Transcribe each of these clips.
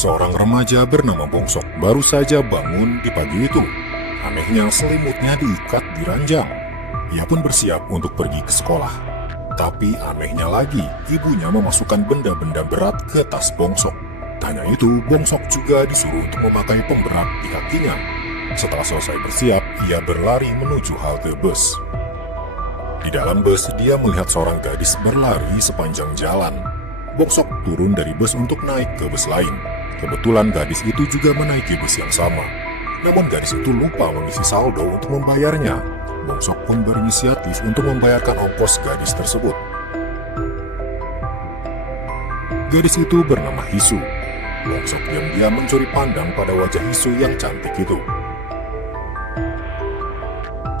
Seorang remaja bernama Bongsok baru saja bangun di pagi itu. Anehnya selimutnya diikat di ranjang. Ia pun bersiap untuk pergi ke sekolah. Tapi anehnya lagi, ibunya memasukkan benda-benda berat ke tas Bongsok. Tak hanya itu, Bongsok juga disuruh untuk memakai pemberat di kakinya. Setelah selesai bersiap, ia berlari menuju halte bus. Di dalam bus, dia melihat seorang gadis berlari sepanjang jalan. Bongsok turun dari bus untuk naik ke bus lain. Kebetulan gadis itu juga menaiki bus yang sama. Namun gadis itu lupa mengisi saldo untuk membayarnya. Bongsok pun berinisiatif untuk membayarkan ongkos gadis tersebut. Gadis itu bernama Hisu. Bongsok diam-diam mencuri pandang pada wajah Hisu yang cantik itu.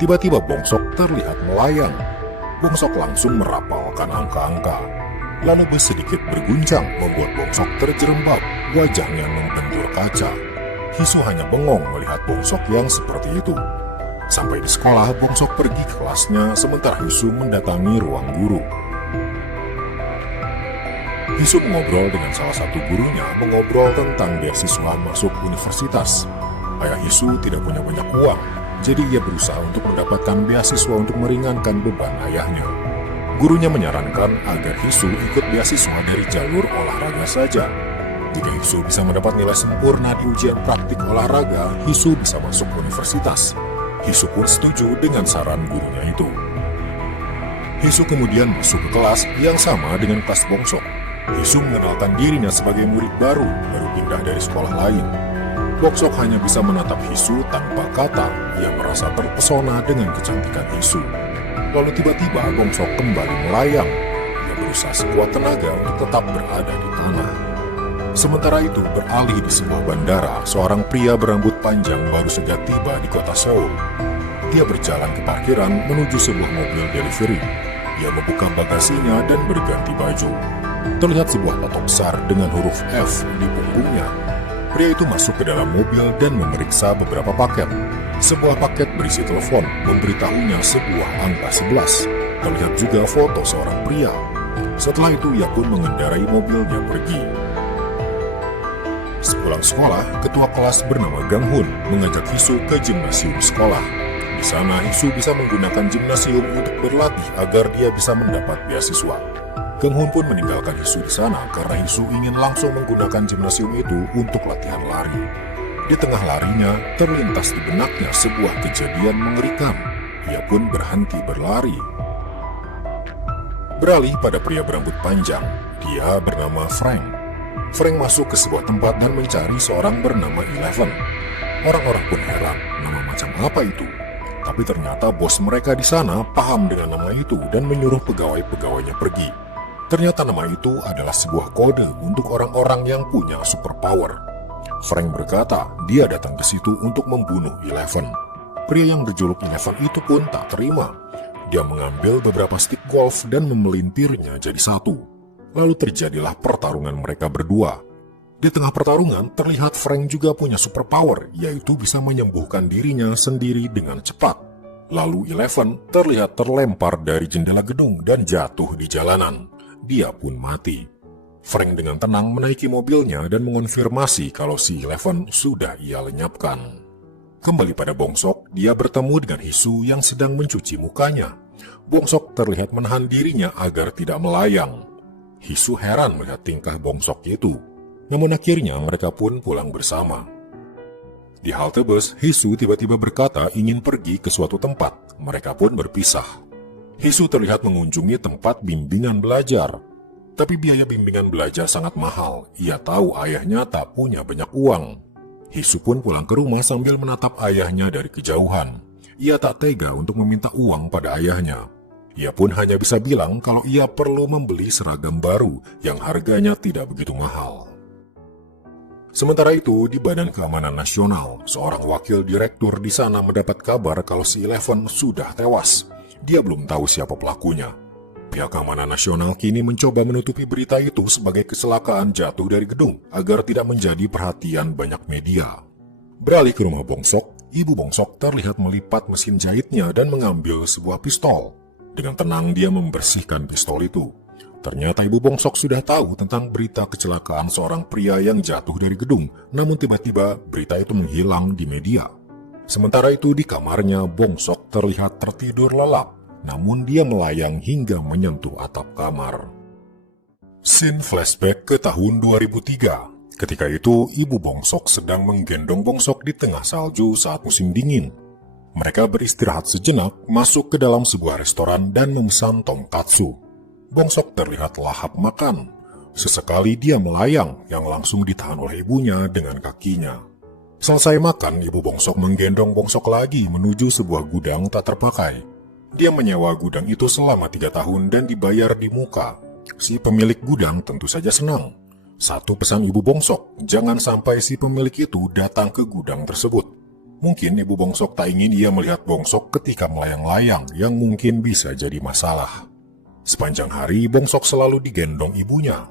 Tiba-tiba Bongsok terlihat melayang. Bongsok langsung merapalkan angka-angka. Lalu bus sedikit berguncang membuat Bongsok terjerembab, wajahnya membentur kaca. Hisu hanya bengong melihat Bongsok yang seperti itu. Sampai di sekolah, Bongsok pergi ke kelasnya sementara Hisu mendatangi ruang guru. Hisu mengobrol dengan salah satu gurunya, mengobrol tentang beasiswa masuk universitas. Ayah Hisu tidak punya banyak uang, jadi ia berusaha untuk mendapatkan beasiswa untuk meringankan beban ayahnya. Gurunya menyarankan agar Hisu ikut beasiswa dari jalur olahraga saja. Jika Hisu bisa mendapat nilai sempurna di ujian praktik olahraga, Hisu bisa masuk universitas. Hisu pun setuju dengan saran gurunya itu. Hisu kemudian masuk ke kelas yang sama dengan kelas Bongsok. Hisu mengenalkan dirinya sebagai murid baru pindah dari sekolah lain. Bongsok hanya bisa menatap Hisu tanpa kata. Ia merasa terpesona dengan kecantikan Hisu. Lalu tiba-tiba Bongsok kembali melayang. Ia berusaha sekuat tenaga untuk tetap berada di tanah. Sementara itu, beralih di sebuah bandara, seorang pria berambut panjang baru saja tiba di kota Seoul. Dia berjalan ke parkiran menuju sebuah mobil delivery. Ia membuka bagasinya dan berganti baju. Terlihat sebuah tato besar dengan huruf F di punggungnya. Pria itu masuk ke dalam mobil dan memeriksa beberapa paket. Sebuah paket berisi telepon, memberitahunya sebuah angka 11. Terlihat juga foto seorang pria. Setelah itu ia pun mengendarai mobilnya pergi. Sepulang sekolah, ketua kelas bernama Gang Hun mengajak Hisu ke gimnasium sekolah. Di sana Hisu bisa menggunakan gimnasium untuk berlatih agar dia bisa mendapat beasiswa. Gang Hun pun meninggalkan Hisu di sana karena Hisu ingin langsung menggunakan gimnasium itu untuk latihan lari. Di tengah larinya, terlintas di benaknya sebuah kejadian mengerikan. Ia pun berhenti berlari. Beralih pada pria berambut panjang, dia bernama Frank. Frank masuk ke sebuah tempat dan mencari seorang bernama Eleven. Orang-orang pun heran, nama macam apa itu? Tapi ternyata bos mereka di sana paham dengan nama itu dan menyuruh pegawai-pegawainya pergi. Ternyata nama itu adalah sebuah kode untuk orang-orang yang punya superpower. Frank berkata dia datang ke situ untuk membunuh Eleven. Pria yang berjuluk Eleven itu pun tak terima. Dia mengambil beberapa stick golf dan memelintirnya jadi satu. Lalu terjadilah pertarungan mereka berdua. Di tengah pertarungan terlihat Frank juga punya superpower, yaitu bisa menyembuhkan dirinya sendiri dengan cepat. Lalu Eleven terlihat terlempar dari jendela gedung dan jatuh di jalanan. Dia pun mati. Frank dengan tenang menaiki mobilnya dan mengonfirmasi kalau si Eleven sudah ia lenyapkan. Kembali pada Bongsok, dia bertemu dengan Hisu yang sedang mencuci mukanya. Bongsok terlihat menahan dirinya agar tidak melayang. Hisu heran melihat tingkah Bongsok itu. Namun akhirnya mereka pun pulang bersama. Di halte bus, Hisu tiba-tiba berkata ingin pergi ke suatu tempat. Mereka pun berpisah. Hisu terlihat mengunjungi tempat bimbingan belajar. Tapi biaya bimbingan belajar sangat mahal. Ia tahu ayahnya tak punya banyak uang. Hisu pun pulang ke rumah sambil menatap ayahnya dari kejauhan. Ia tak tega untuk meminta uang pada ayahnya. Ia pun hanya bisa bilang kalau ia perlu membeli seragam baru yang harganya tidak begitu mahal. Sementara itu, di Badan Keamanan Nasional, seorang wakil direktur di sana mendapat kabar kalau si Eleven sudah tewas. Dia belum tahu siapa pelakunya. Pihak Keamanan Nasional kini mencoba menutupi berita itu sebagai kecelakaan jatuh dari gedung agar tidak menjadi perhatian banyak media. Beralih ke rumah Bongsok, ibu Bongsok terlihat melipat mesin jahitnya dan mengambil sebuah pistol. Dengan tenang dia membersihkan pistol itu. Ternyata Ibu Bongsok sudah tahu tentang berita kecelakaan seorang pria yang jatuh dari gedung, namun tiba-tiba berita itu menghilang di media. Sementara itu di kamarnya, Bongsok terlihat tertidur lelap, namun dia melayang hingga menyentuh atap kamar. Scene flashback ke tahun 2003. Ketika itu, Ibu Bongsok sedang menggendong Bongsok di tengah salju saat musim dingin. Mereka beristirahat sejenak, masuk ke dalam sebuah restoran dan memesan tonkatsu. Bongsok terlihat lahap makan. Sesekali dia melayang yang langsung ditahan oleh ibunya dengan kakinya. Selesai makan, Ibu Bongsok menggendong Bongsok lagi menuju sebuah gudang tak terpakai. Dia menyewa gudang itu selama 3 tahun dan dibayar di muka. Si pemilik gudang tentu saja senang. Satu pesan Ibu Bongsok, jangan sampai si pemilik itu datang ke gudang tersebut. Mungkin Ibu Bongsok tak ingin ia melihat Bongsok ketika melayang-layang yang mungkin bisa jadi masalah. Sepanjang hari, Bongsok selalu digendong ibunya.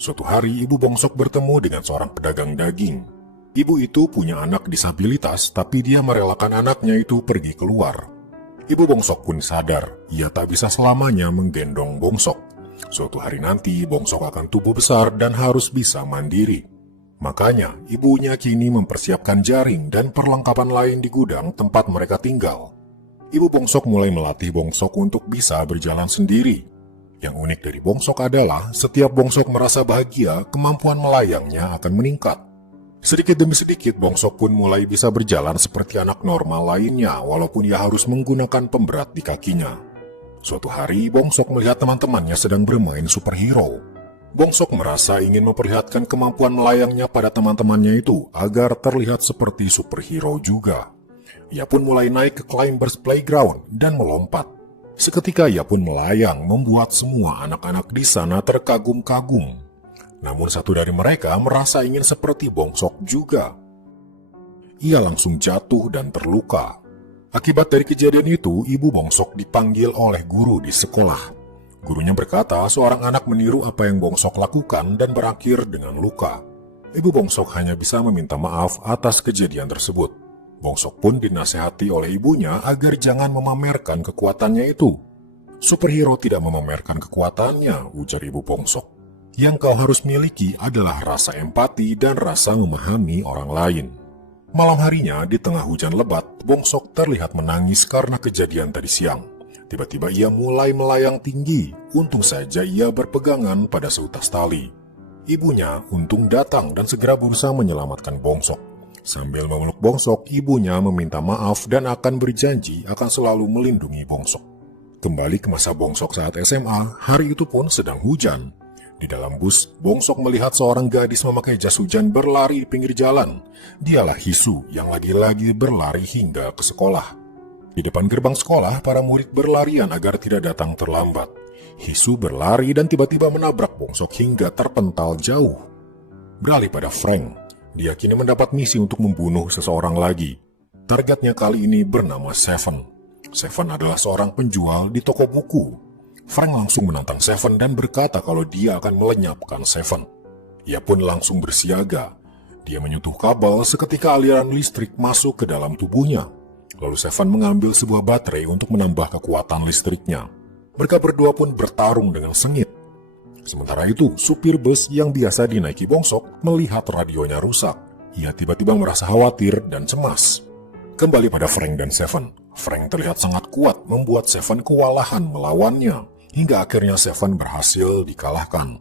Suatu hari, Ibu Bongsok bertemu dengan seorang pedagang daging. Ibu itu punya anak disabilitas, tapi dia merelakan anaknya itu pergi keluar. Ibu Bongsok pun sadar, ia tak bisa selamanya menggendong Bongsok. Suatu hari nanti, Bongsok akan tumbuh besar dan harus bisa mandiri. Makanya, ibunya kini mempersiapkan jaring dan perlengkapan lain di gudang tempat mereka tinggal. Ibu Bongsok mulai melatih Bongsok untuk bisa berjalan sendiri. Yang unik dari Bongsok adalah, setiap Bongsok merasa bahagia, kemampuan melayangnya akan meningkat. Sedikit demi sedikit, Bongsok pun mulai bisa berjalan seperti anak normal lainnya, walaupun ia harus menggunakan pemberat di kakinya. Suatu hari, Bongsok melihat teman-temannya sedang bermain superhero. Bongsok merasa ingin memperlihatkan kemampuan melayangnya pada teman-temannya itu, agar terlihat seperti superhero juga. Ia pun mulai naik ke Climbers Playground dan melompat. Seketika ia pun melayang, membuat semua anak-anak di sana terkagum-kagum. Namun satu dari mereka merasa ingin seperti Bongsok juga. Ia langsung jatuh dan terluka. Akibat dari kejadian itu, Ibu Bongsok dipanggil oleh guru di sekolah. Gurunya berkata seorang anak meniru apa yang Bongsok lakukan dan berakhir dengan luka. Ibu Bongsok hanya bisa meminta maaf atas kejadian tersebut. Bongsok pun dinasehati oleh ibunya agar jangan memamerkan kekuatannya itu. Superhero tidak memamerkan kekuatannya, ujar Ibu Bongsok. Yang kau harus miliki adalah rasa empati dan rasa memahami orang lain. Malam harinya, di tengah hujan lebat, Bongsok terlihat menangis karena kejadian tadi siang. Tiba-tiba ia mulai melayang tinggi, untung saja ia berpegangan pada seutas tali. Ibunya untung datang dan segera berusaha menyelamatkan Bongsok. Sambil memeluk Bongsok, ibunya meminta maaf dan akan berjanji akan selalu melindungi Bongsok. Kembali ke masa Bongsok saat SMA, hari itu pun sedang hujan. Di dalam bus, Bongsok melihat seorang gadis memakai jas hujan berlari di pinggir jalan. Dialah Hisu yang lagi-lagi berlari hingga ke sekolah. Di depan gerbang sekolah, para murid berlarian agar tidak datang terlambat. Hisu berlari dan tiba-tiba menabrak Bongsok hingga terpental jauh. Beralih pada Frank. Dia kini mendapat misi untuk membunuh seseorang lagi. Targetnya kali ini bernama Seven. Seven adalah seorang penjual di toko buku. Frank langsung menantang Seven dan berkata kalau dia akan melenyapkan Seven. Ia pun langsung bersiaga. Dia menyentuh kabel seketika aliran listrik masuk ke dalam tubuhnya. Lalu Seven mengambil sebuah baterai untuk menambah kekuatan listriknya. Mereka berdua pun bertarung dengan sengit. Sementara itu, supir bus yang biasa dinaiki Bongsok melihat radionya rusak. Ia tiba-tiba merasa khawatir dan cemas. Kembali pada Frank dan Seven. Frank terlihat sangat kuat, membuat Seven kewalahan melawannya. Hingga akhirnya Seven berhasil dikalahkan.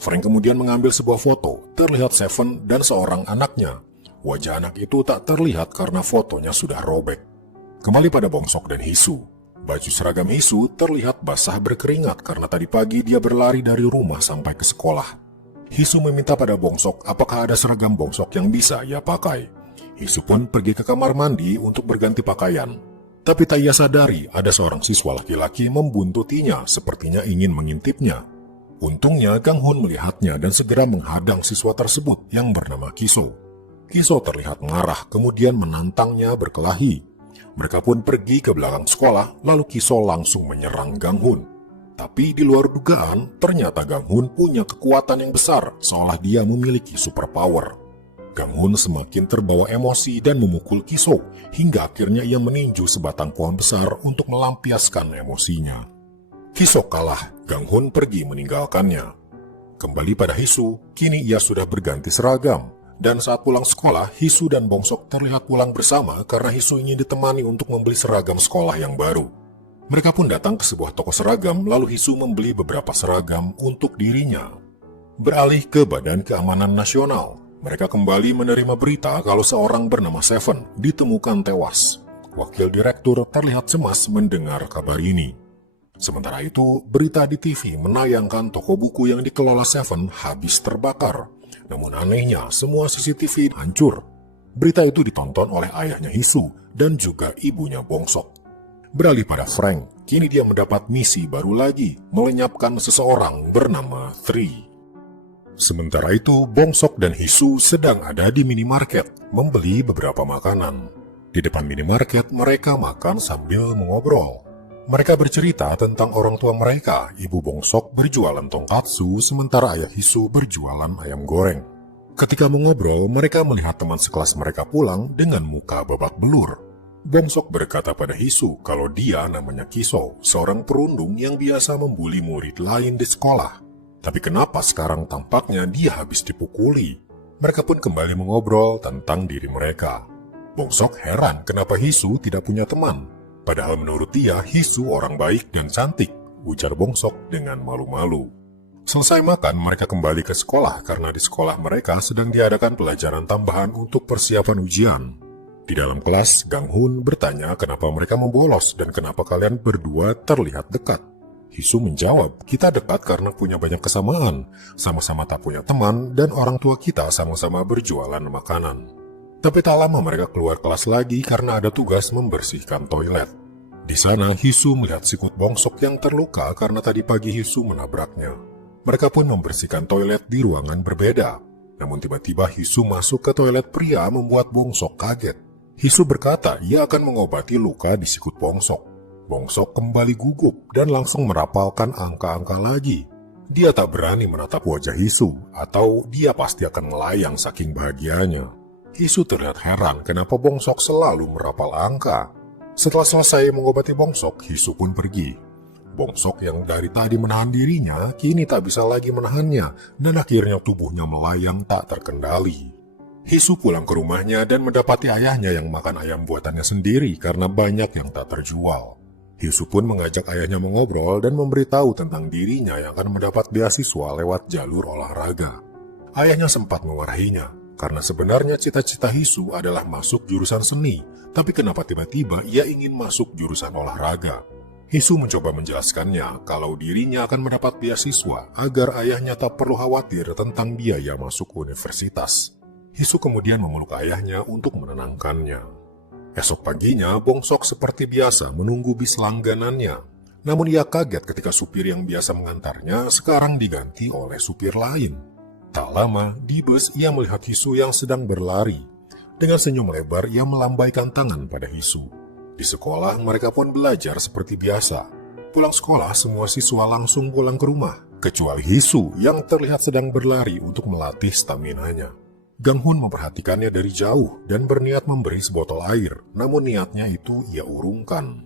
Frank kemudian mengambil sebuah foto. Terlihat Seven dan seorang anaknya. Wajah anak itu tak terlihat karena fotonya sudah robek. Kembali pada Bongsok dan Hisu. Baju seragam Hisu terlihat basah berkeringat karena tadi pagi dia berlari dari rumah sampai ke sekolah. Hisu meminta pada Bongsok apakah ada seragam Bongsok yang bisa ia pakai. Hisu pun pergi ke kamar mandi untuk berganti pakaian. Tapi tak ia sadari ada seorang siswa laki-laki membuntutinya sepertinya ingin mengintipnya. Untungnya Gang Hun melihatnya dan segera menghadang siswa tersebut yang bernama Kiso. Kiso terlihat marah kemudian menantangnya berkelahi. Mereka pun pergi ke belakang sekolah, lalu Kiso langsung menyerang Gang Hun. Tapi di luar dugaan, ternyata Gang Hun punya kekuatan yang besar, seolah dia memiliki superpower. Gang Hun semakin terbawa emosi dan memukul Kiso, hingga akhirnya ia meninju sebatang pohon besar untuk melampiaskan emosinya. Hiso kalah, Gang Hun pergi meninggalkannya. Kembali pada Hisu, kini ia sudah berganti seragam. Dan saat pulang sekolah, Hisu dan Bongsok terlihat pulang bersama karena Hisu ingin ditemani untuk membeli seragam sekolah yang baru. Mereka pun datang ke sebuah toko seragam, lalu Hisu membeli beberapa seragam untuk dirinya. Beralih ke Badan Keamanan Nasional, mereka kembali menerima berita kalau seorang bernama Seven ditemukan tewas. Wakil direktur terlihat cemas mendengar kabar ini. Sementara itu, berita di TV menayangkan toko buku yang dikelola Seven habis terbakar. Namun anehnya, semua CCTV hancur. Berita itu ditonton oleh ayahnya Hisu dan juga ibunya Bongsok. Beralih pada Frank, kini dia mendapat misi baru lagi, melenyapkan seseorang bernama Three. Sementara itu, Bongsok dan Hisu sedang ada di minimarket, membeli beberapa makanan. Di depan minimarket, mereka makan sambil mengobrol. Mereka bercerita tentang orang tua mereka. Ibu Bongsok berjualan tongkatsu, sementara ayah Hisu berjualan ayam goreng. Ketika mengobrol, mereka melihat teman sekelas mereka pulang dengan muka babak belur. Bongsok berkata pada Hisu kalau dia namanya Kiso, seorang perundung yang biasa membuli murid lain di sekolah. Tapi kenapa sekarang tampaknya dia habis dipukuli? Mereka pun kembali mengobrol tentang diri mereka. Bongsok heran kenapa Hisu tidak punya teman. Padahal menurut dia, Hisu orang baik dan cantik, ujar Bongsok dengan malu-malu. Selesai makan, mereka kembali ke sekolah karena di sekolah mereka sedang diadakan pelajaran tambahan untuk persiapan ujian. Di dalam kelas, Gang Hun bertanya kenapa mereka membolos dan kenapa kalian berdua terlihat dekat. Hisu menjawab, kita dekat karena punya banyak kesamaan, sama-sama tak punya teman dan orang tua kita sama-sama berjualan makanan. Tapi tak lama mereka keluar kelas lagi karena ada tugas membersihkan toilet. Di sana Hisu melihat sikut Bongsok yang terluka karena tadi pagi Hisu menabraknya. Mereka pun membersihkan toilet di ruangan berbeda. Namun tiba-tiba Hisu masuk ke toilet pria membuat Bongsok kaget. Hisu berkata ia akan mengobati luka di sikut Bongsok. Bongsok kembali gugup dan langsung merapalkan angka-angka lagi. Dia tak berani menatap wajah Hisu atau dia pasti akan melayang saking bahagianya. Hisu terlihat heran kenapa Bongsok selalu merapal angka. Setelah selesai mengobati Bongsok, Hisu pun pergi. Bongsok yang dari tadi menahan dirinya, kini tak bisa lagi menahannya, dan akhirnya tubuhnya melayang tak terkendali. Hisu pulang ke rumahnya dan mendapati ayahnya yang makan ayam buatannya sendiri karena banyak yang tak terjual. Hisu pun mengajak ayahnya mengobrol dan memberitahu tentang dirinya yang akan mendapat beasiswa lewat jalur olahraga. Ayahnya sempat memarahinya, karena sebenarnya cita-cita Hisu adalah masuk jurusan seni, tapi kenapa tiba-tiba ia ingin masuk jurusan olahraga? Hisu mencoba menjelaskannya kalau dirinya akan mendapat beasiswa agar ayahnya tak perlu khawatir tentang biaya masuk universitas. Hisu kemudian memeluk ayahnya untuk menenangkannya. Esok paginya, Bongsok seperti biasa menunggu bis langganannya. Namun ia kaget ketika supir yang biasa mengantarnya sekarang diganti oleh supir lain. Tak lama, di bus ia melihat Hisu yang sedang berlari. Dengan senyum lebar, ia melambaikan tangan pada Hisu. Di sekolah, mereka pun belajar seperti biasa. Pulang sekolah, semua siswa langsung pulang ke rumah, kecuali Hisu yang terlihat sedang berlari untuk melatih staminanya. Gang Hun memperhatikannya dari jauh dan berniat memberi sebotol air, namun niatnya itu ia urungkan.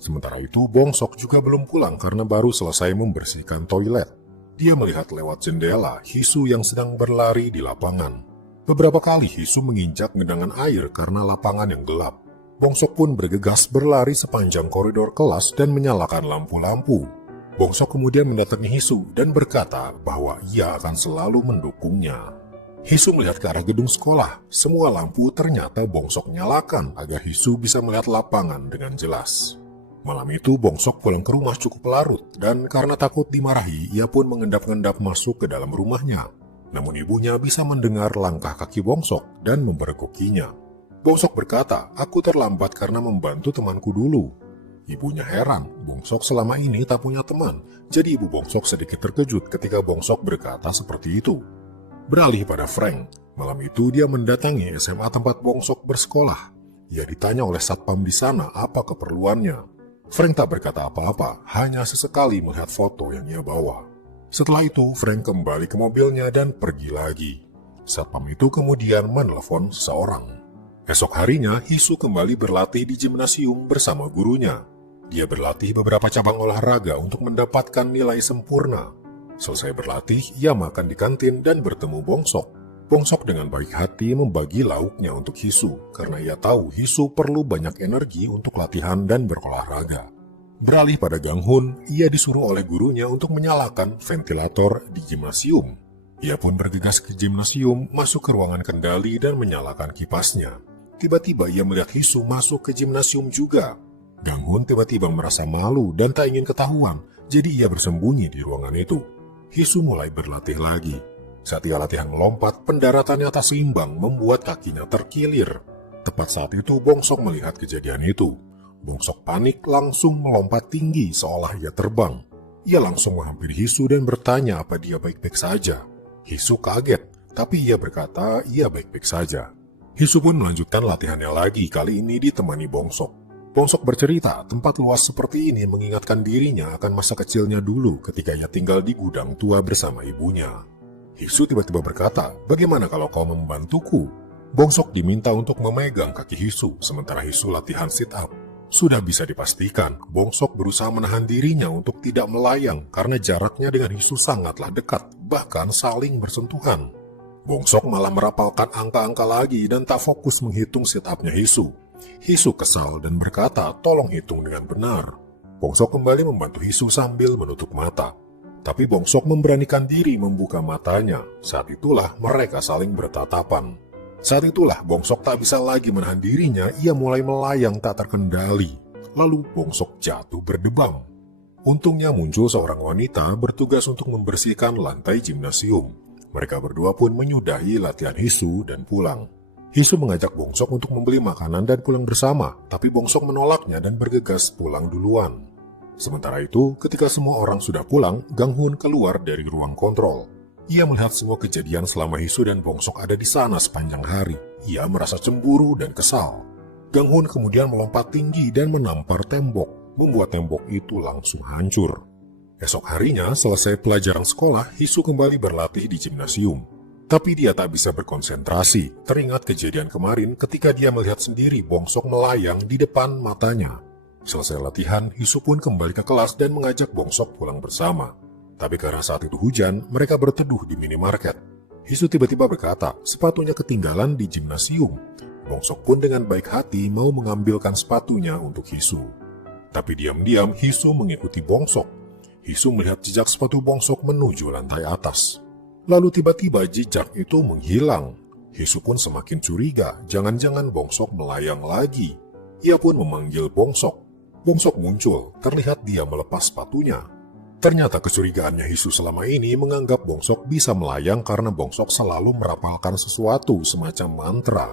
Sementara itu, Bongsok juga belum pulang karena baru selesai membersihkan toilet. Dia melihat lewat jendela Hisu yang sedang berlari di lapangan. Beberapa kali Hisu menginjak genangan air karena lapangan yang gelap. Bongsok pun bergegas berlari sepanjang koridor kelas dan menyalakan lampu-lampu. Bongsok kemudian mendatangi Hisu dan berkata bahwa ia akan selalu mendukungnya. Hisu melihat ke arah gedung sekolah. Semua lampu ternyata Bongsok nyalakan agar Hisu bisa melihat lapangan dengan jelas. Malam itu Bongsok pulang ke rumah cukup larut dan karena takut dimarahi, ia pun mengendap-endap masuk ke dalam rumahnya. Namun ibunya bisa mendengar langkah kaki Bongsok dan membergokinya. Bongsok berkata, aku terlambat karena membantu temanku dulu. Ibunya heran, Bongsok selama ini tak punya teman, jadi ibu Bongsok sedikit terkejut ketika Bongsok berkata seperti itu. Beralih pada Frank, malam itu dia mendatangi SMA tempat Bongsok bersekolah. Ia ditanya oleh satpam di sana apa keperluannya. Frank tak berkata apa-apa, hanya sesekali melihat foto yang ia bawa. Setelah itu, Frank kembali ke mobilnya dan pergi lagi. Satpam itu kemudian menelepon seseorang. Esok harinya, Hisu kembali berlatih di gimnasium bersama gurunya. Dia berlatih beberapa cabang olahraga untuk mendapatkan nilai sempurna. Selesai berlatih, ia makan di kantin dan bertemu Bongsok. Bongsok dengan baik hati membagi lauknya untuk Hisu, karena ia tahu Hisu perlu banyak energi untuk latihan dan berolahraga. Beralih pada Ganghun, ia disuruh oleh gurunya untuk menyalakan ventilator di gimnasium. Ia pun bergegas ke gimnasium, masuk ke ruangan kendali dan menyalakan kipasnya. Tiba-tiba ia melihat Hisu masuk ke gimnasium juga. Ganghun tiba-tiba merasa malu dan tak ingin ketahuan, jadi ia bersembunyi di ruangan itu. Hisu mulai berlatih lagi. Saat ia latihan melompat, pendaratannya tak seimbang membuat kakinya terkilir. Tepat saat itu Bongsok melihat kejadian itu. Bongsok panik langsung melompat tinggi seolah ia terbang. Ia langsung menghampiri Hisu dan bertanya apa dia baik-baik saja. Hisu kaget, tapi ia berkata ia baik-baik saja. Hisu pun melanjutkan latihannya lagi, kali ini ditemani Bongsok. Bongsok bercerita tempat luas seperti ini mengingatkan dirinya akan masa kecilnya dulu ketika ia tinggal di gudang tua bersama ibunya. Hisu tiba-tiba berkata, "Bagaimana kalau kau membantuku?" Bongsok diminta untuk memegang kaki Hisu, sementara Hisu latihan sit-up. Sudah bisa dipastikan, Bongsok berusaha menahan dirinya untuk tidak melayang karena jaraknya dengan Hisu sangatlah dekat, bahkan saling bersentuhan. Bongsok malah merapalkan angka-angka lagi dan tak fokus menghitung sit-up-nya Hisu. Hisu kesal dan berkata, "Tolong hitung dengan benar." Bongsok kembali membantu Hisu sambil menutup mata. Tapi Bongsok memberanikan diri membuka matanya. Saat itulah mereka saling bertatapan. Saat itulah Bongsok tak bisa lagi menahan dirinya, ia mulai melayang tak terkendali. Lalu Bongsok jatuh berdebam. Untungnya muncul seorang wanita bertugas untuk membersihkan lantai gimnasium. Mereka berdua pun menyudahi latihan Hisu dan pulang. Hisu mengajak Bongsok untuk membeli makanan dan pulang bersama, tapi Bongsok menolaknya dan bergegas pulang duluan. Sementara itu, ketika semua orang sudah pulang, Ganghun keluar dari ruang kontrol. Ia melihat semua kejadian selama Hisu dan Bongsok ada di sana sepanjang hari. Ia merasa cemburu dan kesal. Ganghun kemudian melompat tinggi dan menampar tembok, membuat tembok itu langsung hancur. Esok harinya, selesai pelajaran sekolah, Hisu kembali berlatih di gimnasium. Tapi dia tak bisa berkonsentrasi, teringat kejadian kemarin ketika dia melihat sendiri Bongsok melayang di depan matanya. Selesai latihan, Hisu pun kembali ke kelas dan mengajak Bongsok pulang bersama. Tapi karena saat itu hujan, mereka berteduh di minimarket. Hisu tiba-tiba berkata, sepatunya ketinggalan di gimnasium. Bongsok pun dengan baik hati mau mengambilkan sepatunya untuk Hisu. Tapi diam-diam Hisu mengikuti Bongsok. Hisu melihat jejak sepatu Bongsok menuju lantai atas. Lalu tiba-tiba jejak itu menghilang. Hisu pun semakin curiga, jangan-jangan Bongsok melayang lagi. Ia pun memanggil Bongsok. Bongsok muncul, terlihat dia melepas sepatunya. Ternyata kecurigaannya Hisu selama ini menganggap Bongsok bisa melayang karena Bongsok selalu merapalkan sesuatu semacam mantra.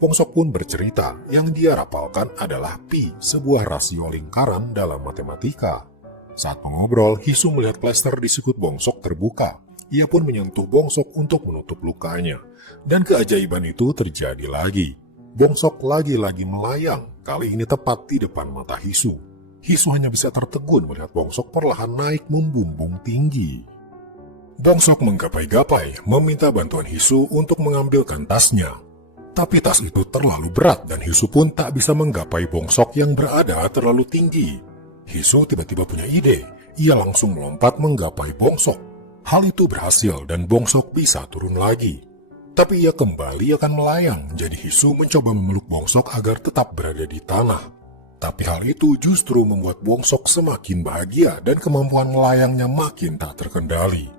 Bongsok pun bercerita yang dia rapalkan adalah pi, sebuah rasio lingkaran dalam matematika. Saat mengobrol, Hisu melihat plester di sikut Bongsok terbuka. Ia pun menyentuh Bongsok untuk menutup lukanya. Dan keajaiban itu terjadi lagi. Bongsok lagi-lagi melayang, kali ini tepat di depan mata Hisu. Hisu hanya bisa tertegun melihat Bongsok perlahan naik membumbung tinggi. Bongsok menggapai-gapai, meminta bantuan Hisu untuk mengambilkan tasnya. Tapi tas itu terlalu berat dan Hisu pun tak bisa menggapai Bongsok yang berada terlalu tinggi. Hisu tiba-tiba punya ide, ia langsung melompat menggapai Bongsok. Hal itu berhasil dan Bongsok bisa turun lagi. Tapi ia kembali akan melayang, jadi Hisu mencoba memeluk Bongsok agar tetap berada di tanah. Tapi hal itu justru membuat Bongsok semakin bahagia dan kemampuan melayangnya makin tak terkendali.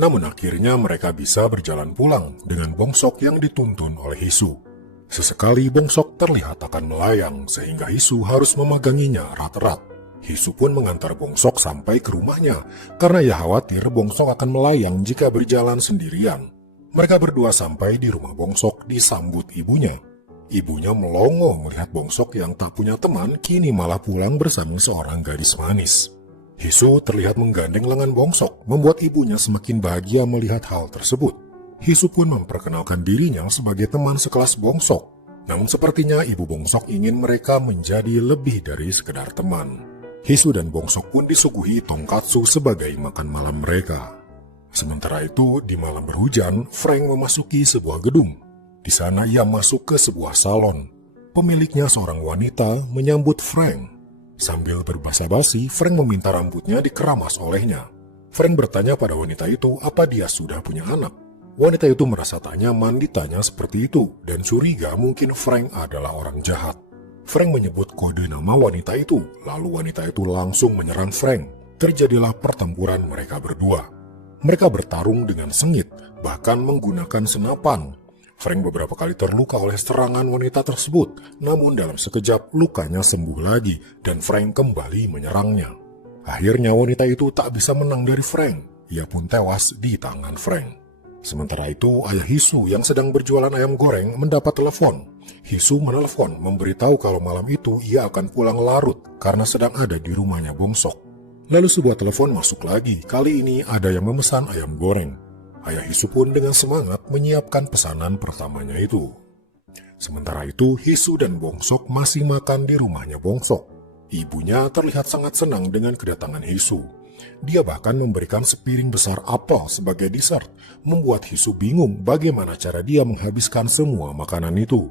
Namun akhirnya mereka bisa berjalan pulang dengan Bongsok yang dituntun oleh Hisu. Sesekali Bongsok terlihat akan melayang sehingga Hisu harus memeganginya erat-erat. Hisu pun mengantar Bongsok sampai ke rumahnya karena ia khawatir Bongsok akan melayang jika berjalan sendirian. Mereka berdua sampai di rumah Bongsok disambut ibunya. Ibunya melongo melihat Bongsok yang tak punya teman kini malah pulang bersama seorang gadis manis. Hisu terlihat menggandeng lengan Bongsok, membuat ibunya semakin bahagia melihat hal tersebut. Hisu pun memperkenalkan dirinya sebagai teman sekelas Bongsok. Namun sepertinya ibu Bongsok ingin mereka menjadi lebih dari sekedar teman. Hisu dan Bongsok pun disuguhi tongkatsu sebagai makan malam mereka. Sementara itu, di malam berhujan, Frank memasuki sebuah gedung. Di sana ia masuk ke sebuah salon. Pemiliknya seorang wanita menyambut Frank. Sambil berbasa-basi, Frank meminta rambutnya dikeramas olehnya. Frank bertanya pada wanita itu apa dia sudah punya anak. Wanita itu merasa tak nyaman ditanya seperti itu dan curiga mungkin Frank adalah orang jahat. Frank menyebut kode nama wanita itu, lalu wanita itu langsung menyerang Frank. Terjadilah pertempuran mereka berdua. Mereka bertarung dengan sengit, bahkan menggunakan senapan. Frank beberapa kali terluka oleh serangan wanita tersebut, namun dalam sekejap lukanya sembuh lagi dan Frank kembali menyerangnya. Akhirnya wanita itu tak bisa menang dari Frank, ia pun tewas di tangan Frank. Sementara itu ayah Hisu yang sedang berjualan ayam goreng mendapat telepon. Hisu menelepon memberitahu kalau malam itu ia akan pulang larut karena sedang ada di rumahnya Bongsok. Lalu sebuah telepon masuk lagi, kali ini ada yang memesan ayam goreng. Ayah Hisu pun dengan semangat menyiapkan pesanan pertamanya itu. Sementara itu, Hisu dan Bongsok masih makan di rumahnya Bongsok. Ibunya terlihat sangat senang dengan kedatangan Hisu. Dia bahkan memberikan sepiring besar apel sebagai dessert, membuat Hisu bingung bagaimana cara dia menghabiskan semua makanan itu.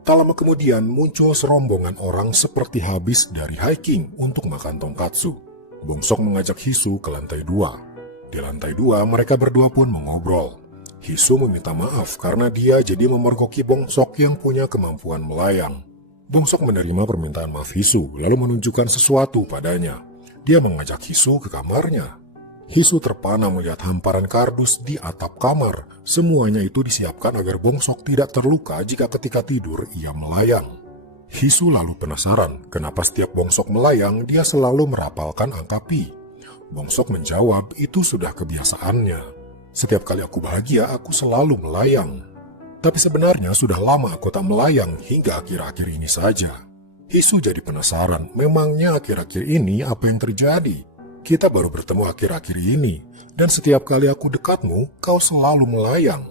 Tak lama kemudian muncul serombongan orang seperti habis dari hiking untuk makan tonkatsu. Bongsok mengajak Hisu ke lantai 2. Di lantai 2, mereka berdua pun mengobrol. Hisu meminta maaf karena dia jadi memergoki Bongsok yang punya kemampuan melayang. Bongsok menerima permintaan maaf Hisu, lalu menunjukkan sesuatu padanya. Dia mengajak Hisu ke kamarnya. Hisu terpana melihat hamparan kardus di atap kamar. Semuanya itu disiapkan agar Bongsok tidak terluka jika ketika tidur ia melayang. Hisu lalu penasaran kenapa setiap Bongsok melayang dia selalu merapalkan angka pi. Bongsok menjawab itu sudah kebiasaannya. Setiap kali aku bahagia aku selalu melayang. Tapi sebenarnya sudah lama aku tak melayang hingga akhir-akhir ini saja. Hisu jadi penasaran, memangnya akhir-akhir ini apa yang terjadi? Kita baru bertemu akhir-akhir ini, dan setiap kali aku dekatmu, kau selalu melayang.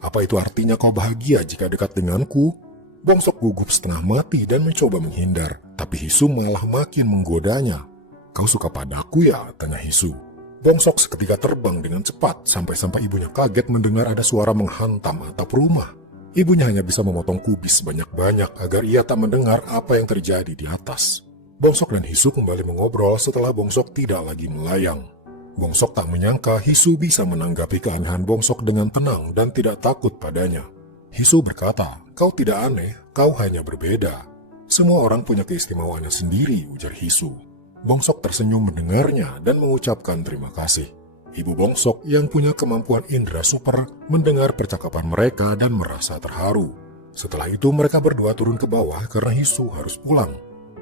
Apa itu artinya kau bahagia jika dekat denganku? Bongsok gugup setengah mati dan mencoba menghindar, tapi Hisu malah makin menggodanya. Kau suka padaku ya? Tanya Hisu. Bongsok seketika terbang dengan cepat, sampai-sampai ibunya kaget mendengar ada suara menghantam atap rumah. Ibunya hanya bisa memotong kubis banyak-banyak agar ia tak mendengar apa yang terjadi di atas. Bongsok dan Hisu kembali mengobrol setelah Bongsok tidak lagi melayang. Bongsok tak menyangka Hisu bisa menanggapi keanehan Bongsok dengan tenang dan tidak takut padanya. Hisu berkata, kau tidak aneh, kau hanya berbeda. Semua orang punya keistimewaannya sendiri, ujar Hisu. Bongsok tersenyum mendengarnya dan mengucapkan terima kasih. Ibu Bongsok yang punya kemampuan indera super mendengar percakapan mereka dan merasa terharu. Setelah itu mereka berdua turun ke bawah karena Hisu harus pulang.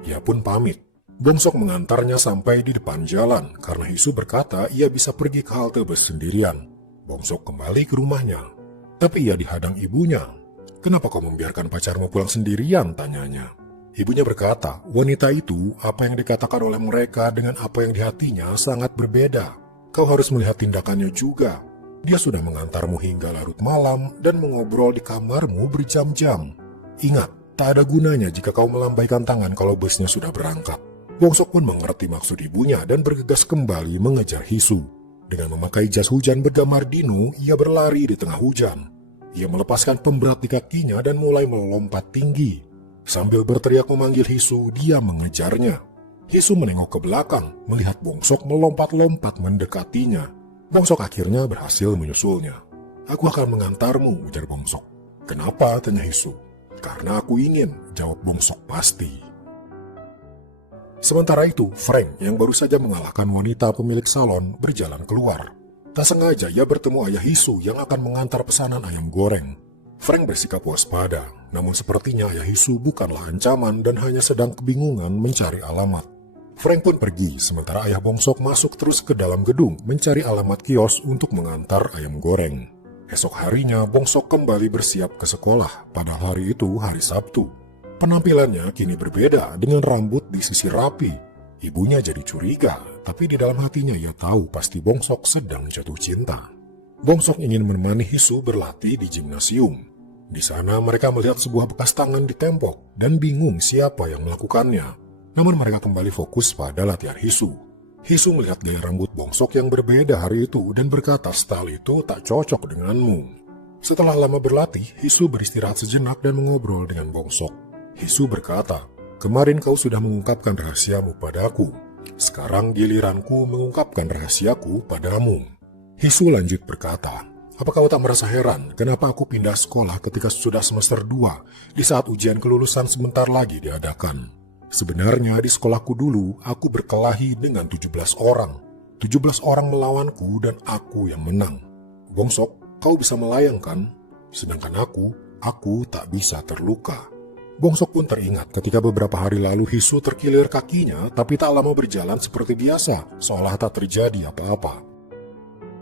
Ia pun pamit. Bongsok mengantarnya sampai di depan jalan karena Hisu berkata ia bisa pergi ke halte bus sendirian. Bongsok kembali ke rumahnya. Tapi ia dihadang ibunya. Kenapa kau membiarkan pacarmu pulang sendirian? Tanyanya. Ibunya berkata, wanita itu apa yang dikatakan oleh mereka dengan apa yang di hatinya sangat berbeda. Kau harus melihat tindakannya juga. Dia sudah mengantarmu hingga larut malam dan mengobrol di kamarmu berjam-jam. Ingat, tak ada gunanya jika kau melambaikan tangan kalau busnya sudah berangkat. Bongsok pun mengerti maksud ibunya dan bergegas kembali mengejar Hisu. Dengan memakai jas hujan bergambar dino, ia berlari di tengah hujan. Ia melepaskan pemberat di kakinya dan mulai melompat tinggi. Sambil berteriak memanggil Hisu, dia mengejarnya. Hisu menengok ke belakang, melihat Bongsok melompat-lompat mendekatinya. Bongsok akhirnya berhasil menyusulnya. Aku akan mengantarmu, ujar Bongsok. Kenapa? Tanya Hisu. Karena aku ingin, jawab Bongsok pasti. Sementara itu, Frank yang baru saja mengalahkan wanita pemilik salon berjalan keluar. Tak sengaja ia bertemu ayah Hisu yang akan mengantar pesanan ayam goreng. Frank bersikap waspada, namun sepertinya ayah Hisu bukanlah ancaman dan hanya sedang kebingungan mencari alamat. Frank pun pergi, sementara ayah Bongsok masuk terus ke dalam gedung mencari alamat kios untuk mengantar ayam goreng. Esok harinya, Bongsok kembali bersiap ke sekolah, padahal hari itu hari Sabtu. Penampilannya kini berbeda dengan rambut disisir rapi. Ibunya jadi curiga, tapi di dalam hatinya ia tahu pasti Bongsok sedang jatuh cinta. Bongsok ingin menemani Hisu berlatih di gimnasium. Di sana mereka melihat sebuah bekas tangan di tembok dan bingung siapa yang melakukannya. Namun mereka kembali fokus pada latihan Hisu. Hisu melihat gaya rambut Bongsok yang berbeda hari itu dan berkata style itu tak cocok denganmu. Setelah lama berlatih, Hisu beristirahat sejenak dan mengobrol dengan Bongsok. Hisu berkata, Kemarin kau sudah mengungkapkan rahasiamu padaku. Sekarang giliranku mengungkapkan rahasiaku padamu. Hisu lanjut berkata, apa kau tak merasa heran kenapa aku pindah sekolah ketika sudah semester 2 di saat ujian kelulusan sebentar lagi diadakan? Sebenarnya di sekolahku dulu aku berkelahi dengan 17 orang. 17 orang melawanku dan aku yang menang. Bongsok, kau bisa melayangkan? Sedangkan aku tak bisa terluka. Bongsok pun teringat ketika beberapa hari lalu Hisu terkilir kakinya, tapi tak lama berjalan seperti biasa, seolah tak terjadi apa-apa.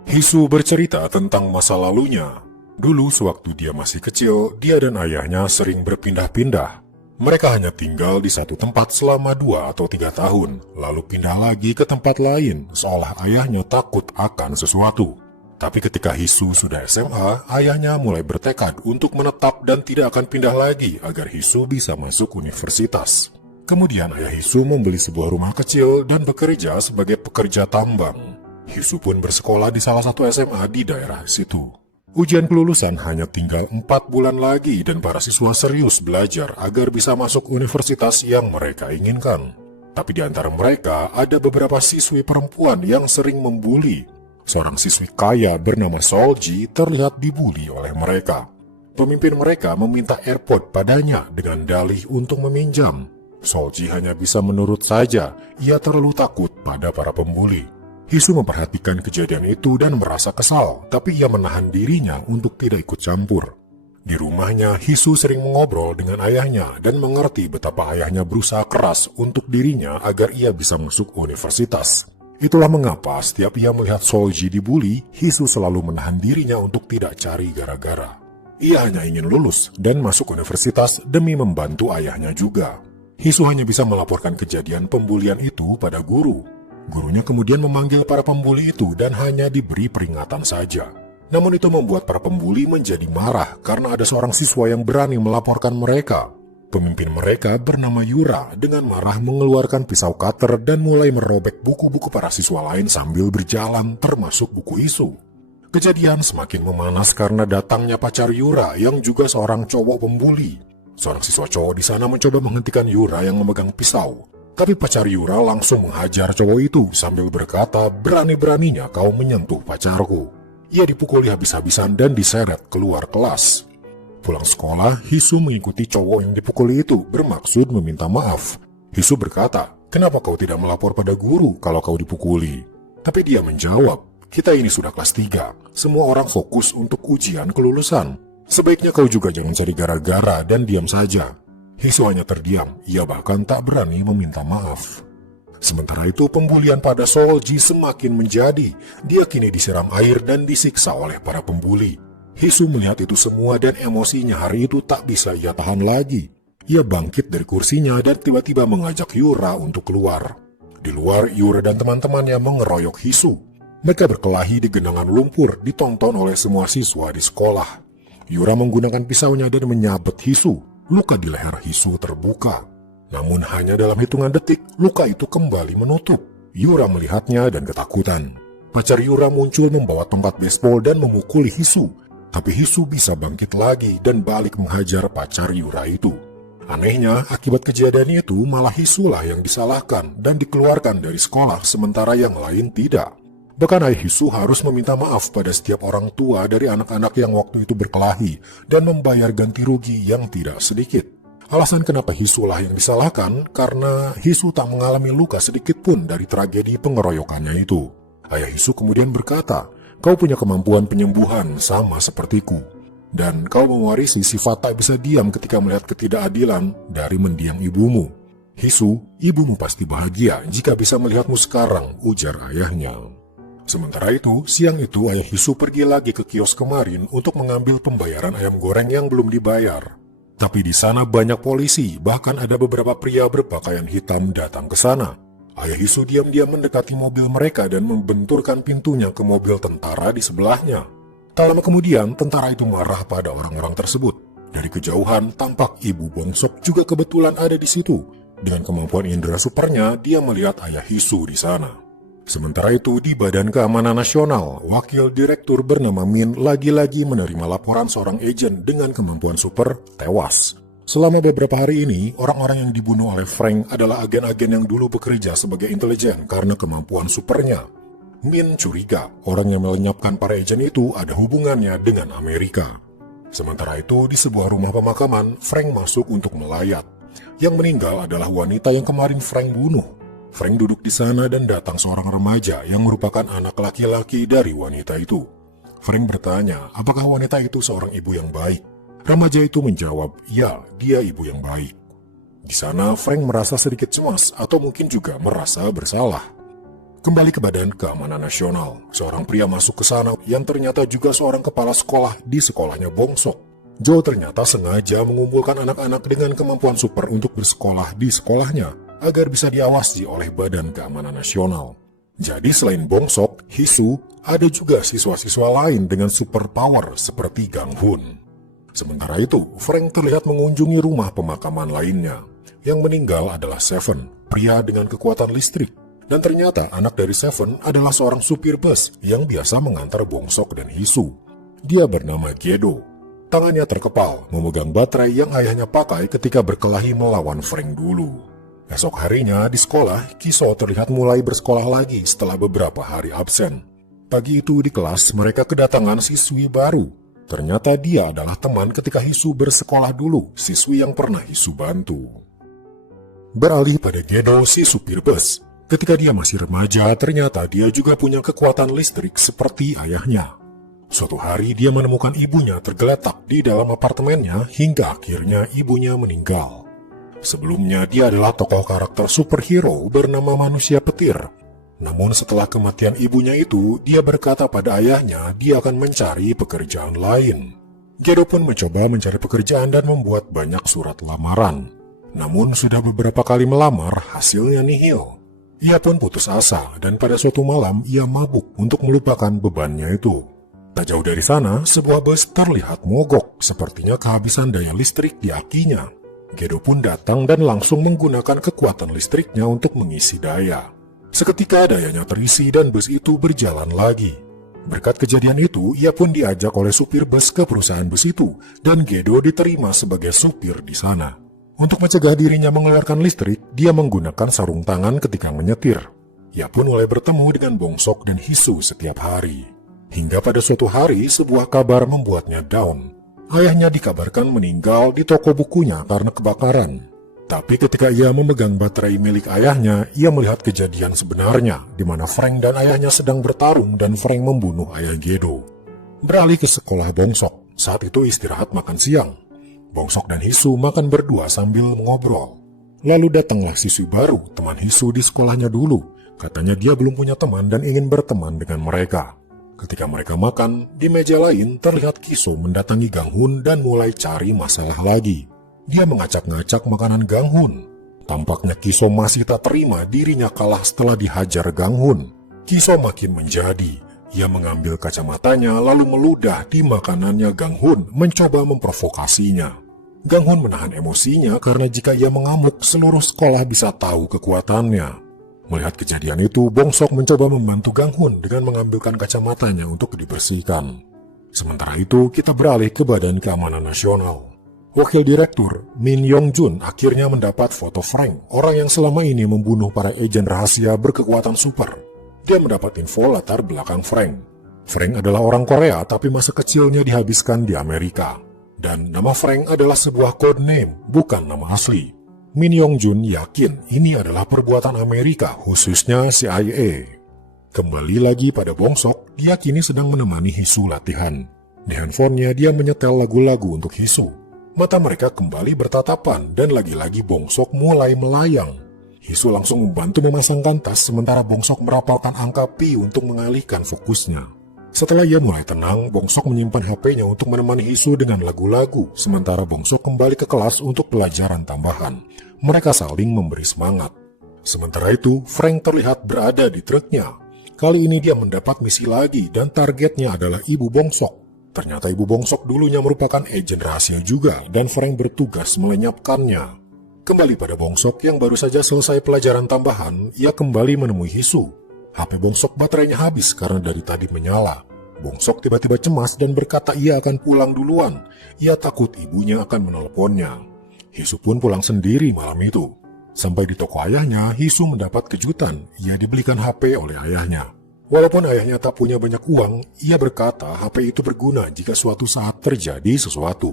Hisu bercerita tentang masa lalunya. Dulu sewaktu dia masih kecil, dia dan ayahnya sering berpindah-pindah. Mereka hanya tinggal di satu tempat selama 2 atau 3 tahun, lalu pindah lagi ke tempat lain, seolah ayahnya takut akan sesuatu. Tapi ketika Hisu sudah SMA, ayahnya mulai bertekad untuk menetap dan tidak akan pindah lagi agar Hisu bisa masuk universitas. Kemudian ayah Hisu membeli sebuah rumah kecil dan bekerja sebagai pekerja tambang. Hisu pun bersekolah di salah satu SMA di daerah situ. Ujian kelulusan hanya tinggal 4 bulan lagi dan para siswa serius belajar agar bisa masuk universitas yang mereka inginkan. Tapi di antara mereka ada beberapa siswi perempuan yang sering membuli. Seorang siswi kaya bernama Solji terlihat dibuli oleh mereka. Pemimpin mereka meminta AirPod padanya dengan dalih untuk meminjam. Solji hanya bisa menurut saja, ia terlalu takut pada para pembuli. Hisu memperhatikan kejadian itu dan merasa kesal, tapi ia menahan dirinya untuk tidak ikut campur. Di rumahnya, Hisu sering mengobrol dengan ayahnya dan mengerti betapa ayahnya berusaha keras untuk dirinya agar ia bisa masuk universitas. Itulah mengapa setiap ia melihat Solji dibuli, Hisu selalu menahan dirinya untuk tidak cari gara-gara. Ia hanya ingin lulus dan masuk universitas demi membantu ayahnya juga. Hisu hanya bisa melaporkan kejadian pembulian itu pada guru. Gurunya kemudian memanggil para pembuli itu dan hanya diberi peringatan saja. Namun itu membuat para pembuli menjadi marah karena ada seorang siswa yang berani melaporkan mereka. Pemimpin mereka bernama Yura dengan marah mengeluarkan pisau cutter dan mulai merobek buku-buku para siswa lain sambil berjalan, termasuk buku Hisu. Kejadian semakin memanas karena datangnya pacar Yura yang juga seorang cowok pembuli. Seorang siswa cowok di sana mencoba menghentikan Yura yang memegang pisau. Tapi pacar Yura langsung menghajar cowok itu sambil berkata, berani-beraninya kau menyentuh pacarku. Ia dipukuli habis-habisan dan diseret keluar kelas. Pulang sekolah, Hisu mengikuti cowok yang dipukuli itu bermaksud meminta maaf. Hisu berkata, kenapa kau tidak melapor pada guru kalau kau dipukuli? Tapi dia menjawab, kita ini sudah kelas 3, semua orang fokus untuk ujian kelulusan. Sebaiknya kau juga jangan cari gara-gara dan diam saja. Hisu hanya terdiam, ia bahkan tak berani meminta maaf. Sementara itu pembulian pada Solji semakin menjadi, dia kini disiram air dan disiksa oleh para pembuli. Hisu melihat itu semua dan emosinya hari itu tak bisa ia tahan lagi. Ia bangkit dari kursinya dan tiba-tiba mengajak Yura untuk keluar. Di luar, Yura dan teman-temannya mengeroyok Hisu. Mereka berkelahi di genangan lumpur, ditonton oleh semua siswa di sekolah. Yura menggunakan pisaunya dan menyabet Hisu. Luka di leher Hisu terbuka. Namun hanya dalam hitungan detik, luka itu kembali menutup. Yura melihatnya dan ketakutan. Pacar Yura muncul membawa tongkat baseball dan memukuli Hisu. Tapi Hisu bisa bangkit lagi dan balik menghajar pacar Yura itu. Anehnya, akibat kejadian itu malah Hisulah yang disalahkan dan dikeluarkan dari sekolah sementara yang lain tidak. Bahkan ayah Hisu harus meminta maaf pada setiap orang tua dari anak-anak yang waktu itu berkelahi dan membayar ganti rugi yang tidak sedikit. Alasan kenapa Hisulah yang disalahkan karena Hisu tak mengalami luka sedikit pun dari tragedi pengeroyokannya itu. Ayah Hisu kemudian berkata, kau punya kemampuan penyembuhan sama sepertiku. Dan kau mewarisi sifat tak bisa diam ketika melihat ketidakadilan dari mendiang ibumu. Hisu, ibumu pasti bahagia jika bisa melihatmu sekarang, ujar ayahnya. Sementara itu, siang itu ayah Hisu pergi lagi ke kios kemarin untuk mengambil pembayaran ayam goreng yang belum dibayar. Tapi di sana banyak polisi, bahkan ada beberapa pria berpakaian hitam datang ke sana. Ayah Hisu diam-diam mendekati mobil mereka dan membenturkan pintunya ke mobil tentara di sebelahnya. Tak lama kemudian, tentara itu marah pada orang-orang tersebut. Dari kejauhan, tampak ibu Bongsok juga kebetulan ada di situ. Dengan kemampuan indera supernya, dia melihat ayah Hisu di sana. Sementara itu, di Badan Keamanan Nasional, wakil direktur bernama Min lagi-lagi menerima laporan seorang agen dengan kemampuan super tewas. Selama beberapa hari ini, orang-orang yang dibunuh oleh Frank adalah agen-agen yang dulu bekerja sebagai intelijen karena kemampuan supernya. Min curiga orang yang melenyapkan para agen itu ada hubungannya dengan Amerika. Sementara itu, di sebuah rumah pemakaman, Frank masuk untuk melayat. Yang meninggal adalah wanita yang kemarin Frank bunuh. Frank duduk di sana dan datang seorang remaja yang merupakan anak laki-laki dari wanita itu. Frank bertanya, apakah wanita itu seorang ibu yang baik? Remaja itu menjawab, ya, dia ibu yang baik. Di sana, Frank merasa sedikit cemas atau mungkin juga merasa bersalah. Kembali ke Badan Keamanan Nasional, seorang pria masuk ke sana yang ternyata juga seorang kepala sekolah di sekolahnya Bongsok. Joe ternyata sengaja mengumpulkan anak-anak dengan kemampuan super untuk bersekolah di sekolahnya agar bisa diawasi oleh Badan Keamanan Nasional. Jadi selain Bongsok, Hisu, ada juga siswa-siswa lain dengan superpower seperti Gang Hun. Sementara itu, Frank terlihat mengunjungi rumah pemakaman lainnya. Yang meninggal adalah Seven, pria dengan kekuatan listrik. Dan ternyata anak dari Seven adalah seorang supir bus yang biasa mengantar Bongsok dan Hisu. Dia bernama Gedo. Tangannya terkepal, memegang baterai yang ayahnya pakai ketika berkelahi melawan Frank dulu. Esok harinya di sekolah, Kiso terlihat mulai bersekolah lagi setelah beberapa hari absen. Pagi itu di kelas mereka kedatangan siswi baru. Ternyata dia adalah teman ketika Hisu bersekolah dulu, siswi yang pernah Hisu bantu. Beralih pada Gedo, si supir bus. Ketika dia masih remaja, ternyata dia juga punya kekuatan listrik seperti ayahnya. Suatu hari dia menemukan ibunya tergeletak di dalam apartemennya hingga akhirnya ibunya meninggal. Sebelumnya dia adalah tokoh karakter superhero bernama Manusia Petir. Namun setelah kematian ibunya itu, dia berkata pada ayahnya dia akan mencari pekerjaan lain. Gedo pun mencoba mencari pekerjaan dan membuat banyak surat lamaran. Namun sudah beberapa kali melamar, hasilnya nihil. Ia pun putus asa dan pada suatu malam ia mabuk untuk melupakan bebannya itu. Tak jauh dari sana, sebuah bus terlihat mogok, sepertinya kehabisan daya listrik di akinya. Gedo pun datang dan langsung menggunakan kekuatan listriknya untuk mengisi daya. Seketika dayanya terisi dan bus itu berjalan lagi. Berkat kejadian itu, ia pun diajak oleh supir bus ke perusahaan bus itu, dan Gedo diterima sebagai supir di sana. Untuk mencegah dirinya mengeluarkan listrik, dia menggunakan sarung tangan ketika menyetir. Ia pun mulai bertemu dengan Bongsok dan Hisu setiap hari. Hingga pada suatu hari, sebuah kabar membuatnya down. Ayahnya dikabarkan meninggal di toko bukunya karena kebakaran. Tapi ketika ia memegang baterai milik ayahnya, ia melihat kejadian sebenarnya, di mana Frank dan ayahnya sedang bertarung dan Frank membunuh ayah Gedo. Beralih ke sekolah Bongsok, saat itu istirahat makan siang. Bongsok dan Hisu makan berdua sambil mengobrol. Lalu datanglah siswi baru, teman Hisu di sekolahnya dulu. Katanya dia belum punya teman dan ingin berteman dengan mereka. Ketika mereka makan, di meja lain terlihat Kiso mendatangi Gang Hun dan mulai cari masalah lagi. Dia mengacak-ngacak makanan Gang Hun. Tampaknya Kiso masih tak terima dirinya kalah setelah dihajar Gang Hun. Kiso makin menjadi. Ia mengambil kacamatanya lalu meludah di makanannya Gang Hun, mencoba memprovokasinya. Gang Hun menahan emosinya karena jika ia mengamuk, seluruh sekolah bisa tahu kekuatannya. Melihat kejadian itu, Bongsok mencoba membantu Gang Hun dengan mengambilkan kacamatanya untuk dibersihkan. Sementara itu, kita beralih ke Badan Keamanan Nasional. Wakil Direktur Min Yong-jun akhirnya mendapat foto Frank, orang yang selama ini membunuh para agen rahasia berkekuatan super. Dia mendapat info latar belakang Frank. Frank adalah orang Korea tapi masa kecilnya dihabiskan di Amerika. Dan nama Frank adalah sebuah code name, bukan nama asli. Min Yong-jun yakin ini adalah perbuatan Amerika, khususnya CIA. Kembali lagi pada Bongsok, dia kini sedang menemani Hisu latihan. Di handphonenya dia menyetel lagu-lagu untuk Hisu. Mata mereka kembali bertatapan dan lagi-lagi Bongsok mulai melayang. Hisu langsung membantu memasangkan tas sementara Bongsok merapalkan angka pi untuk mengalihkan fokusnya. Setelah ia mulai tenang, Bongsok menyimpan HP-nya untuk menemani Hisu dengan lagu-lagu, sementara Bongsok kembali ke kelas untuk pelajaran tambahan. Mereka saling memberi semangat. Sementara itu, Frank terlihat berada di truknya. Kali ini dia mendapat misi lagi dan targetnya adalah ibu Bongsok. Ternyata ibu Bongsok dulunya merupakan agen rahasia juga dan Frank bertugas melenyapkannya. Kembali pada Bongsok yang baru saja selesai pelajaran tambahan, ia kembali menemui Hisu. HP Bongsok baterainya habis karena dari tadi menyala. Bongsok tiba-tiba cemas dan berkata ia akan pulang duluan. Ia takut ibunya akan menelponnya. Hisu pun pulang sendiri malam itu. Sampai di toko ayahnya, Hisu mendapat kejutan. Ia dibelikan HP oleh ayahnya. Walaupun ayahnya tak punya banyak uang, ia berkata HP itu berguna jika suatu saat terjadi sesuatu.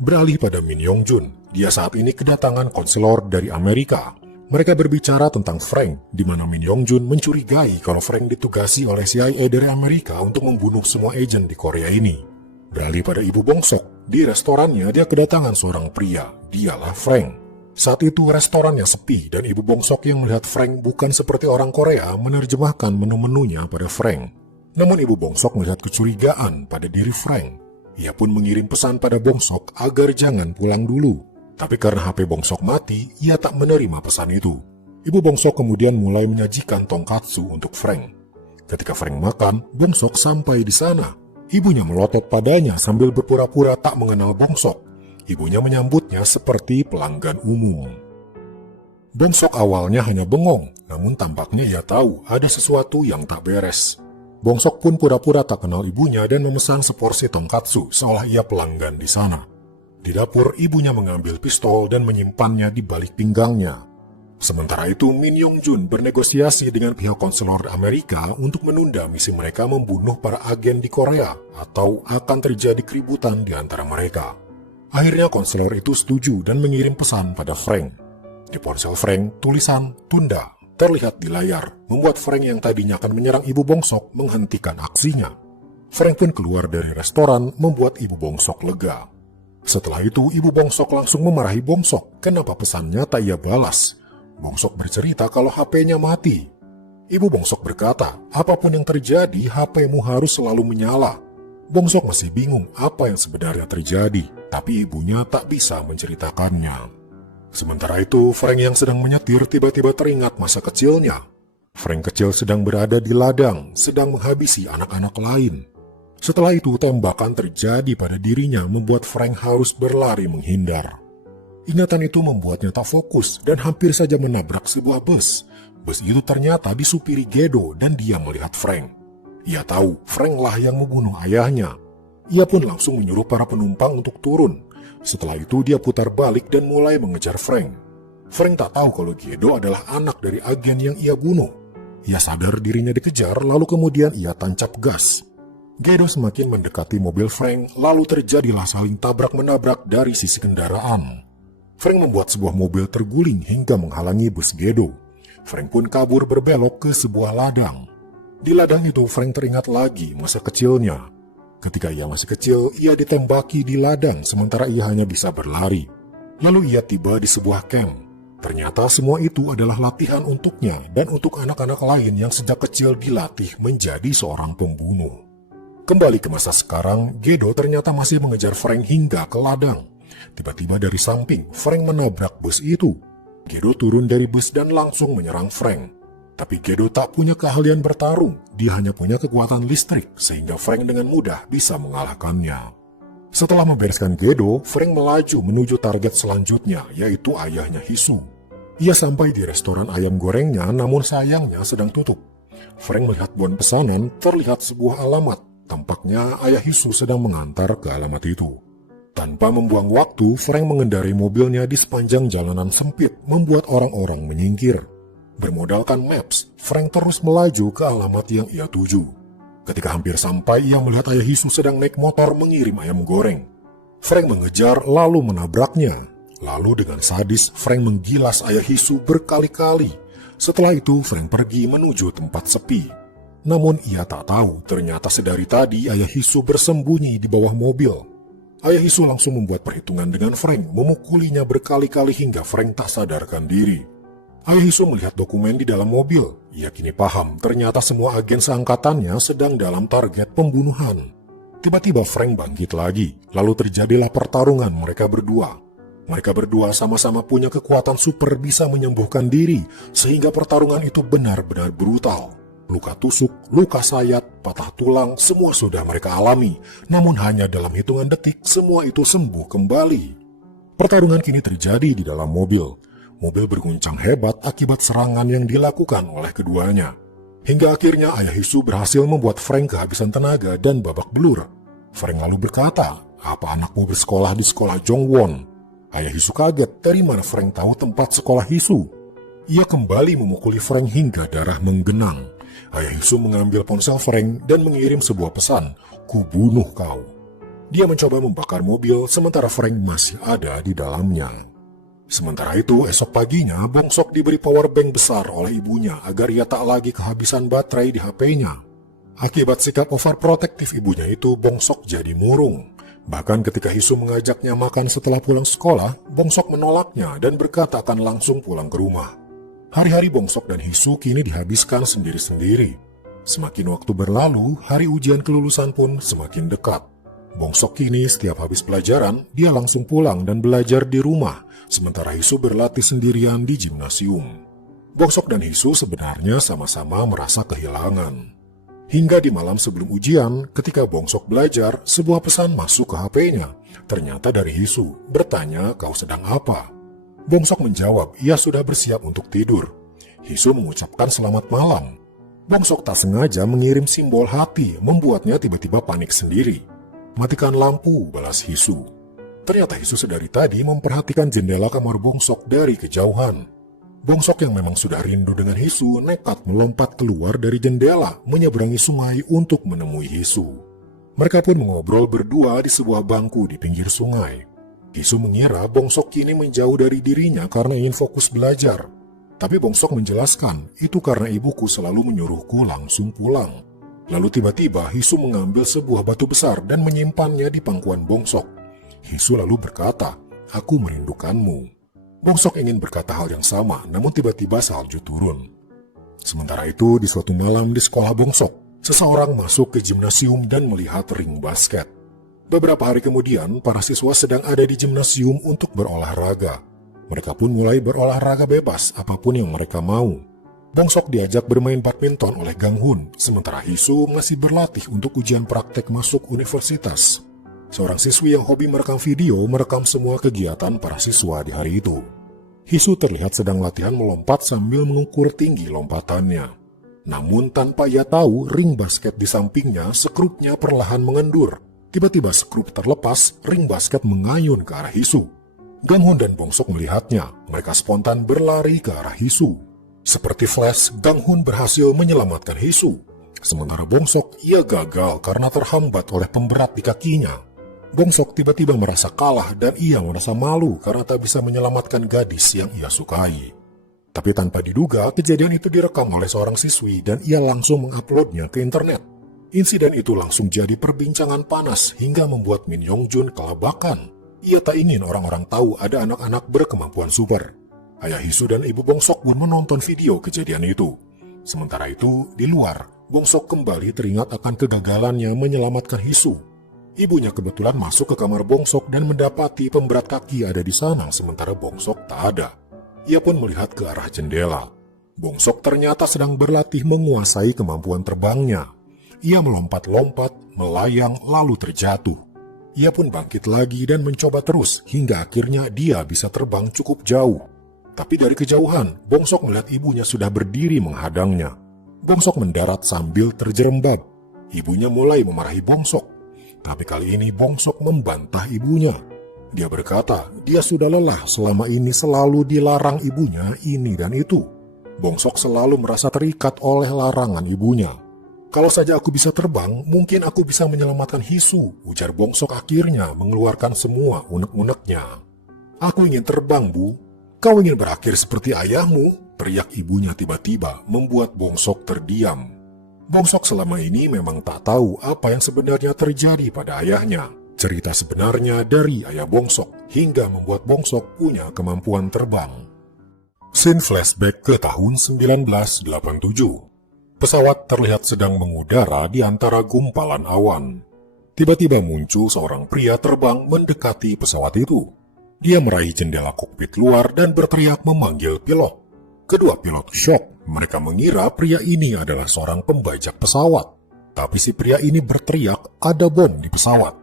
Beralih pada Min Yongjun, dia saat ini kedatangan konselor dari Amerika. Mereka berbicara tentang Frank, di mana Min Yongjun mencurigai kalau Frank ditugasi oleh CIA dari Amerika untuk membunuh semua agen di Korea ini. Beralih pada Ibu Bongsok, di restorannya dia kedatangan seorang pria, dialah Frank. Saat itu restorannya sepi dan Ibu Bongsok yang melihat Frank bukan seperti orang Korea menerjemahkan menu-menunya pada Frank. Namun Ibu Bongsok melihat kecurigaan pada diri Frank. Ia pun mengirim pesan pada Bongsok agar jangan pulang dulu. Tapi karena HP Bongsok mati, ia tak menerima pesan itu. Ibu Bongsok kemudian mulai menyajikan tongkatsu untuk Frank. Ketika Frank makan, Bongsok sampai di sana. Ibunya melotot padanya sambil berpura-pura tak mengenal Bongsok. Ibunya menyambutnya seperti pelanggan umum. Bongsok awalnya hanya bengong, namun tampaknya ia tahu ada sesuatu yang tak beres. Bongsok pun pura-pura tak kenal ibunya dan memesan seporsi tongkatsu seolah ia pelanggan di sana. Di dapur, ibunya mengambil pistol dan menyimpannya di balik pinggangnya. Sementara itu, Min Yongjun bernegosiasi dengan pihak konselor Amerika untuk menunda misi mereka membunuh para agen di Korea atau akan terjadi keributan di antara mereka. Akhirnya konselor itu setuju dan mengirim pesan pada Frank. Di ponsel Frank, tulisan "Tunda" terlihat di layar, membuat Frank yang tadinya akan menyerang Ibu Bongsok menghentikan aksinya. Frank pun keluar dari restoran, membuat Ibu Bongsok lega. Setelah itu, Ibu Bongsok langsung memarahi Bongsok, kenapa pesannya tak ia balas. Bongsok bercerita kalau HP-nya mati. Ibu Bongsok berkata, apapun yang terjadi, HP-mu harus selalu menyala. Bongsok masih bingung apa yang sebenarnya terjadi, tapi ibunya tak bisa menceritakannya. Sementara itu, Frank yang sedang menyetir tiba-tiba teringat masa kecilnya. Frank kecil sedang berada di ladang, sedang menghabisi anak-anak lain. Setelah itu, tembakan terjadi pada dirinya membuat Frank harus berlari menghindar. Ingatan itu membuatnya tak fokus dan hampir saja menabrak sebuah bus. Bus itu ternyata disupiri Gedo dan dia melihat Frank. Ia tahu Franklah yang membunuh ayahnya. Ia pun langsung menyuruh para penumpang untuk turun. Setelah itu dia putar balik dan mulai mengejar Frank. Frank tak tahu kalau Gedo adalah anak dari agen yang ia bunuh. Ia sadar dirinya dikejar lalu kemudian ia tancap gas. Gedo semakin mendekati mobil Frank lalu terjadilah saling tabrak-menabrak dari sisi kendaraan. Frank membuat sebuah mobil terguling hingga menghalangi bus Gedo. Frank pun kabur berbelok ke sebuah ladang. Di ladang itu Frank teringat lagi masa kecilnya. Ketika ia masih kecil, ia ditembaki di ladang sementara ia hanya bisa berlari. Lalu ia tiba di sebuah camp. Ternyata semua itu adalah latihan untuknya dan untuk anak-anak lain yang sejak kecil dilatih menjadi seorang pembunuh. Kembali ke masa sekarang, Gedo ternyata masih mengejar Frank hingga ke ladang. Tiba-tiba dari samping, Frank menabrak bus itu. Gedo turun dari bus dan langsung menyerang Frank. Tapi Gedo tak punya keahlian bertarung, dia hanya punya kekuatan listrik, sehingga Frank dengan mudah bisa mengalahkannya. Setelah membereskan Gedo, Frank melaju menuju target selanjutnya, yaitu ayahnya Hisu. Ia sampai di restoran ayam gorengnya, namun sayangnya sedang tutup. Frank melihat bon pesanan, terlihat sebuah alamat. Tampaknya ayah Hisu sedang mengantar ke alamat itu. Tanpa membuang waktu, Frank mengendarai mobilnya di sepanjang jalanan sempit, membuat orang-orang menyingkir. Bermodalkan maps, Frank terus melaju ke alamat yang ia tuju. Ketika hampir sampai, ia melihat ayah Hisu sedang naik motor mengirim ayam goreng. Frank mengejar lalu menabraknya. Lalu dengan sadis, Frank menggilas ayah Hisu berkali-kali. Setelah itu, Frank pergi menuju tempat sepi. Namun ia tak tahu, ternyata sedari tadi ayah Hisu bersembunyi di bawah mobil. Ayah Hisu langsung membuat perhitungan dengan Frank, memukulinya berkali-kali hingga Frank tak sadarkan diri. Ayah Hisu melihat dokumen di dalam mobil. Ia kini paham, ternyata semua agen seangkatannya sedang dalam target pembunuhan. Tiba-tiba Frank bangkit lagi, lalu terjadilah pertarungan mereka berdua. Mereka berdua sama-sama punya kekuatan super bisa menyembuhkan diri, sehingga pertarungan itu benar-benar brutal. Luka tusuk, luka sayat, patah tulang, semua sudah mereka alami. Namun hanya dalam hitungan detik, semua itu sembuh kembali. Pertarungan kini terjadi di dalam mobil. Mobil berguncang hebat akibat serangan yang dilakukan oleh keduanya. Hingga akhirnya ayah Hisu berhasil membuat Frank kehabisan tenaga dan babak belur. Frank lalu berkata, apa anakmu bersekolah di sekolah Jongwon? Ayah Hisu kaget dari mana Frank tahu tempat sekolah Hisu. Ia kembali memukuli Frank hingga darah menggenang. Ayah Hisu mengambil ponsel Frank dan mengirim sebuah pesan, "Kubunuh kau." Dia mencoba membakar mobil sementara Frank masih ada di dalamnya. Sementara itu, esok paginya, Bongsok diberi power bank besar oleh ibunya agar ia tak lagi kehabisan baterai di HP-nya. Akibat sikap overprotektif ibunya itu, Bongsok jadi murung. Bahkan ketika Hisu mengajaknya makan setelah pulang sekolah, Bongsok menolaknya dan berkata akan langsung pulang ke rumah. Hari-hari Bongsok dan Hisu kini dihabiskan sendiri-sendiri. Semakin waktu berlalu, hari ujian kelulusan pun semakin dekat. Bongsok kini setiap habis pelajaran, dia langsung pulang dan belajar di rumah, sementara Hisu berlatih sendirian di gimnasium. Bongsok dan Hisu sebenarnya sama-sama merasa kehilangan. Hingga di malam sebelum ujian, ketika Bongsok belajar, sebuah pesan masuk ke HP-nya. Ternyata dari Hisu, bertanya, "Kau sedang apa?" Bongsok menjawab, ia sudah bersiap untuk tidur. Hisu mengucapkan selamat malam. Bongsok tak sengaja mengirim simbol hati, membuatnya tiba-tiba panik sendiri. "Matikan lampu," balas Hisu. Ternyata Hisu sedari tadi memperhatikan jendela kamar Bongsok dari kejauhan. Bongsok yang memang sudah rindu dengan Hisu nekat melompat keluar dari jendela, menyeberangi sungai untuk menemui Hisu. Mereka pun mengobrol berdua di sebuah bangku di pinggir sungai. Hisu mengira Bongsok kini menjauh dari dirinya karena ingin fokus belajar. Tapi Bongsok menjelaskan, itu karena ibuku selalu menyuruhku langsung pulang. Lalu tiba-tiba Hisu mengambil sebuah batu besar dan menyimpannya di pangkuan Bongsok. Hisu lalu berkata, "Aku merindukanmu." Bongsok ingin berkata hal yang sama, namun tiba-tiba salju turun. Sementara itu, di suatu malam di sekolah Bongsok, seseorang masuk ke gimnasium dan melihat ring basket. Beberapa hari kemudian, para siswa sedang ada di gimnasium untuk berolahraga. Mereka pun mulai berolahraga bebas, apapun yang mereka mau. Bongsok diajak bermain badminton oleh Gang Hun, sementara Hisu masih berlatih untuk ujian praktek masuk universitas. Seorang siswi yang hobi merekam video merekam semua kegiatan para siswa di hari itu. Hisu terlihat sedang latihan melompat sambil mengukur tinggi lompatannya. Namun tanpa ia tahu, ring basket di sampingnya sekrupnya perlahan mengendur. Tiba-tiba sekrup terlepas, ring basket mengayun ke arah Hisu. Gang Hun dan Bongsok melihatnya, mereka spontan berlari ke arah Hisu. Seperti flash, Gang Hun berhasil menyelamatkan Hisu. Sementara Bongsok, ia gagal karena terhambat oleh pemberat di kakinya. Bongsok tiba-tiba merasa kalah dan ia merasa malu karena tak bisa menyelamatkan gadis yang ia sukai. Tapi tanpa diduga, kejadian itu direkam oleh seorang siswi dan ia langsung menguploadnya ke internet. Insiden itu langsung jadi perbincangan panas hingga membuat Min Yongjun kelabakan. Ia tak ingin orang-orang tahu ada anak-anak berkemampuan super. Ayah Hisu dan ibu Bongsok pun menonton video kejadian itu. Sementara itu, di luar, Bongsok kembali teringat akan kegagalannya menyelamatkan Hisu. Ibunya kebetulan masuk ke kamar Bongsok dan mendapati pemberat kaki ada di sana sementara Bongsok tak ada. Ia pun melihat ke arah jendela. Bongsok ternyata sedang berlatih menguasai kemampuan terbangnya. Ia melompat-lompat, melayang, lalu terjatuh. Ia pun bangkit lagi dan mencoba terus, hingga akhirnya dia bisa terbang cukup jauh. Tapi dari kejauhan, Bongsok melihat ibunya sudah berdiri menghadangnya. Bongsok mendarat sambil terjerembab. Ibunya mulai memarahi Bongsok. Tapi kali ini Bongsok membantah ibunya. Dia berkata, dia sudah lelah selama ini selalu dilarang ibunya ini dan itu. Bongsok selalu merasa terikat oleh larangan ibunya. "Kalau saja aku bisa terbang, mungkin aku bisa menyelamatkan Hisu," ujar Bongsok akhirnya mengeluarkan semua unek-uneknya. "Aku ingin terbang, Bu." "Kau ingin berakhir seperti ayahmu?" teriak ibunya tiba-tiba membuat Bongsok terdiam. Bongsok selama ini memang tak tahu apa yang sebenarnya terjadi pada ayahnya. Cerita sebenarnya dari ayah Bongsok hingga membuat Bongsok punya kemampuan terbang. Scene flashback ke tahun 1987. Pesawat terlihat sedang mengudara di antara gumpalan awan. Tiba-tiba muncul seorang pria terbang mendekati pesawat itu. Dia meraih jendela kokpit luar dan berteriak memanggil pilot. Kedua pilot syok. Mereka mengira pria ini adalah seorang pembajak pesawat. Tapi si pria ini berteriak ada bom di pesawat.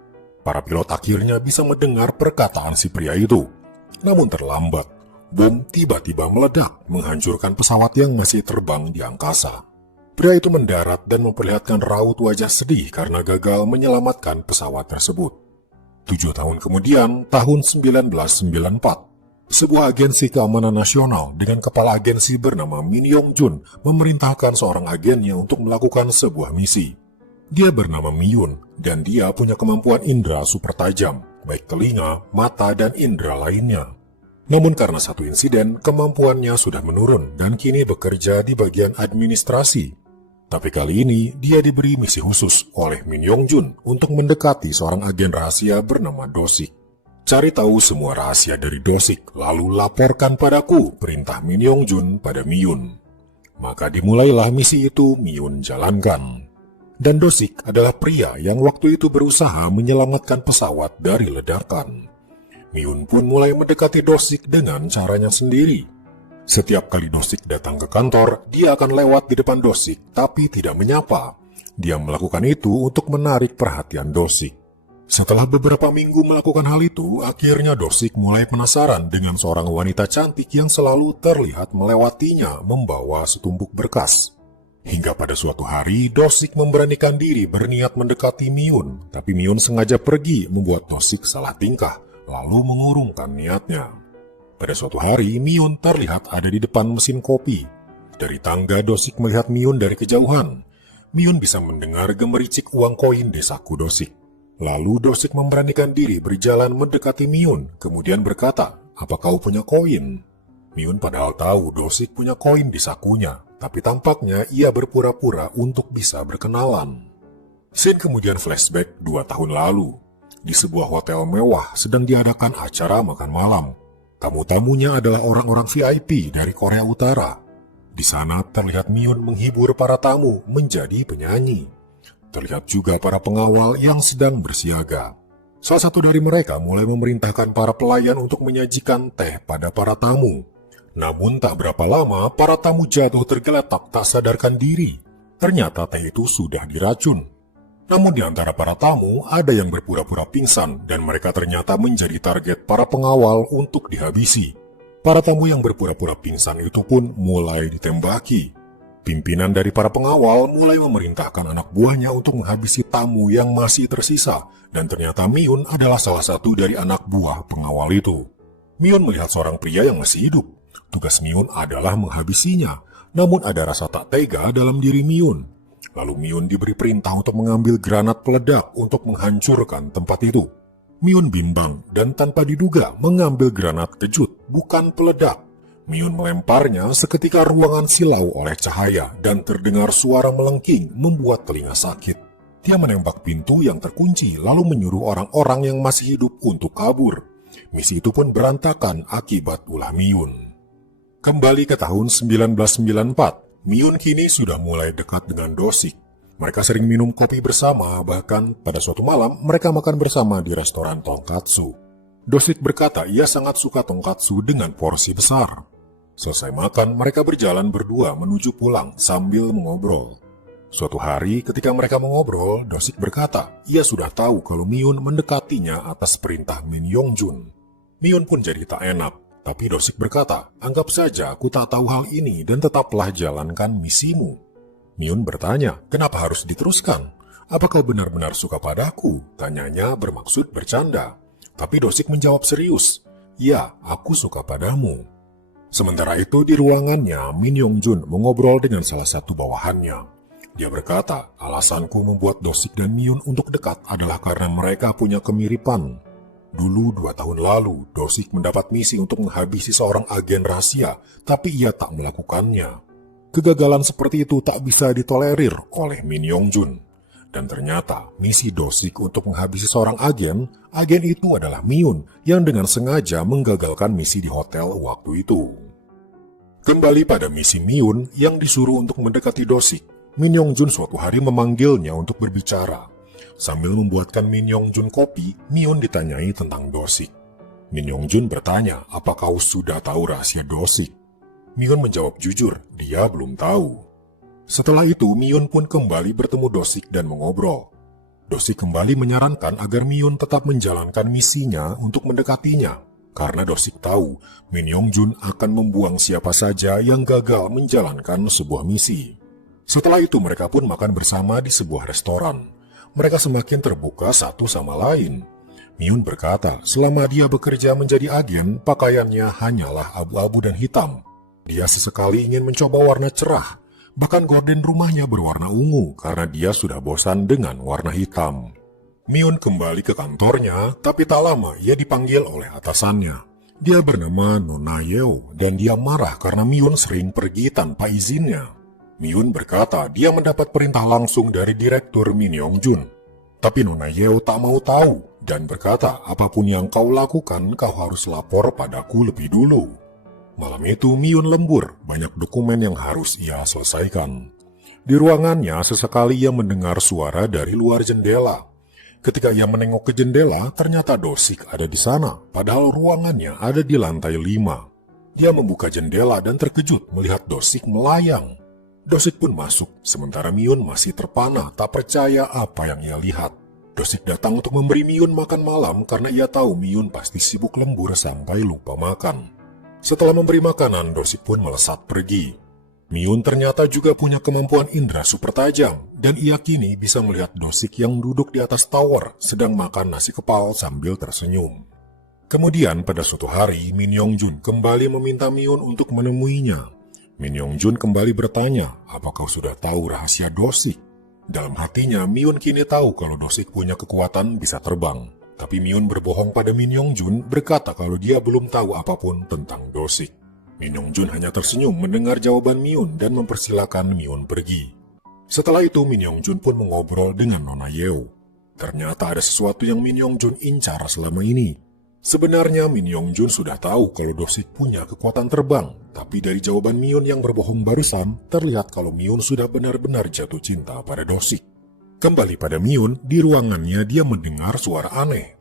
Para pilot akhirnya bisa mendengar perkataan si pria itu. Namun terlambat. Bom tiba-tiba meledak, menghancurkan pesawat yang masih terbang di angkasa. Pria itu mendarat dan memperlihatkan raut wajah sedih karena gagal menyelamatkan pesawat tersebut. 7 tahun kemudian, tahun 1994, sebuah agensi keamanan nasional dengan kepala agensi bernama Min Yong-jun memerintahkan seorang agennya untuk melakukan sebuah misi. Dia bernama Miyun, dan dia punya kemampuan indera super tajam, baik telinga, mata, dan indera lainnya. Namun karena satu insiden, kemampuannya sudah menurun dan kini bekerja di bagian administrasi. Tapi kali ini, dia diberi misi khusus oleh Min Yong-jun untuk mendekati seorang agen rahasia bernama Do-sik. Cari tahu semua rahasia dari Do-sik, lalu laporkan padaku, perintah Min Yong-jun pada Miyun. Maka dimulailah misi itu Miyun jalankan. Dan Do-sik adalah pria yang waktu itu berusaha menyelamatkan pesawat dari ledakan. Miyun pun mulai mendekati Do-sik dengan caranya sendiri. Setiap kali Do-sik datang ke kantor, dia akan lewat di depan Do-sik tapi tidak menyapa. Dia melakukan itu untuk menarik perhatian Do-sik. Setelah beberapa minggu melakukan hal itu, akhirnya Do-sik mulai penasaran dengan seorang wanita cantik yang selalu terlihat melewatinya membawa setumpuk berkas. Hingga pada suatu hari, Do-sik memberanikan diri berniat mendekati Miyun, tapi Miyun sengaja pergi membuat Do-sik salah tingkah, lalu mengurungkan niatnya. Pada suatu hari, Miyun terlihat ada di depan mesin kopi. Dari tangga, Do-sik melihat Miyun dari kejauhan. Miyun bisa mendengar gemericik uang koin di saku Do-sik. Lalu Do-sik memberanikan diri berjalan mendekati Miyun, kemudian berkata, "Apa kau punya koin?" Miyun padahal tahu Do-sik punya koin di sakunya, tapi tampaknya ia berpura-pura untuk bisa berkenalan. Scene kemudian flashback 2 tahun lalu. Di sebuah hotel mewah sedang diadakan acara makan malam. Tamu-tamunya adalah orang-orang VIP dari Korea Utara. Di sana terlihat Miyun menghibur para tamu menjadi penyanyi. Terlihat juga para pengawal yang sedang bersiaga. Salah satu dari mereka mulai memerintahkan para pelayan untuk menyajikan teh pada para tamu. Namun tak berapa lama, para tamu jatuh tergeletak tak sadarkan diri. Ternyata teh itu sudah diracun. Namun di antara para tamu, ada yang berpura-pura pingsan dan mereka ternyata menjadi target para pengawal untuk dihabisi. Para tamu yang berpura-pura pingsan itu pun mulai ditembaki. Pimpinan dari para pengawal mulai memerintahkan anak buahnya untuk menghabisi tamu yang masih tersisa, dan ternyata Miyun adalah salah satu dari anak buah pengawal itu. Miyun melihat seorang pria yang masih hidup. Tugas Miyun adalah menghabisinya, namun ada rasa tak tega dalam diri Miyun. Lalu Miyun diberi perintah untuk mengambil granat peledak untuk menghancurkan tempat itu. Miyun bimbang dan tanpa diduga mengambil granat kejut, bukan peledak. Miyun melemparnya seketika ruangan silau oleh cahaya dan terdengar suara melengking membuat telinga sakit. Dia menembak pintu yang terkunci lalu menyuruh orang-orang yang masih hidup untuk kabur. Misi itu pun berantakan akibat ulah Miyun. Kembali ke tahun 1994, Miyun kini sudah mulai dekat dengan Do-sik. Mereka sering minum kopi bersama, bahkan pada suatu malam mereka makan bersama di restoran tonkatsu. Do-sik berkata ia sangat suka tonkatsu dengan porsi besar. Selesai makan, mereka berjalan berdua menuju pulang sambil mengobrol. Suatu hari ketika mereka mengobrol, Do-sik berkata ia sudah tahu kalau Miyun mendekatinya atas perintah Min Yong-jun. Miyun pun jadi tak enak, tapi Do-sik berkata, "Anggap saja aku tak tahu hal ini dan tetaplah jalankan misimu." Miyun bertanya, "Kenapa harus diteruskan? Apa kau benar-benar suka padaku?" Tanyanya bermaksud bercanda. Tapi Do-sik menjawab serius, "Ya, aku suka padamu." Sementara itu di ruangannya, Min Yong-jun mengobrol dengan salah satu bawahannya. Dia berkata, alasanku membuat Do-sik dan Miyun untuk dekat adalah karena mereka punya kemiripan. Dulu 2 tahun lalu, Do-sik mendapat misi untuk menghabisi seorang agen rahasia, tapi ia tak melakukannya. Kegagalan seperti itu tak bisa ditolerir oleh Min Yong-jun. Dan ternyata misi Do-sik untuk menghabisi seorang agen itu adalah Miyun yang dengan sengaja menggagalkan misi di hotel waktu itu. Kembali pada misi Miyun yang disuruh untuk mendekati Do-sik, Min Yong-jun suatu hari memanggilnya untuk berbicara. Sambil membuatkan Min Yong-jun kopi, Miyun ditanyai tentang Do-sik. Min Yong-jun bertanya, "Apa kau sudah tahu rahasia Do-sik?" Miyun menjawab jujur, dia belum tahu. Setelah itu, Miyun pun kembali bertemu Do-sik dan mengobrol. Do-sik kembali menyarankan agar Miyun tetap menjalankan misinya untuk mendekatinya, karena Do-sik tahu Min Yong-jun akan membuang siapa saja yang gagal menjalankan sebuah misi. Setelah itu, mereka pun makan bersama di sebuah restoran. Mereka semakin terbuka satu sama lain. Miun berkata, selama dia bekerja menjadi agen, pakaiannya hanyalah abu-abu dan hitam. Dia sesekali ingin mencoba warna cerah. Bahkan gorden rumahnya berwarna ungu karena dia sudah bosan dengan warna hitam. Miun kembali ke kantornya, tapi tak lama ia dipanggil oleh atasannya. Dia bernama Nona Yeo dan dia marah karena Miun sering pergi tanpa izinnya. Miun berkata dia mendapat perintah langsung dari Direktur Min Yong Jun. Tapi Nona Yeo tak mau tahu dan berkata, apapun yang kau lakukan, kau harus lapor padaku lebih dulu. Malam itu Miun lembur, banyak dokumen yang harus ia selesaikan. Di ruangannya sesekali ia mendengar suara dari luar jendela. Ketika ia menengok ke jendela, ternyata Dosik ada di sana, padahal ruangannya ada di lantai 5. Dia membuka jendela dan terkejut melihat Dosik melayang. Dosik pun masuk, sementara Miun masih terpana, tak percaya apa yang ia lihat. Dosik datang untuk memberi Miun makan malam karena ia tahu Miun pasti sibuk lembur sampai lupa makan. Setelah memberi makanan, Dosik pun melesat pergi. Miun ternyata juga punya kemampuan indera super tajam, dan ia kini bisa melihat Dosik yang duduk di atas tower sedang makan nasi kepal sambil tersenyum. Kemudian pada suatu hari, Min Yong Jun kembali meminta Miun untuk menemuinya. Min Yong Jun kembali bertanya, apa kau sudah tahu rahasia Dosik? Dalam hatinya, Miun kini tahu kalau Dosik punya kekuatan bisa terbang. Tapi Miun berbohong pada Min Yong Jun berkata kalau dia belum tahu apapun tentang Dosik. Min Yong Jun hanya tersenyum mendengar jawaban Miun dan mempersilakan Miun pergi. Setelah itu Min Yong Jun pun mengobrol dengan Nona Yeo. Ternyata ada sesuatu yang Min Yong Jun incar selama ini. Sebenarnya Min Yong Jun sudah tahu kalau Dosik punya kekuatan terbang, tapi dari jawaban Miun yang berbohong barusan, terlihat kalau Miun sudah benar-benar jatuh cinta pada Dosik. Kembali pada Miun, di ruangannya dia mendengar suara aneh.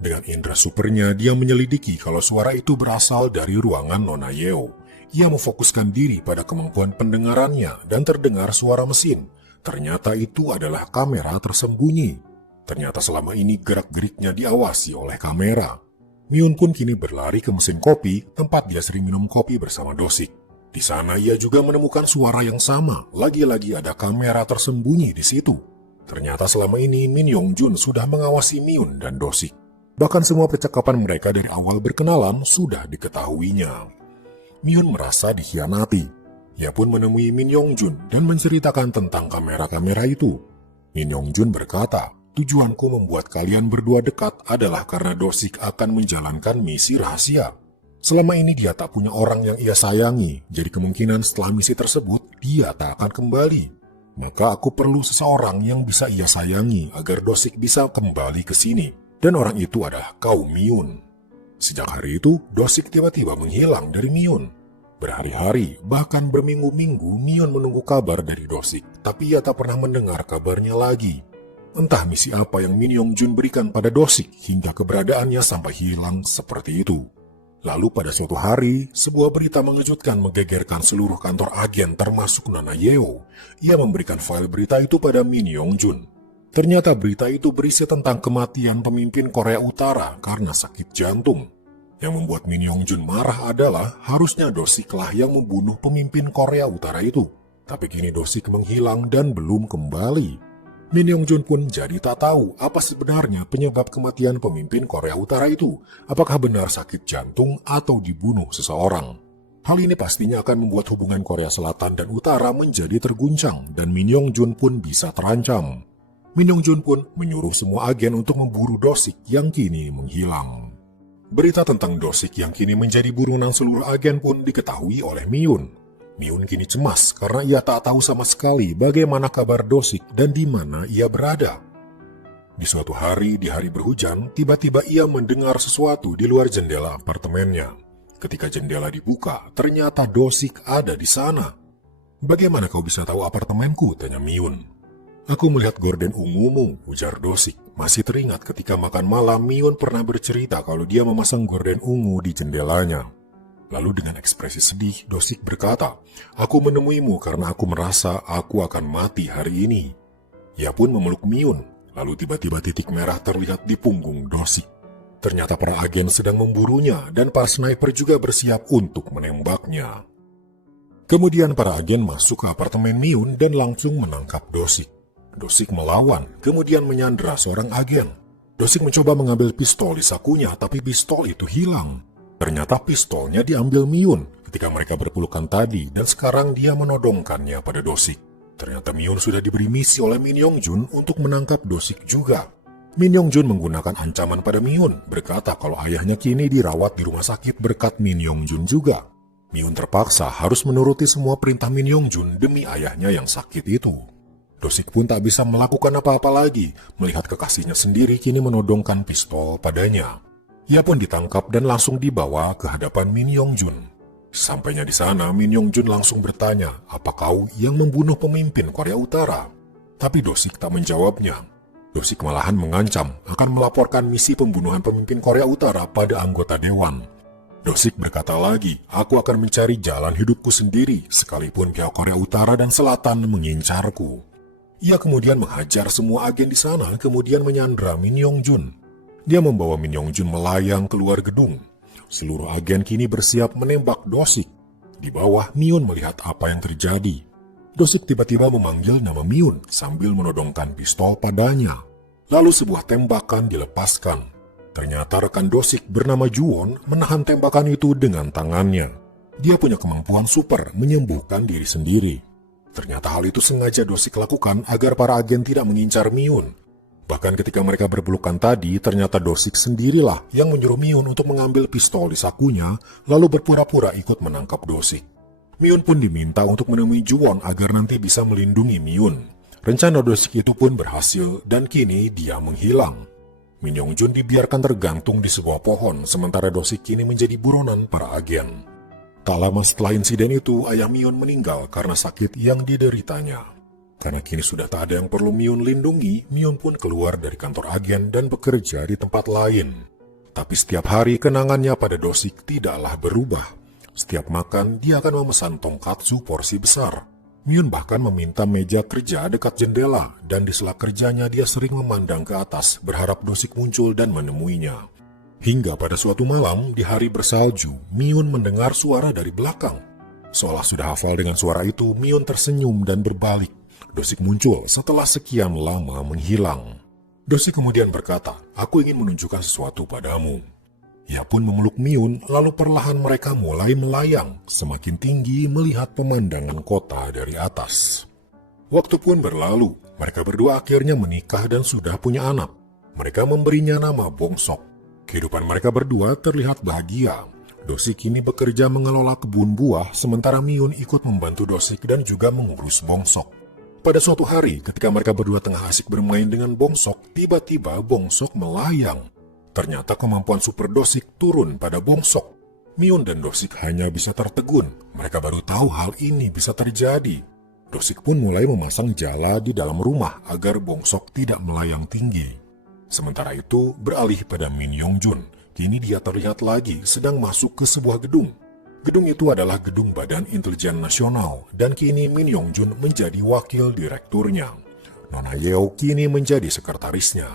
Dengan indera supernya, dia menyelidiki kalau suara itu berasal dari ruangan Nona Yeo. Ia memfokuskan diri pada kemampuan pendengarannya dan terdengar suara mesin. Ternyata itu adalah kamera tersembunyi. Ternyata selama ini gerak-geriknya diawasi oleh kamera. Miun pun kini berlari ke mesin kopi, tempat dia sering minum kopi bersama Dosik. Di sana ia juga menemukan suara yang sama, lagi-lagi ada kamera tersembunyi di situ. Ternyata selama ini Min Yong Jun sudah mengawasi Miun dan Dosik. Bahkan semua percakapan mereka dari awal berkenalan sudah diketahuinya. Miun merasa dikhianati. Ia pun menemui Min Yong Jun dan menceritakan tentang kamera-kamera itu. Min Yong Jun berkata, tujuanku membuat kalian berdua dekat adalah karena Dosik akan menjalankan misi rahasia. Selama ini dia tak punya orang yang ia sayangi, jadi kemungkinan setelah misi tersebut, dia tak akan kembali. Maka aku perlu seseorang yang bisa ia sayangi agar Dosik bisa kembali ke sini. Dan orang itu adalah kau, Miun. Sejak hari itu, Dosik tiba-tiba menghilang dari Miun. Berhari-hari, bahkan berminggu-minggu, Miun menunggu kabar dari Dosik, tapi ia tak pernah mendengar kabarnya lagi. Entah misi apa yang Min Yong Jun berikan pada Dosik hingga keberadaannya sampai hilang seperti itu. Lalu pada suatu hari, sebuah berita mengejutkan menggegerkan seluruh kantor agen termasuk Nona Yeo. Ia memberikan file berita itu pada Min Yong Jun. Ternyata berita itu berisi tentang kematian pemimpin Korea Utara karena sakit jantung. Yang membuat Min Yong Jun marah adalah harusnya Dosiklah yang membunuh pemimpin Korea Utara itu. Tapi kini Dosik menghilang dan belum kembali. Min Yong Jun pun jadi tak tahu apa sebenarnya penyebab kematian pemimpin Korea Utara itu. Apakah benar sakit jantung atau dibunuh seseorang? Hal ini pastinya akan membuat hubungan Korea Selatan dan Utara menjadi terguncang dan Min Yong Jun pun bisa terancam. Min Yong Jun pun menyuruh semua agen untuk memburu Dosik yang kini menghilang. Berita tentang Dosik yang kini menjadi buronan seluruh agen pun diketahui oleh Miun. Miun kini cemas karena ia tak tahu sama sekali bagaimana kabar Dosik dan di mana ia berada. Di suatu hari, di hari berhujan, tiba-tiba ia mendengar sesuatu di luar jendela apartemennya. Ketika jendela dibuka, ternyata Dosik ada di sana. "Bagaimana kau bisa tahu apartemenku?" tanya Miun. "Aku melihat gorden ungumu," ujar Dosik. Masih teringat ketika makan malam, Miun pernah bercerita kalau dia memasang gorden ungu di jendelanya. Lalu dengan ekspresi sedih, Dosik berkata, "Aku menemuimu karena aku merasa aku akan mati hari ini." Ia pun memeluk Miun, lalu tiba-tiba titik merah terlihat di punggung Dosik. Ternyata para agen sedang memburunya dan para sniper juga bersiap untuk menembaknya. Kemudian para agen masuk ke apartemen Miun dan langsung menangkap Dosik. Dosik melawan, kemudian menyandera seorang agen. Dosik mencoba mengambil pistol di sakunya, tapi pistol itu hilang. Ternyata pistolnya diambil Miyun ketika mereka berpelukan tadi, dan sekarang dia menodongkannya pada Dosik. Ternyata Miyun sudah diberi misi oleh Min Yongjun untuk menangkap Dosik juga. Min Yongjun menggunakan ancaman pada Miyun, berkata kalau ayahnya kini dirawat di rumah sakit berkat Min Yongjun juga. Miyun terpaksa harus menuruti semua perintah Min Yongjun demi ayahnya yang sakit itu. Dosik pun tak bisa melakukan apa-apa lagi, melihat kekasihnya sendiri kini menodongkan pistol padanya. Ia pun ditangkap dan langsung dibawa ke hadapan Min Yongjun. Sampainya di sana, Min Yongjun langsung bertanya, apa kau yang membunuh pemimpin Korea Utara? Tapi Dosik tak menjawabnya. Dosik malahan mengancam akan melaporkan misi pembunuhan pemimpin Korea Utara pada anggota dewan. Dosik berkata lagi, aku akan mencari jalan hidupku sendiri, sekalipun pihak Korea Utara dan Selatan mengincarku. Ia kemudian menghajar semua agen di sana, kemudian menyandra Min Yongjun. Dia membawa Min Yongjun melayang keluar gedung. Seluruh agen kini bersiap menembak Dosik. Di bawah, Miyun melihat apa yang terjadi. Dosik tiba-tiba memanggil nama Miyun sambil menodongkan pistol padanya. Lalu sebuah tembakan dilepaskan. Ternyata rekan Dosik bernama Juwon menahan tembakan itu dengan tangannya. Dia punya kemampuan super menyembuhkan diri sendiri. Ternyata hal itu sengaja Dosik lakukan agar para agen tidak mengincar Miyun. Bahkan ketika mereka berpelukan tadi, ternyata Dosik sendirilah yang menyuruh Miyun untuk mengambil pistol di sakunya, lalu berpura-pura ikut menangkap Dosik. Miyun pun diminta untuk menemui Juwon agar nanti bisa melindungi Miyun. Rencana Dosik itu pun berhasil dan kini dia menghilang. Min Yongjun dibiarkan tergantung di sebuah pohon, sementara Dosik kini menjadi buronan para agen. Tak lama setelah insiden itu, ayah Miyun meninggal karena sakit yang dideritanya. Karena kini sudah tak ada yang perlu Miyun lindungi, Miyun pun keluar dari kantor agen dan bekerja di tempat lain. Tapi setiap hari kenangannya pada Dosik tidaklah berubah. Setiap makan, dia akan memesan tonkatsu porsi besar. Miyun bahkan meminta meja kerja dekat jendela, dan di sela kerjanya dia sering memandang ke atas, berharap Dosik muncul dan menemuinya. Hingga pada suatu malam, di hari bersalju, Miyun mendengar suara dari belakang. Seolah sudah hafal dengan suara itu, Miyun tersenyum dan berbalik. Dosik muncul setelah sekian lama menghilang. Dosik kemudian berkata, aku ingin menunjukkan sesuatu padamu. Ia pun memeluk Miyun, lalu perlahan mereka mulai melayang, semakin tinggi melihat pemandangan kota dari atas. Waktu pun berlalu, mereka berdua akhirnya menikah dan sudah punya anak. Mereka memberinya nama Bongsok. Kehidupan mereka berdua terlihat bahagia. Dosik kini bekerja mengelola kebun buah, sementara Miyun ikut membantu Dosik dan juga mengurus Bongsok. Pada suatu hari, ketika mereka berdua tengah asik bermain dengan Bongsok, tiba-tiba Bongsok melayang. Ternyata kemampuan super Dosik turun pada Bongsok. Miyun dan Dosik hanya bisa tertegun. Mereka baru tahu hal ini bisa terjadi. Dosik pun mulai memasang jala di dalam rumah agar Bongsok tidak melayang tinggi. Sementara itu, beralih pada Min Yongjun. Kini dia terlihat lagi sedang masuk ke sebuah gedung. Gedung itu adalah gedung Badan Intelijen Nasional, dan kini Min Yongjun menjadi wakil direkturnya. Nona Yeo kini menjadi sekretarisnya.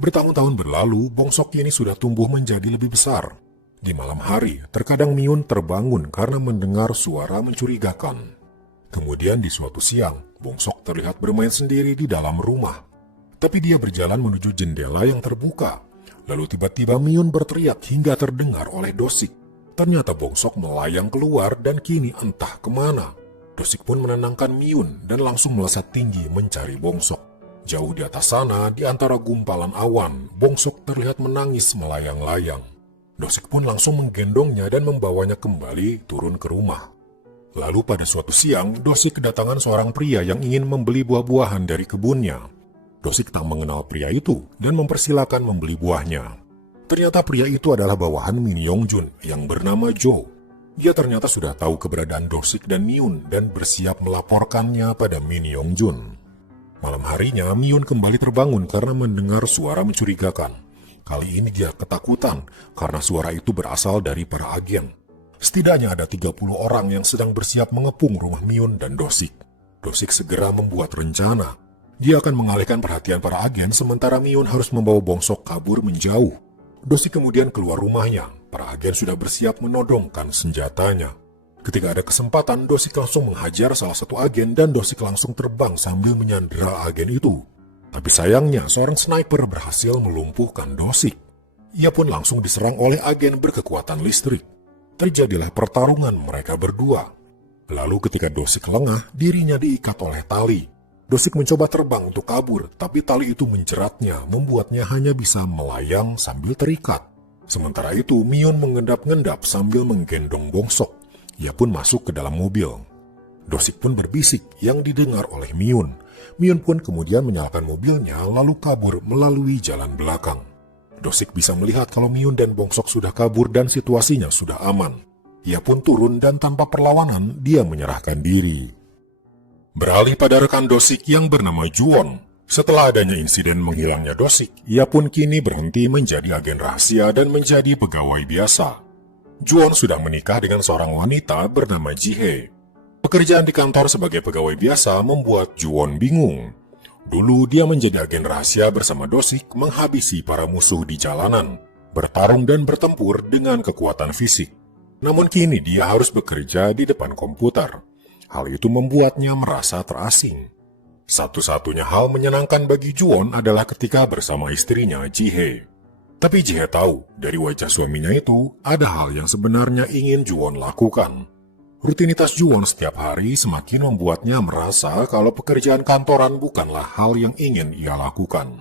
Bertahun-tahun berlalu, Bongsok kini sudah tumbuh menjadi lebih besar. Di malam hari, terkadang Miyun terbangun karena mendengar suara mencurigakan. Kemudian di suatu siang, Bongsok terlihat bermain sendiri di dalam rumah. Tapi dia berjalan menuju jendela yang terbuka. Lalu tiba-tiba Miyun berteriak hingga terdengar oleh Dosik. Ternyata Bongsok melayang keluar dan kini entah kemana. Dosik pun menenangkan Miyun dan langsung melesat tinggi mencari Bongsok. Jauh di atas sana, di antara gumpalan awan, Bongsok terlihat menangis melayang-layang. Dosik pun langsung menggendongnya dan membawanya kembali turun ke rumah. Lalu pada suatu siang, Dosik kedatangan seorang pria yang ingin membeli buah-buahan dari kebunnya. Dosik tak mengenal pria itu dan mempersilakan membeli buahnya. Ternyata pria itu adalah bawahan Min Yongjun yang bernama Jo. Dia ternyata sudah tahu keberadaan Dosik dan Miyun dan bersiap melaporkannya pada Min Yongjun. Malam harinya, Miyun kembali terbangun karena mendengar suara mencurigakan. Kali ini dia ketakutan karena suara itu berasal dari para agen. Setidaknya ada 30 orang yang sedang bersiap mengepung rumah Miyun dan Dosik. Dosik segera membuat rencana. Dia akan mengalihkan perhatian para agen sementara Miyun harus membawa Bongsok kabur menjauh. Dosik kemudian keluar rumahnya. Para agen sudah bersiap menodongkan senjatanya. Ketika ada kesempatan, Dosik langsung menghajar salah satu agen dan Dosik langsung terbang sambil menyandera agen itu. Tapi sayangnya seorang sniper berhasil melumpuhkan Dosik. Ia pun langsung diserang oleh agen berkekuatan listrik. Terjadilah pertarungan mereka berdua. Lalu ketika Dosik lengah, dirinya diikat oleh tali. Dosik mencoba terbang untuk kabur, tapi tali itu menjeratnya, membuatnya hanya bisa melayang sambil terikat. Sementara itu, Mion mengendap-ngendap sambil menggendong Bongsok. Ia pun masuk ke dalam mobil. Dosik pun berbisik yang didengar oleh Mion. Mion pun kemudian menyalakan mobilnya lalu kabur melalui jalan belakang. Dosik bisa melihat kalau Mion dan Bongsok sudah kabur dan situasinya sudah aman. Ia pun turun dan tanpa perlawanan dia menyerahkan diri. Beralih pada rekan Dosik yang bernama Juwon. Setelah adanya insiden menghilangnya Dosik, ia pun kini berhenti menjadi agen rahasia dan menjadi pegawai biasa. Juwon sudah menikah dengan seorang wanita bernama Jihe. Pekerjaan di kantor sebagai pegawai biasa membuat Juwon bingung. Dulu dia menjadi agen rahasia bersama Dosik menghabisi para musuh di jalanan, bertarung dan bertempur dengan kekuatan fisik. Namun kini dia harus bekerja di depan komputer. Hal itu membuatnya merasa terasing. Satu-satunya hal menyenangkan bagi Juwon adalah ketika bersama istrinya Jihe. Tapi Jihe tahu dari wajah suaminya itu ada hal yang sebenarnya ingin Juwon lakukan. Rutinitas Juwon setiap hari semakin membuatnya merasa kalau pekerjaan kantoran bukanlah hal yang ingin ia lakukan.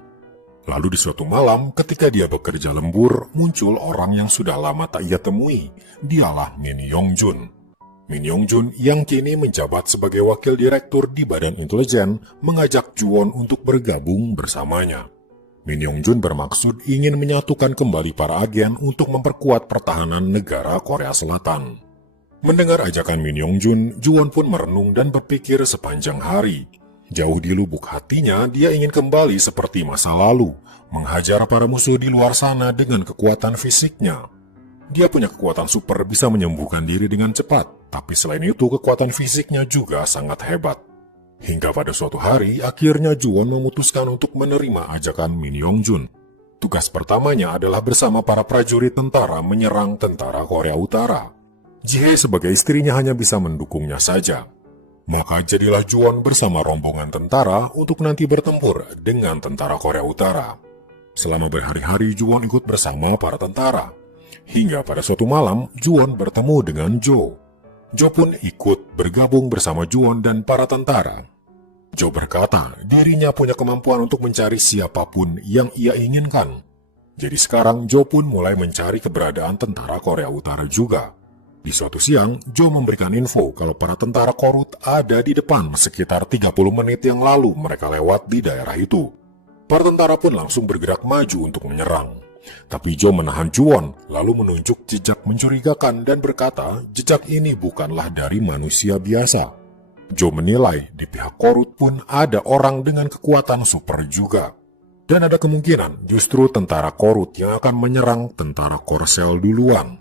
Lalu di suatu malam ketika dia bekerja lembur, muncul orang yang sudah lama tak ia temui. Dialah Min Yongjun. Min Yongjun yang kini menjabat sebagai wakil direktur di Badan Intelijen mengajak Juwon untuk bergabung bersamanya. Min Yongjun bermaksud ingin menyatukan kembali para agen untuk memperkuat pertahanan negara Korea Selatan. Mendengar ajakan Min Yongjun, Juwon pun merenung dan berpikir sepanjang hari. Jauh di lubuk hatinya, dia ingin kembali seperti masa lalu, menghajar para musuh di luar sana dengan kekuatan fisiknya. Dia punya kekuatan super bisa menyembuhkan diri dengan cepat, tapi selain itu kekuatan fisiknya juga sangat hebat. Hingga pada suatu hari, akhirnya Juwon memutuskan untuk menerima ajakan Min Yongjun. Tugas pertamanya adalah bersama para prajurit tentara menyerang tentara Korea Utara. Jihe sebagai istrinya hanya bisa mendukungnya saja. Maka jadilah Juwon bersama rombongan tentara untuk nanti bertempur dengan tentara Korea Utara. Selama berhari-hari Juwon ikut bersama para tentara. Hingga pada suatu malam, Juwon bertemu dengan Jo. Jo pun ikut bergabung bersama Juwon dan para tentara. Jo berkata, dirinya punya kemampuan untuk mencari siapapun yang ia inginkan. Jadi sekarang Jo pun mulai mencari keberadaan tentara Korea Utara juga. Di suatu siang, Jo memberikan info kalau para tentara Korut ada di depan sekitar 30 menit yang lalu mereka lewat di daerah itu. Para tentara pun langsung bergerak maju untuk menyerang. Tapi Jo menahan Juwon, lalu menunjuk jejak mencurigakan dan berkata jejak ini bukanlah dari manusia biasa. Jo menilai di pihak Korut pun ada orang dengan kekuatan super juga. Dan ada kemungkinan justru tentara Korut yang akan menyerang tentara Korsel duluan.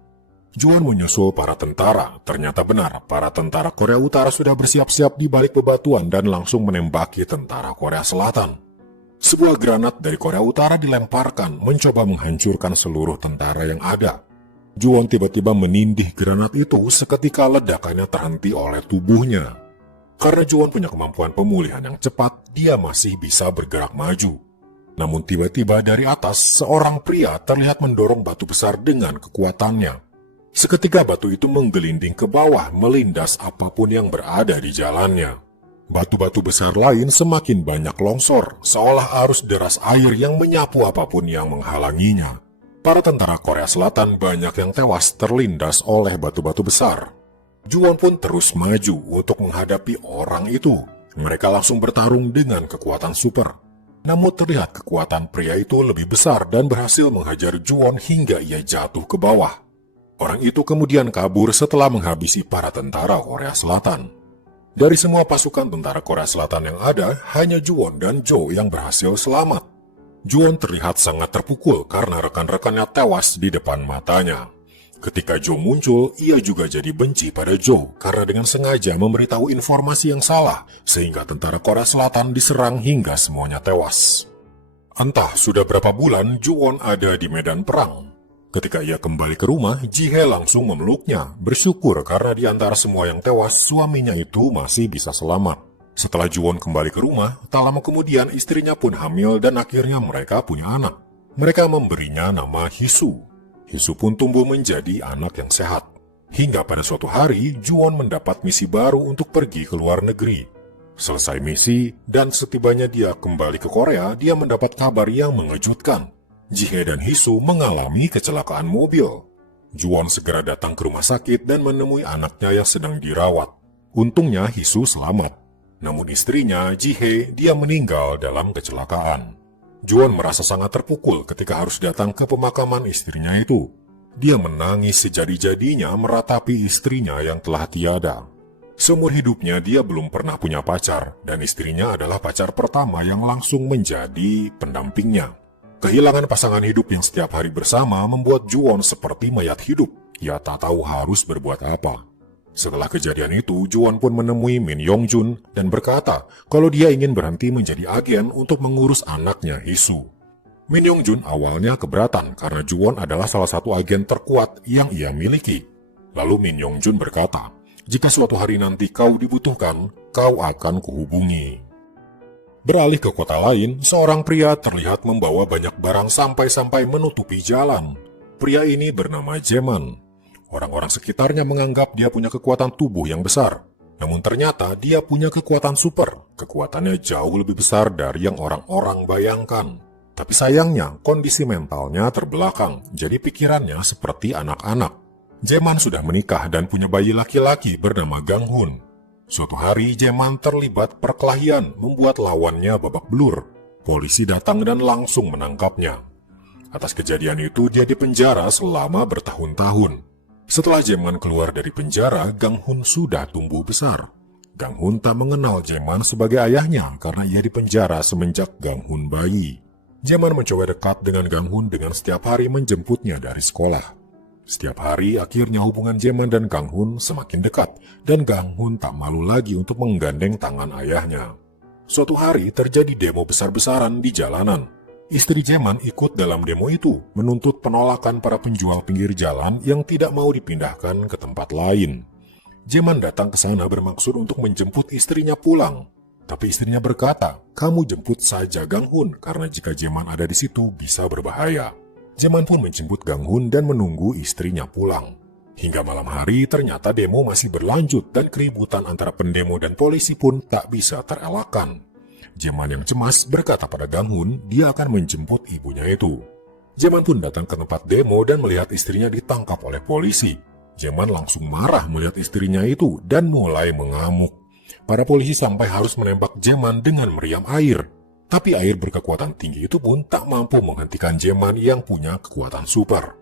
Juwon menyusul para tentara. Ternyata benar, para tentara Korea Utara sudah bersiap-siap di balik bebatuan dan langsung menembaki tentara Korea Selatan. Sebuah granat dari Korea Utara dilemparkan, mencoba menghancurkan seluruh tentara yang ada. Juwon tiba-tiba menindih granat itu seketika ledakannya terhenti oleh tubuhnya. Karena Juwon punya kemampuan pemulihan yang cepat, dia masih bisa bergerak maju. Namun tiba-tiba dari atas, seorang pria terlihat mendorong batu besar dengan kekuatannya. Seketika batu itu menggelinding ke bawah, melindas apapun yang berada di jalannya. Batu-batu besar lain semakin banyak longsor, seolah arus deras air yang menyapu apapun yang menghalanginya. Para tentara Korea Selatan banyak yang tewas terlindas oleh batu-batu besar. Juwon pun terus maju untuk menghadapi orang itu. Mereka langsung bertarung dengan kekuatan super. Namun terlihat kekuatan pria itu lebih besar dan berhasil menghajar Juwon hingga ia jatuh ke bawah. Orang itu kemudian kabur setelah menghabisi para tentara Korea Selatan. Dari semua pasukan tentara Korea Selatan yang ada, hanya Juwon dan Jo yang berhasil selamat. Juwon terlihat sangat terpukul karena rekan-rekannya tewas di depan matanya. Ketika Jo muncul, ia juga jadi benci pada Jo karena dengan sengaja memberitahu informasi yang salah, sehingga tentara Korea Selatan diserang hingga semuanya tewas. Entah sudah berapa bulan Juwon ada di medan perang. Ketika ia kembali ke rumah, Jihe langsung memeluknya, bersyukur karena di antara semua yang tewas, suaminya itu masih bisa selamat. Setelah Juwon kembali ke rumah, tak lama kemudian istrinya pun hamil dan akhirnya mereka punya anak. Mereka memberinya nama Hisu. Hisu pun tumbuh menjadi anak yang sehat. Hingga pada suatu hari, Juwon mendapat misi baru untuk pergi ke luar negeri. Selesai misi, dan setibanya dia kembali ke Korea, dia mendapat kabar yang mengejutkan. Jihae dan Hisu mengalami kecelakaan mobil. Juwon segera datang ke rumah sakit dan menemui anaknya yang sedang dirawat. Untungnya Hisu selamat. Namun istrinya, Jihae, dia meninggal dalam kecelakaan. Juwon merasa sangat terpukul ketika harus datang ke pemakaman istrinya itu. Dia menangis sejadi-jadinya meratapi istrinya yang telah tiada. Seumur hidupnya dia belum pernah punya pacar, dan istrinya adalah pacar pertama yang langsung menjadi pendampingnya. Kehilangan pasangan hidup yang setiap hari bersama membuat Juwon seperti mayat hidup. Ia tak tahu harus berbuat apa. Setelah kejadian itu, Juwon pun menemui Min Yongjun dan berkata kalau dia ingin berhenti menjadi agen untuk mengurus anaknya Hisu. Min Yongjun awalnya keberatan karena Juwon adalah salah satu agen terkuat yang ia miliki. Lalu Min Yongjun berkata, jika suatu hari nanti kau dibutuhkan, kau akan kuhubungi. Beralih ke kota lain, seorang pria terlihat membawa banyak barang sampai-sampai menutupi jalan. Pria ini bernama Jaeman. Orang-orang sekitarnya menganggap dia punya kekuatan tubuh yang besar. Namun ternyata dia punya kekuatan super. Kekuatannya jauh lebih besar dari yang orang-orang bayangkan. Tapi sayangnya kondisi mentalnya terbelakang. Jadi pikirannya seperti anak-anak. Jaeman sudah menikah dan punya bayi laki-laki bernama Ganghun. Suatu hari Jaeman terlibat perkelahian membuat lawannya babak belur. Polisi datang dan langsung menangkapnya. Atas kejadian itu dia dipenjara selama bertahun-tahun. Setelah Jaeman keluar dari penjara, Ganghun sudah tumbuh besar. Ganghun tak mengenal Jaeman sebagai ayahnya karena ia dipenjara semenjak Ganghun bayi. Jaeman mencoba dekat dengan Ganghun dengan setiap hari menjemputnya dari sekolah. Setiap hari akhirnya hubungan Jaeman dan Ganghun semakin dekat dan Ganghun tak malu lagi untuk menggandeng tangan ayahnya. Suatu hari terjadi demo besar-besaran di jalanan. Istri Jaeman ikut dalam demo itu, menuntut penolakan para penjual pinggir jalan yang tidak mau dipindahkan ke tempat lain. Jaeman datang ke sana bermaksud untuk menjemput istrinya pulang. Tapi istrinya berkata, kamu jemput saja Ganghun, karena jika Jaeman ada di situ bisa berbahaya. Jaeman pun menjemput Ganghun dan menunggu istrinya pulang. Hingga malam hari ternyata demo masih berlanjut dan keributan antara pendemo dan polisi pun tak bisa terelakkan. Jaeman yang cemas berkata pada Ganghun dia akan menjemput ibunya itu. Jaeman pun datang ke tempat demo dan melihat istrinya ditangkap oleh polisi. Jaeman langsung marah melihat istrinya itu dan mulai mengamuk. Para polisi sampai harus menembak Jaeman dengan meriam air. Tapi air berkekuatan tinggi itu pun tak mampu menghentikan Jaeman yang punya kekuatan super.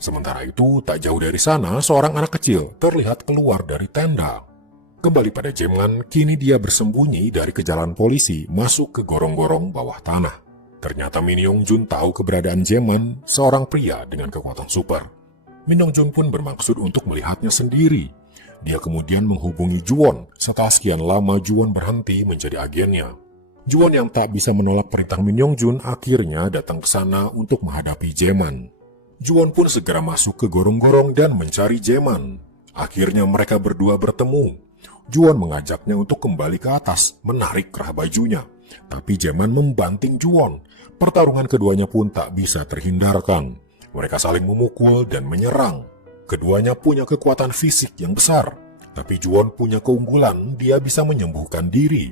Sementara itu, tak jauh dari sana seorang anak kecil terlihat keluar dari tenda. Kembali pada Jaeman, kini dia bersembunyi dari kejaran polisi masuk ke gorong-gorong bawah tanah. Ternyata Min Yongjun tahu keberadaan Jaeman, seorang pria dengan kekuatan super. Min Yongjun pun bermaksud untuk melihatnya sendiri. Dia kemudian menghubungi Juwon. Setelah sekian lama Juwon berhenti menjadi agennya. Juwon yang tak bisa menolak perintah Min Yongjun akhirnya datang ke sana untuk menghadapi Jaeman. Juwon pun segera masuk ke gorong-gorong dan mencari Jaeman. Akhirnya mereka berdua bertemu. Juwon mengajaknya untuk kembali ke atas, menarik kerah bajunya. Tapi Jaeman membanting Juwon. Pertarungan keduanya pun tak bisa terhindarkan. Mereka saling memukul dan menyerang. Keduanya punya kekuatan fisik yang besar. Tapi Juwon punya keunggulan, dia bisa menyembuhkan diri.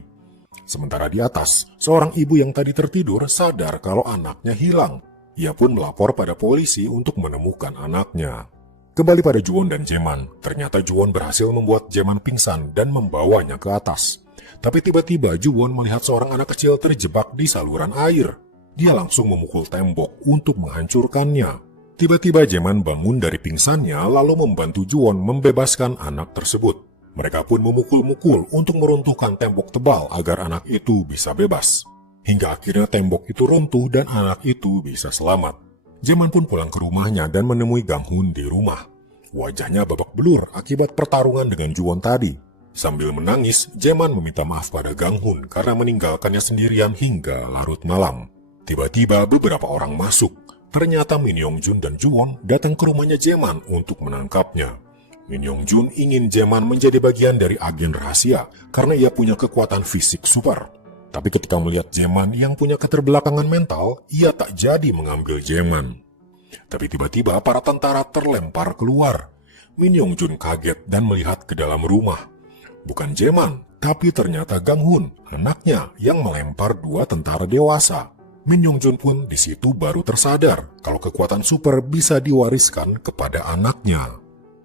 Sementara di atas, seorang ibu yang tadi tertidur sadar kalau anaknya hilang. Ia pun melapor pada polisi untuk menemukan anaknya. Kembali pada Juwon dan Jaeman, ternyata Juwon berhasil membuat Jaeman pingsan dan membawanya ke atas. Tapi tiba-tiba Juwon melihat seorang anak kecil terjebak di saluran air. Dia langsung memukul tembok untuk menghancurkannya. Tiba-tiba Jaeman bangun dari pingsannya lalu membantu Juwon membebaskan anak tersebut. Mereka pun memukul-mukul untuk meruntuhkan tembok tebal agar anak itu bisa bebas. Hingga akhirnya tembok itu runtuh dan anak itu bisa selamat. Jaeman pun pulang ke rumahnya dan menemui Ganghun di rumah. Wajahnya babak belur akibat pertarungan dengan Juwon tadi. Sambil menangis, Jaeman meminta maaf pada Ganghun karena meninggalkannya sendirian hingga larut malam. Tiba-tiba beberapa orang masuk. Ternyata Min Yongjun dan Juwon datang ke rumahnya Jaeman untuk menangkapnya. Min Yongjun ingin Jaeman menjadi bagian dari agen rahasia karena ia punya kekuatan fisik super. Tapi ketika melihat Jaeman yang punya keterbelakangan mental, ia tak jadi mengambil Jaeman. Tapi tiba-tiba para tentara terlempar keluar. Min Yongjun kaget dan melihat ke dalam rumah. Bukan Jaeman, tapi ternyata Gang Hun, anaknya yang melempar 2 tentara dewasa. Min Yongjun pun di situ baru tersadar kalau kekuatan super bisa diwariskan kepada anaknya.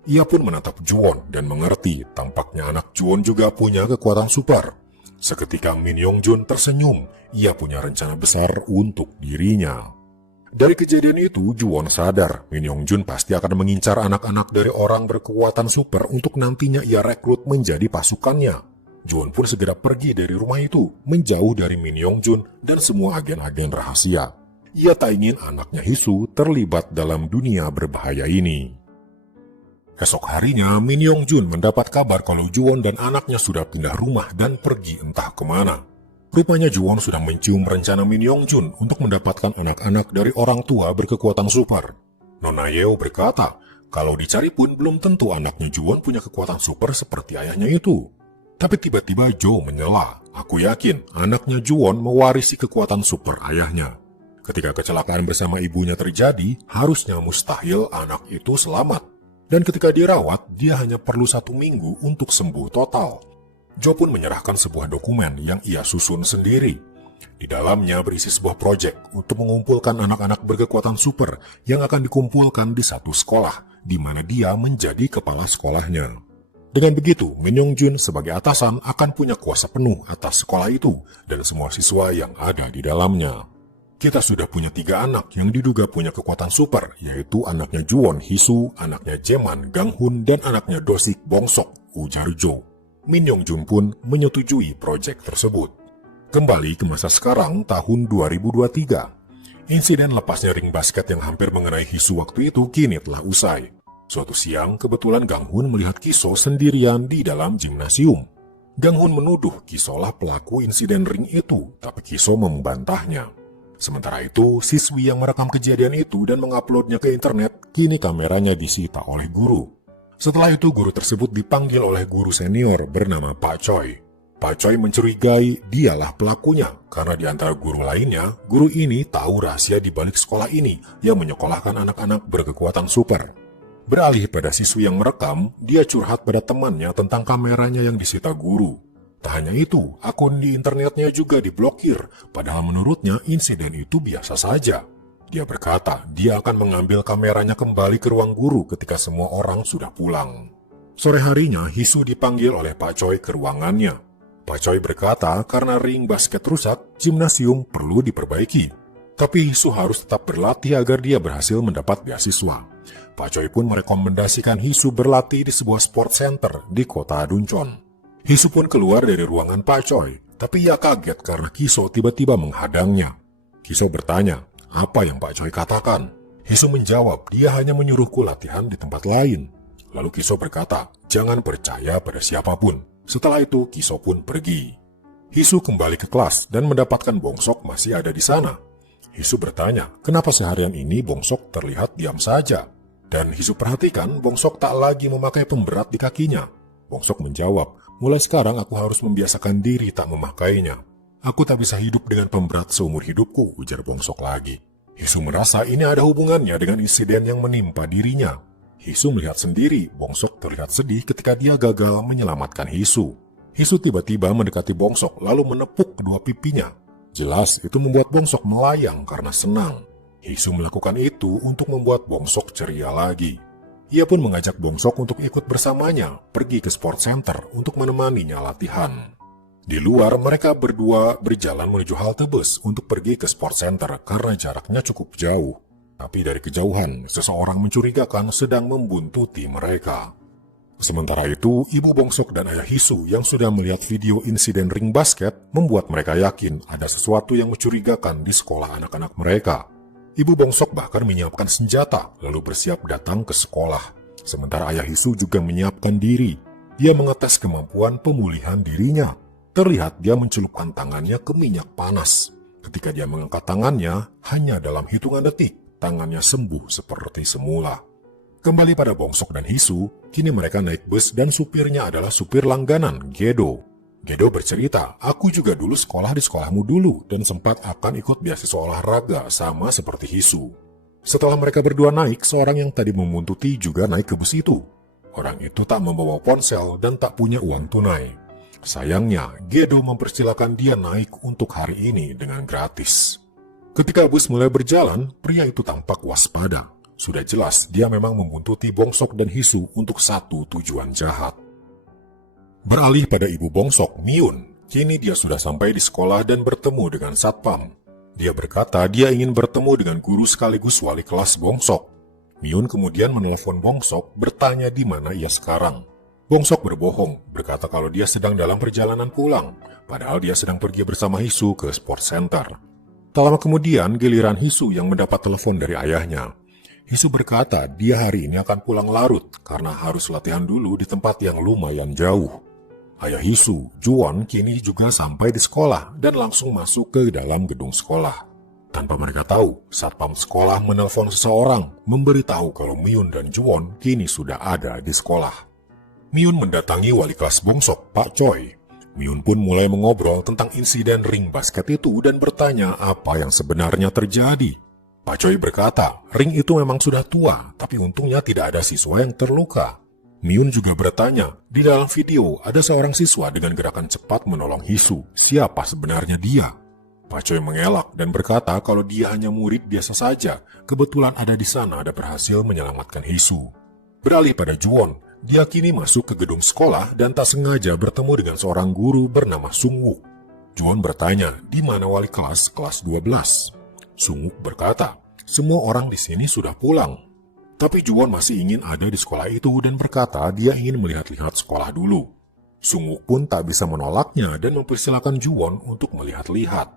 Ia pun menatap Juwon dan mengerti tampaknya anak Juwon juga punya kekuatan super. Seketika Min Yongjun tersenyum, ia punya rencana besar untuk dirinya. Dari kejadian itu, Juwon sadar Min Yongjun pasti akan mengincar anak-anak dari orang berkekuatan super untuk nantinya ia rekrut menjadi pasukannya. Juwon pun segera pergi dari rumah itu, menjauh dari Min Yongjun dan semua agen-agen rahasia. Ia tak ingin anaknya Hisu terlibat dalam dunia berbahaya ini. Esok harinya, Min Yongjun mendapat kabar kalau Juwon dan anaknya sudah pindah rumah dan pergi entah kemana. Rupanya Juwon sudah mencium rencana Min Yongjun untuk mendapatkan anak-anak dari orang tua berkekuatan super. Nona Yeo berkata, kalau dicari pun belum tentu anaknya Juwon punya kekuatan super seperti ayahnya itu. Tapi tiba-tiba Jo menyela, aku yakin anaknya Juwon mewarisi kekuatan super ayahnya. Ketika kecelakaan bersama ibunya terjadi, harusnya mustahil anak itu selamat. Dan ketika dirawat, dia hanya perlu 1 minggu untuk sembuh total. Jo pun menyerahkan sebuah dokumen yang ia susun sendiri. Di dalamnya berisi sebuah proyek untuk mengumpulkan anak-anak berkekuatan super yang akan dikumpulkan di satu sekolah, di mana dia menjadi kepala sekolahnya. Dengan begitu, Min Yongjun sebagai atasan akan punya kuasa penuh atas sekolah itu dan semua siswa yang ada di dalamnya. Kita sudah punya 3 anak yang diduga punya kekuatan super, yaitu anaknya Juwon Hisu, anaknya Jaeman Gang Hun, dan anaknya Dosik Bongsok, ujar Jo. Min Yongjun pun menyetujui proyek tersebut. Kembali ke masa sekarang, tahun 2023. Insiden lepasnya ring basket yang hampir mengenai Hisu waktu itu kini telah usai. Suatu siang, kebetulan Gang Hun melihat Kiso sendirian di dalam gimnasium. Gang Hun menuduh Kiso lah pelaku insiden ring itu, tapi Kiso membantahnya. Sementara itu, siswi yang merekam kejadian itu dan menguploadnya ke internet, kini kameranya disita oleh guru. Setelah itu, guru tersebut dipanggil oleh guru senior bernama Pak Choi. Pak Choi mencurigai dialah pelakunya, karena di antara guru lainnya, guru ini tahu rahasia di balik sekolah ini yang menyekolahkan anak-anak berkekuatan super. Beralih pada siswi yang merekam, dia curhat pada temannya tentang kameranya yang disita guru. Tak hanya itu, akun di internetnya juga diblokir, padahal menurutnya insiden itu biasa saja. Dia berkata dia akan mengambil kameranya kembali ke ruang guru ketika semua orang sudah pulang. Sore harinya, Hisu dipanggil oleh Pak Choi ke ruangannya. Pak Choi berkata karena ring basket rusak, gimnasium perlu diperbaiki. Tapi Hisu harus tetap berlatih agar dia berhasil mendapat beasiswa. Pak Choi pun merekomendasikan Hisu berlatih di sebuah sport center di kota Duncheon. Hisu pun keluar dari ruangan Pak Choi, tapi ia kaget karena Kiso tiba-tiba menghadangnya. Kiso bertanya, apa yang Pak Choi katakan? Hisu menjawab, dia hanya menyuruhku latihan di tempat lain. Lalu Kiso berkata, jangan percaya pada siapapun. Setelah itu, Kiso pun pergi. Hisu kembali ke kelas dan mendapatkan Bongsok masih ada di sana. Hisu bertanya, kenapa seharian ini Bongsok terlihat diam saja? Dan Hisu perhatikan Bongsok tak lagi memakai pemberat di kakinya. Bongsok menjawab, mulai sekarang aku harus membiasakan diri tak memakainya. Aku tak bisa hidup dengan pemberat seumur hidupku, ujar Bongsok lagi. Hisu merasa ini ada hubungannya dengan insiden yang menimpa dirinya. Hisu melihat sendiri, Bongsok terlihat sedih ketika dia gagal menyelamatkan Hisu. Hisu tiba-tiba mendekati Bongsok lalu menepuk kedua pipinya. Jelas itu membuat Bongsok melayang karena senang. Hisu melakukan itu untuk membuat Bongsok ceria lagi. Ia pun mengajak Bongsok untuk ikut bersamanya, pergi ke sport center untuk menemaninya latihan. Di luar, mereka berdua berjalan menuju halte bus untuk pergi ke sport center karena jaraknya cukup jauh. Tapi dari kejauhan, seseorang mencurigakan sedang membuntuti mereka. Sementara itu, ibu Bongsok dan ayah Hisu yang sudah melihat video insiden ring basket membuat mereka yakin ada sesuatu yang mencurigakan di sekolah anak-anak mereka. Ibu Bongsok bahkan menyiapkan senjata, lalu bersiap datang ke sekolah. Sementara ayah Hisu juga menyiapkan diri. Dia mengetes kemampuan pemulihan dirinya. Terlihat dia mencelupkan tangannya ke minyak panas. Ketika dia mengangkat tangannya, hanya dalam hitungan detik, tangannya sembuh seperti semula. Kembali pada Bongsok dan Hisu, kini mereka naik bus dan supirnya adalah supir langganan, Gedo. Gedo bercerita, aku juga dulu sekolah di sekolahmu dulu dan sempat akan ikut beasiswa olahraga sama seperti Hisu. Setelah mereka berdua naik, seorang yang tadi membuntuti juga naik ke bus itu. Orang itu tak membawa ponsel dan tak punya uang tunai. Sayangnya, Gedo mempersilahkan dia naik untuk hari ini dengan gratis. Ketika bus mulai berjalan, pria itu tampak waspada. Sudah jelas dia memang membuntuti Bongsok dan Hisu untuk satu tujuan jahat. Beralih pada ibu Bongsok, Miun. Kini dia sudah sampai di sekolah dan bertemu dengan Satpam. Dia berkata dia ingin bertemu dengan guru sekaligus wali kelas Bongsok. Miun kemudian menelepon Bongsok bertanya di mana ia sekarang. Bongsok berbohong, berkata kalau dia sedang dalam perjalanan pulang, padahal dia sedang pergi bersama Hisu ke sport center. Tak lama kemudian, giliran Hisu yang mendapat telepon dari ayahnya. Hisu berkata dia hari ini akan pulang larut karena harus latihan dulu di tempat yang lumayan jauh. Ayah Hisu, Juwon, kini juga sampai di sekolah dan langsung masuk ke dalam gedung sekolah. Tanpa mereka tahu, satpam sekolah menelpon seseorang, memberitahu kalau Miun dan Juwon kini sudah ada di sekolah. Miun mendatangi wali kelas Bongsok, Pak Choi. Miun pun mulai mengobrol tentang insiden ring basket itu dan bertanya apa yang sebenarnya terjadi. Pak Choi berkata, ring itu memang sudah tua, tapi untungnya tidak ada siswa yang terluka. Miun juga bertanya, di dalam video ada seorang siswa dengan gerakan cepat menolong Hisu. Siapa sebenarnya dia? Pak Choi mengelak dan berkata kalau dia hanya murid biasa saja, kebetulan ada di sana dan berhasil menyelamatkan Hisu. Beralih pada Juwon, dia kini masuk ke gedung sekolah dan tak sengaja bertemu dengan seorang guru bernama Sungwook. Juwon bertanya, di mana wali kelas 12? Sungwook berkata, semua orang di sini sudah pulang. Tapi Juwon masih ingin ada di sekolah itu dan berkata dia ingin melihat-lihat sekolah dulu. Sungwook pun tak bisa menolaknya dan mempersilahkan Juwon untuk melihat-lihat.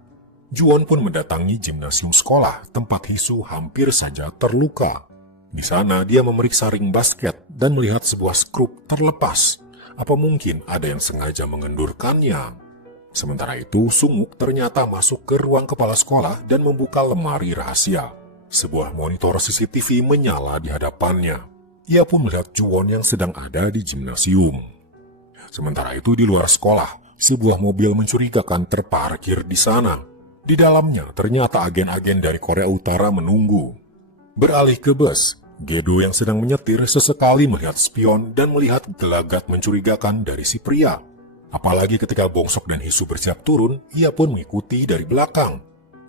Juwon pun mendatangi gimnasium sekolah tempat Hisu hampir saja terluka. Di sana dia memeriksa ring basket dan melihat sebuah skrup terlepas. Apa mungkin ada yang sengaja mengendurkannya? Sementara itu, Sungwook ternyata masuk ke ruang kepala sekolah dan membuka lemari rahasia. Sebuah monitor CCTV menyala di hadapannya. Ia pun melihat Juwon yang sedang ada di gimnasium. Sementara itu di luar sekolah, sebuah mobil mencurigakan terparkir di sana. Di dalamnya ternyata agen-agen dari Korea Utara menunggu. Beralih ke bus, Gedo yang sedang menyetir sesekali melihat spion dan melihat gelagat mencurigakan dari si pria. Apalagi ketika Bongsok dan Hisu bersiap turun, ia pun mengikuti dari belakang.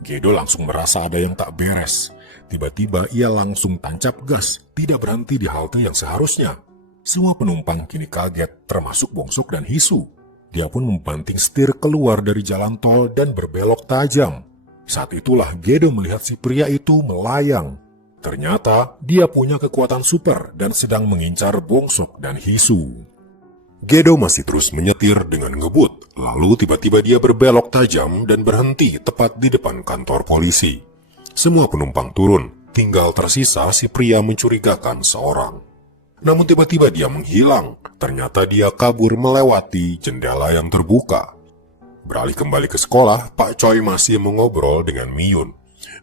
Gedo langsung merasa ada yang tak beres. Tiba-tiba ia langsung tancap gas, tidak berhenti di halte yang seharusnya. Semua penumpang kini kaget, termasuk Bongsok dan Hisu. Dia pun membanting setir keluar dari jalan tol dan berbelok tajam. Saat itulah Gedo melihat si pria itu melayang. Ternyata dia punya kekuatan super dan sedang mengincar Bongsok dan Hisu. Gedo masih terus menyetir dengan ngebut, lalu tiba-tiba dia berbelok tajam dan berhenti tepat di depan kantor polisi. Semua penumpang turun, tinggal tersisa si pria mencurigakan seorang. Namun tiba-tiba dia menghilang, ternyata dia kabur melewati jendela yang terbuka. Beralih kembali ke sekolah, Pak Choi masih mengobrol dengan Miun.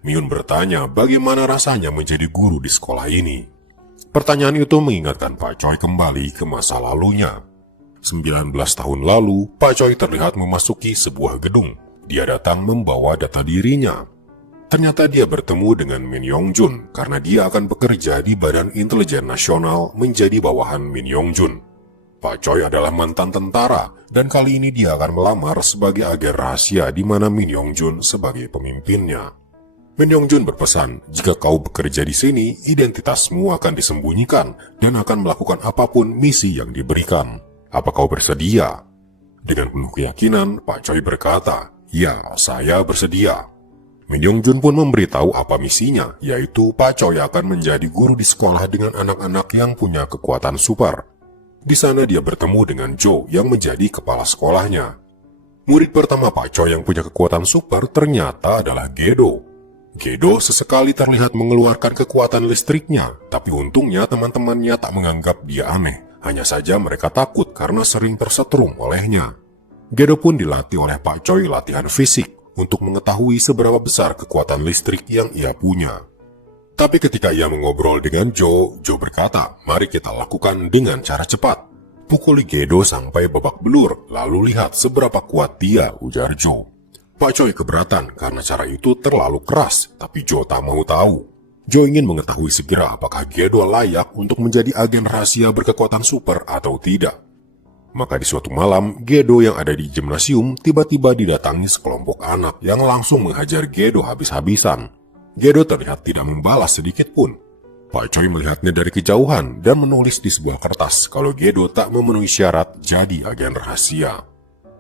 Miun bertanya bagaimana rasanya menjadi guru di sekolah ini. Pertanyaan itu mengingatkan Pak Choi kembali ke masa lalunya. 19 tahun lalu, Pak Choi terlihat memasuki sebuah gedung. Dia datang membawa data dirinya. Ternyata dia bertemu dengan Min Yongjun karena dia akan bekerja di Badan Intelijen Nasional menjadi bawahan Min Yongjun. Pak Choi adalah mantan tentara dan kali ini dia akan melamar sebagai agen rahasia di mana Min Yongjun sebagai pemimpinnya. Min Yongjun berpesan, jika kau bekerja di sini, identitasmu akan disembunyikan dan akan melakukan apapun misi yang diberikan. Apa kau bersedia? Dengan penuh keyakinan, Pak Choi berkata, ya, saya bersedia. Min Yongjun pun memberitahu apa misinya, yaitu Pak Choi akan menjadi guru di sekolah dengan anak-anak yang punya kekuatan super. Di sana dia bertemu dengan Jo yang menjadi kepala sekolahnya. Murid pertama Pak Choi yang punya kekuatan super ternyata adalah Gedo. Gedo sesekali terlihat mengeluarkan kekuatan listriknya, tapi untungnya teman-temannya tak menganggap dia aneh. Hanya saja mereka takut karena sering tersetrum olehnya. Gedo pun dilatih oleh Pak Choi latihan fisik untuk mengetahui seberapa besar kekuatan listrik yang ia punya. Tapi ketika ia mengobrol dengan Joe berkata, mari kita lakukan dengan cara cepat. Pukuli Gedo sampai babak belur, lalu lihat seberapa kuat dia, ujar Joe. Pak Choi keberatan karena cara itu terlalu keras, tapi Joe tak mau tahu. Joe ingin mengetahui segera apakah Gedo layak untuk menjadi agen rahasia berkekuatan super atau tidak. Maka di suatu malam, Gedo yang ada di gimnasium tiba-tiba didatangi sekelompok anak yang langsung menghajar Gedo habis-habisan. Gedo terlihat tidak membalas sedikit pun. Pak Choi melihatnya dari kejauhan dan menulis di sebuah kertas kalau Gedo tak memenuhi syarat jadi agen rahasia.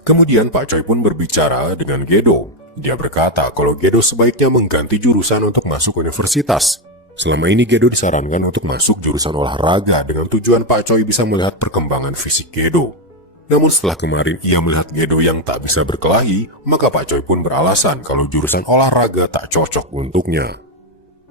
Kemudian Pak Choi pun berbicara dengan Gedo. Dia berkata kalau Gedo sebaiknya mengganti jurusan untuk masuk universitas. Selama ini Gedo disarankan untuk masuk jurusan olahraga dengan tujuan Pak Choi bisa melihat perkembangan fisik Gedo. Namun setelah kemarin ia melihat Gedo yang tak bisa berkelahi, maka Pak Choi pun beralasan kalau jurusan olahraga tak cocok untuknya.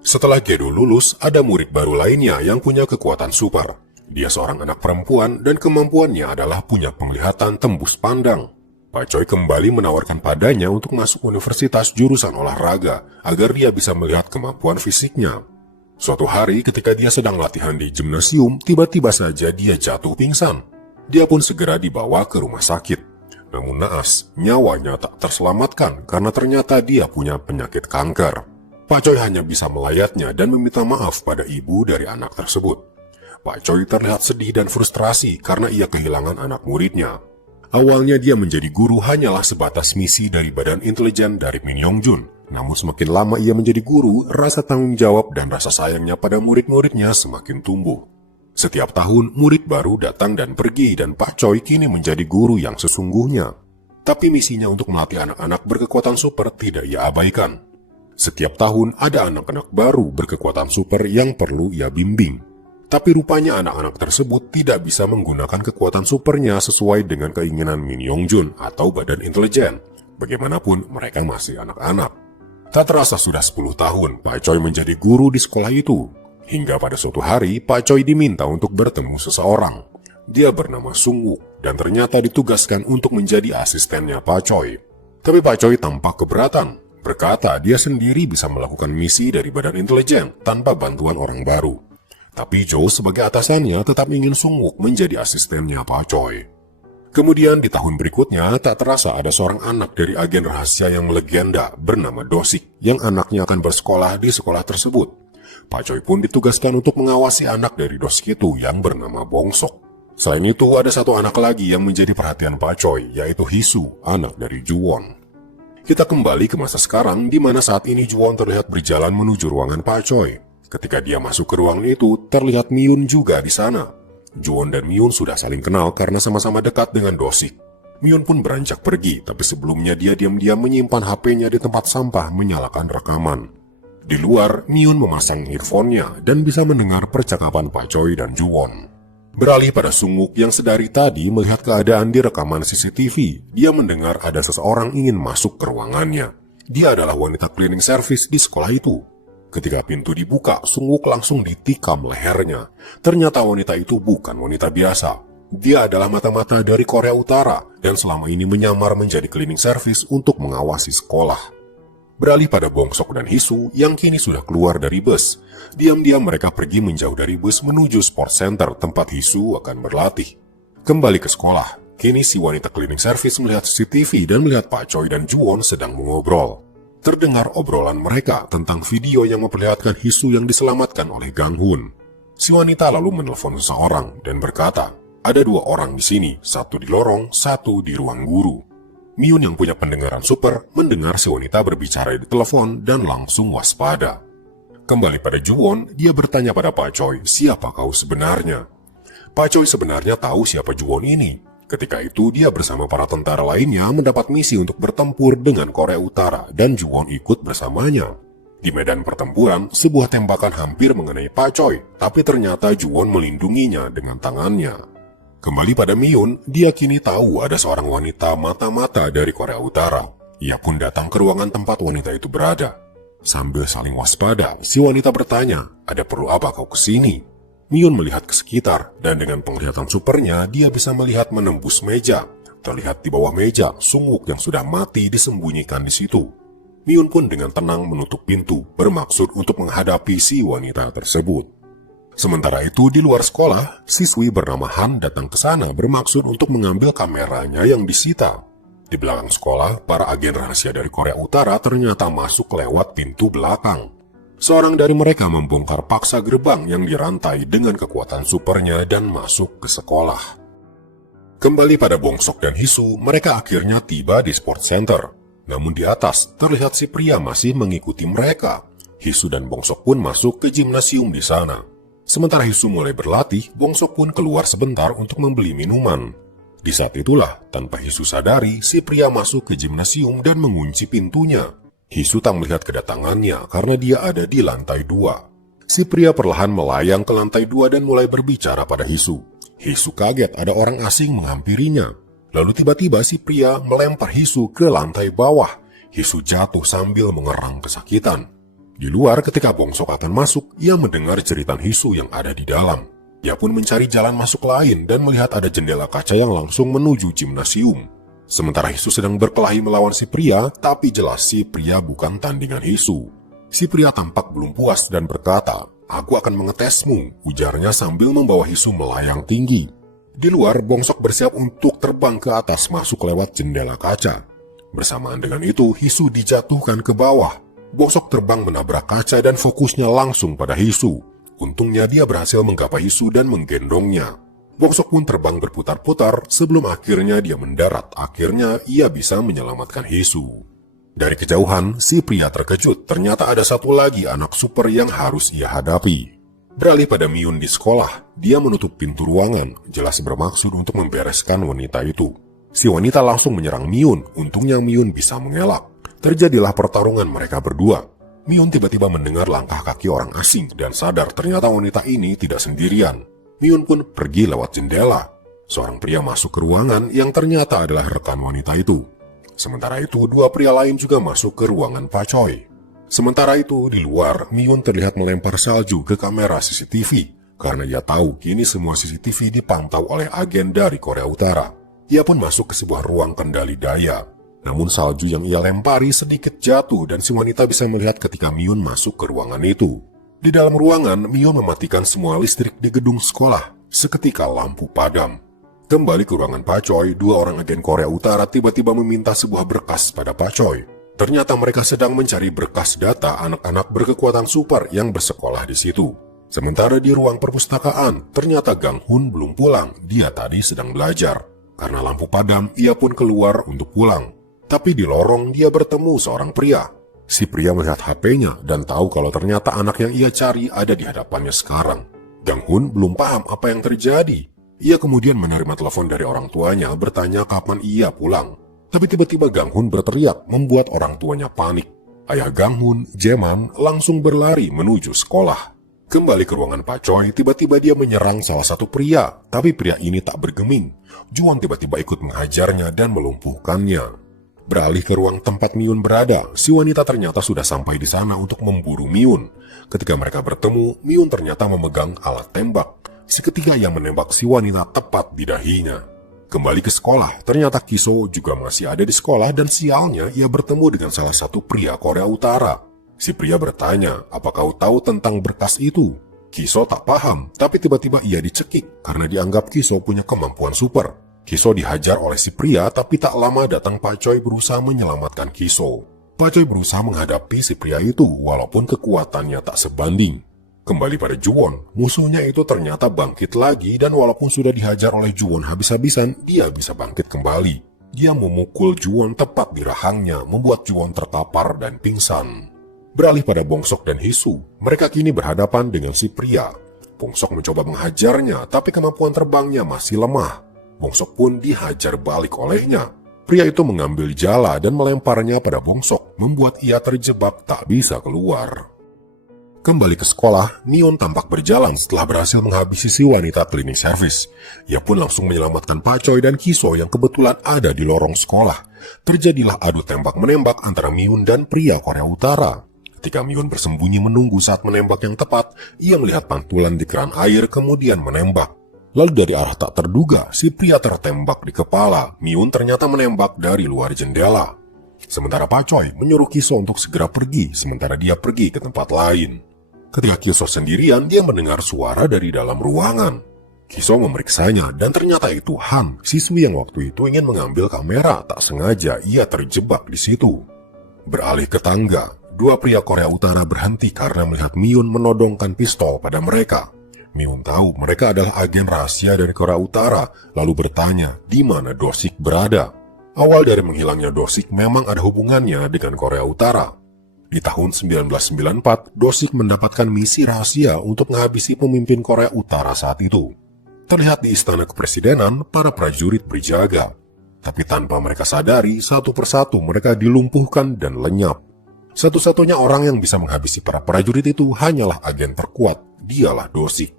Setelah Gedo lulus, ada murid baru lainnya yang punya kekuatan super. Dia seorang anak perempuan dan kemampuannya adalah punya penglihatan tembus pandang. Pak Choi kembali menawarkan padanya untuk masuk universitas jurusan olahraga agar dia bisa melihat kemampuan fisiknya. Suatu hari ketika dia sedang latihan di gimnasium, tiba-tiba saja dia jatuh pingsan. Dia pun segera dibawa ke rumah sakit. Namun naas, nyawanya tak terselamatkan karena ternyata dia punya penyakit kanker. Pak Choi hanya bisa melayatnya dan meminta maaf pada ibu dari anak tersebut. Pak Choi terlihat sedih dan frustrasi karena ia kehilangan anak muridnya. Awalnya dia menjadi guru hanyalah sebatas misi dari Badan Intelijen dari Min Yong Jun. Namun semakin lama ia menjadi guru, rasa tanggung jawab dan rasa sayangnya pada murid-muridnya semakin tumbuh. Setiap tahun, murid baru datang dan pergi dan Pak Choi kini menjadi guru yang sesungguhnya. Tapi misinya untuk melatih anak-anak berkekuatan super tidak ia abaikan. Setiap tahun ada anak-anak baru berkekuatan super yang perlu ia bimbing. Tapi rupanya anak-anak tersebut tidak bisa menggunakan kekuatan supernya sesuai dengan keinginan Min Yong Jun atau Badan Intelijen. Bagaimanapun mereka masih anak-anak. Tak terasa sudah 10 tahun Pak Choi menjadi guru di sekolah itu. Hingga pada suatu hari, Pak Choi diminta untuk bertemu seseorang. Dia bernama Sung Wook dan ternyata ditugaskan untuk menjadi asistennya Pak Choi. Tapi Pak Choi tampak keberatan, berkata dia sendiri bisa melakukan misi dari Badan Intelijen tanpa bantuan orang baru. Tapi Joe sebagai atasannya tetap ingin Sung Wook menjadi asistennya Pak Choi. Kemudian di tahun berikutnya, tak terasa ada seorang anak dari agen rahasia yang melegenda bernama Dosik, yang anaknya akan bersekolah di sekolah tersebut. Pak Choi pun ditugaskan untuk mengawasi anak dari Dosik itu yang bernama Bongsok. Selain itu, ada satu anak lagi yang menjadi perhatian Pak Choi, yaitu Hisu, anak dari Juwon. Kita kembali ke masa sekarang, di mana saat ini Juwon terlihat berjalan menuju ruangan Pak Choi. Ketika dia masuk ke ruangan itu, terlihat Myun juga di sana. Juwon dan Myun sudah saling kenal karena sama-sama dekat dengan Dosik. Myun pun beranjak pergi, tapi sebelumnya dia diam-diam menyimpan HP-nya di tempat sampah menyalakan rekaman. Di luar, Myun memasang earphone-nya dan bisa mendengar percakapan Pak Choi dan Juwon. Beralih pada Sung Wook yang sedari tadi melihat keadaan di rekaman CCTV, dia mendengar ada seseorang ingin masuk ke ruangannya. Dia adalah wanita cleaning service di sekolah itu. Ketika pintu dibuka, Sung Wook langsung ditikam lehernya. Ternyata wanita itu bukan wanita biasa. Dia adalah mata-mata dari Korea Utara dan selama ini menyamar menjadi cleaning service untuk mengawasi sekolah. Beralih pada Bongsok dan Hisu yang kini sudah keluar dari bus. Diam-diam mereka pergi menjauh dari bus menuju sport center tempat Hisu akan berlatih. Kembali ke sekolah, kini si wanita cleaning service melihat CCTV dan melihat Pak Choi dan Juwon sedang mengobrol. Terdengar obrolan mereka tentang video yang memperlihatkan Hisu yang diselamatkan oleh Gang Hun. Si wanita lalu menelpon seseorang dan berkata, ada 2 orang di sini, satu di lorong, satu di ruang guru. Myun yang punya pendengaran super mendengar si wanita berbicara di telepon dan langsung waspada. Kembali pada Juwon, dia bertanya pada Pak Choi, siapa kau sebenarnya? Pak Choi sebenarnya tahu siapa Juwon ini. Ketika itu dia bersama para tentara lainnya mendapat misi untuk bertempur dengan Korea Utara dan Juwon ikut bersamanya. Di medan pertempuran, sebuah tembakan hampir mengenai Pak Choi, tapi ternyata Juwon melindunginya dengan tangannya. Kembali pada Myun, dia kini tahu ada seorang wanita mata-mata dari Korea Utara. Ia pun datang ke ruangan tempat wanita itu berada. Sambil saling waspada, si wanita bertanya, ada perlu apa kau kesini? Myun melihat ke sekitar, dan dengan penglihatan supernya, dia bisa melihat menembus meja. Terlihat di bawah meja, Sung Wook yang sudah mati disembunyikan di situ. Miun pun dengan tenang menutup pintu, bermaksud untuk menghadapi si wanita tersebut. Sementara itu di luar sekolah, siswi bernama Han datang ke sana bermaksud untuk mengambil kameranya yang disita. Di belakang sekolah, para agen rahasia dari Korea Utara ternyata masuk lewat pintu belakang. Seorang dari mereka membongkar paksa gerbang yang dirantai dengan kekuatan supernya dan masuk ke sekolah. Kembali pada Bongsok dan Hisu, mereka akhirnya tiba di Sport Center. Namun di atas, terlihat si pria masih mengikuti mereka. Hisu dan Bongsok pun masuk ke gimnasium di sana. Sementara Hisu mulai berlatih, Bongsok pun keluar sebentar untuk membeli minuman. Di saat itulah, tanpa Hisu sadari, si pria masuk ke gimnasium dan mengunci pintunya. Hisu tak melihat kedatangannya karena dia ada di lantai 2. Si pria perlahan melayang ke lantai 2 dan mulai berbicara pada Hisu. Hisu kaget ada orang asing menghampirinya. Lalu tiba-tiba si pria melempar Hisu ke lantai bawah. Hisu jatuh sambil mengerang kesakitan. Di luar ketika Bongsok akan masuk, ia mendengar jeritan Hisu yang ada di dalam. Ia pun mencari jalan masuk lain dan melihat ada jendela kaca yang langsung menuju gimnasium. Sementara Hisu sedang berkelahi melawan si pria, tapi jelas si pria bukan tandingan Hisu. Si pria tampak belum puas dan berkata, "Aku akan mengetesmu," ujarnya sambil membawa Hisu melayang tinggi. Di luar, Bongsok bersiap untuk terbang ke atas masuk lewat jendela kaca. Bersamaan dengan itu, Hisu dijatuhkan ke bawah. Bongsok terbang menabrak kaca dan fokusnya langsung pada Hisu. Untungnya dia berhasil menggapai Hisu dan menggendongnya. Bongsok pun terbang berputar-putar sebelum akhirnya dia mendarat. Akhirnya ia bisa menyelamatkan Hisu. Dari kejauhan, si pria terkejut. Ternyata ada satu lagi anak super yang harus ia hadapi. Beralih pada Miun di sekolah, dia menutup pintu ruangan, jelas bermaksud untuk membereskan wanita itu. Si wanita langsung menyerang Miun. Untungnya Miun bisa mengelak. Terjadilah pertarungan mereka berdua. Miun tiba-tiba mendengar langkah kaki orang asing dan sadar ternyata wanita ini tidak sendirian. Miun pun pergi lewat jendela. Seorang pria masuk ke ruangan yang ternyata adalah rekan wanita itu. Sementara itu, dua pria lain juga masuk ke ruangan Pak Choi. Sementara itu, di luar, Miun terlihat melempar salju ke kamera CCTV. Karena ia tahu kini semua CCTV dipantau oleh agen dari Korea Utara. Ia pun masuk ke sebuah ruang kendali daya. Namun salju yang ia lempari sedikit jatuh dan si wanita bisa melihat ketika Miun masuk ke ruangan itu. Di dalam ruangan, Miun mematikan semua listrik di gedung sekolah. Seketika lampu padam. Kembali ke ruangan Pak Choi, dua orang agen Korea Utara tiba-tiba meminta sebuah berkas pada Pak Choi. Ternyata mereka sedang mencari berkas data anak-anak berkekuatan super yang bersekolah di situ. Sementara di ruang perpustakaan, ternyata Gang Hun belum pulang. Dia tadi sedang belajar. Karena lampu padam, ia pun keluar untuk pulang. Tapi di lorong dia bertemu seorang pria. Si pria melihat HP-nya dan tahu kalau ternyata anak yang ia cari ada di hadapannya sekarang. Gang Hun belum paham apa yang terjadi. Ia kemudian menerima telepon dari orang tuanya bertanya kapan ia pulang. Tapi tiba-tiba Gang Hun berteriak membuat orang tuanya panik. Ayah Gang Hun, Jaeman, langsung berlari menuju sekolah. Kembali ke ruangan Pak Choi, tiba-tiba dia menyerang salah satu pria. Tapi pria ini tak bergeming. Juan tiba-tiba ikut menghajarnya dan melumpuhkannya. Beralih ke ruang tempat Miun berada, si wanita ternyata sudah sampai di sana untuk memburu Miun. Ketika mereka bertemu, Miun ternyata memegang alat tembak. Seketika ia menembak si wanita tepat di dahinya. Kembali ke sekolah, ternyata Kiso juga masih ada di sekolah dan sialnya ia bertemu dengan salah satu pria Korea Utara. Si pria bertanya, "Apa kau tahu tentang berkas itu?" Kiso tak paham, tapi tiba-tiba ia dicekik karena dianggap Kiso punya kemampuan super. Kiso dihajar oleh si pria, tapi tak lama datang Pak Choi berusaha menyelamatkan Kiso. Pak Choi berusaha menghadapi si pria itu, walaupun kekuatannya tak sebanding. Kembali pada Juwon, musuhnya itu ternyata bangkit lagi dan walaupun sudah dihajar oleh Juwon habis-habisan, dia bisa bangkit kembali. Dia memukul Juwon tepat di rahangnya, membuat Juwon terkapar dan pingsan. Beralih pada Bongsok dan Hisu, mereka kini berhadapan dengan si pria. Bongsok mencoba menghajarnya, tapi kemampuan terbangnya masih lemah. Bongsok pun dihajar balik olehnya. Pria itu mengambil jala dan melemparnya pada Bongsok, membuat ia terjebak tak bisa keluar. Kembali ke sekolah, Miun tampak berjalan setelah berhasil menghabisi si wanita cleaning service. Ia pun langsung menyelamatkan Pak Choi dan Kiso yang kebetulan ada di lorong sekolah. Terjadilah adu tembak-menembak antara Miun dan pria Korea Utara. Ketika Miun bersembunyi menunggu saat menembak yang tepat, ia melihat pantulan di keran air kemudian menembak. Lalu dari arah tak terduga, si pria tertembak di kepala. Miun ternyata menembak dari luar jendela. Sementara Pak Choi menyuruh Kiso untuk segera pergi, sementara dia pergi ke tempat lain. Ketika Kiso sendirian, dia mendengar suara dari dalam ruangan. Kiso memeriksanya dan ternyata itu Han, siswi yang waktu itu ingin mengambil kamera. Tak sengaja ia terjebak di situ. Beralih ke tangga, dua pria Korea Utara berhenti karena melihat Myun menodongkan pistol pada mereka. Myun tahu mereka adalah agen rahasia dari Korea Utara, lalu bertanya di mana Do-sik berada. Awal dari menghilangnya Do-sik memang ada hubungannya dengan Korea Utara. Di tahun 1994, Do-sik mendapatkan misi rahasia untuk menghabisi pemimpin Korea Utara saat itu. Terlihat di istana kepresidenan, para prajurit berjaga. Tapi tanpa mereka sadari, satu persatu mereka dilumpuhkan dan lenyap. Satu-satunya orang yang bisa menghabisi para prajurit itu hanyalah agen terkuat, dialah Do-sik.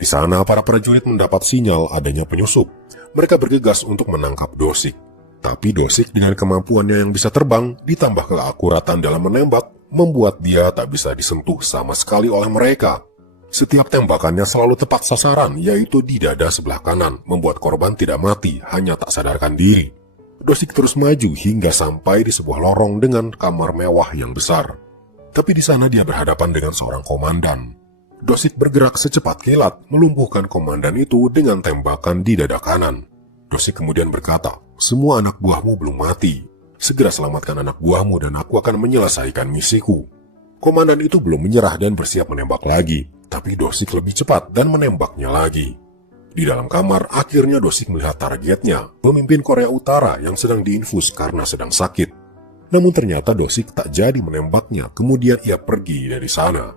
Di sana, para prajurit mendapat sinyal adanya penyusup. Mereka bergegas untuk menangkap Do-sik. Tapi Do-sik dengan kemampuannya yang bisa terbang, ditambah keakuratan dalam menembak, membuat dia tak bisa disentuh sama sekali oleh mereka. Setiap tembakannya selalu tepat sasaran, yaitu di dada sebelah kanan, membuat korban tidak mati, hanya tak sadarkan diri. Do-sik terus maju hingga sampai di sebuah lorong dengan kamar mewah yang besar. Tapi di sana dia berhadapan dengan seorang komandan. Do-sik bergerak secepat kilat, melumpuhkan komandan itu dengan tembakan di dada kanan. Do-sik kemudian berkata, "Semua anak buahmu belum mati. Segera selamatkan anak buahmu dan aku akan menyelesaikan misiku." Komandan itu belum menyerah dan bersiap menembak lagi. Tapi Do-sik lebih cepat dan menembaknya lagi. Di dalam kamar, akhirnya Do-sik melihat targetnya, pemimpin Korea Utara yang sedang diinfus karena sedang sakit. Namun ternyata Do-sik tak jadi menembaknya, kemudian ia pergi dari sana.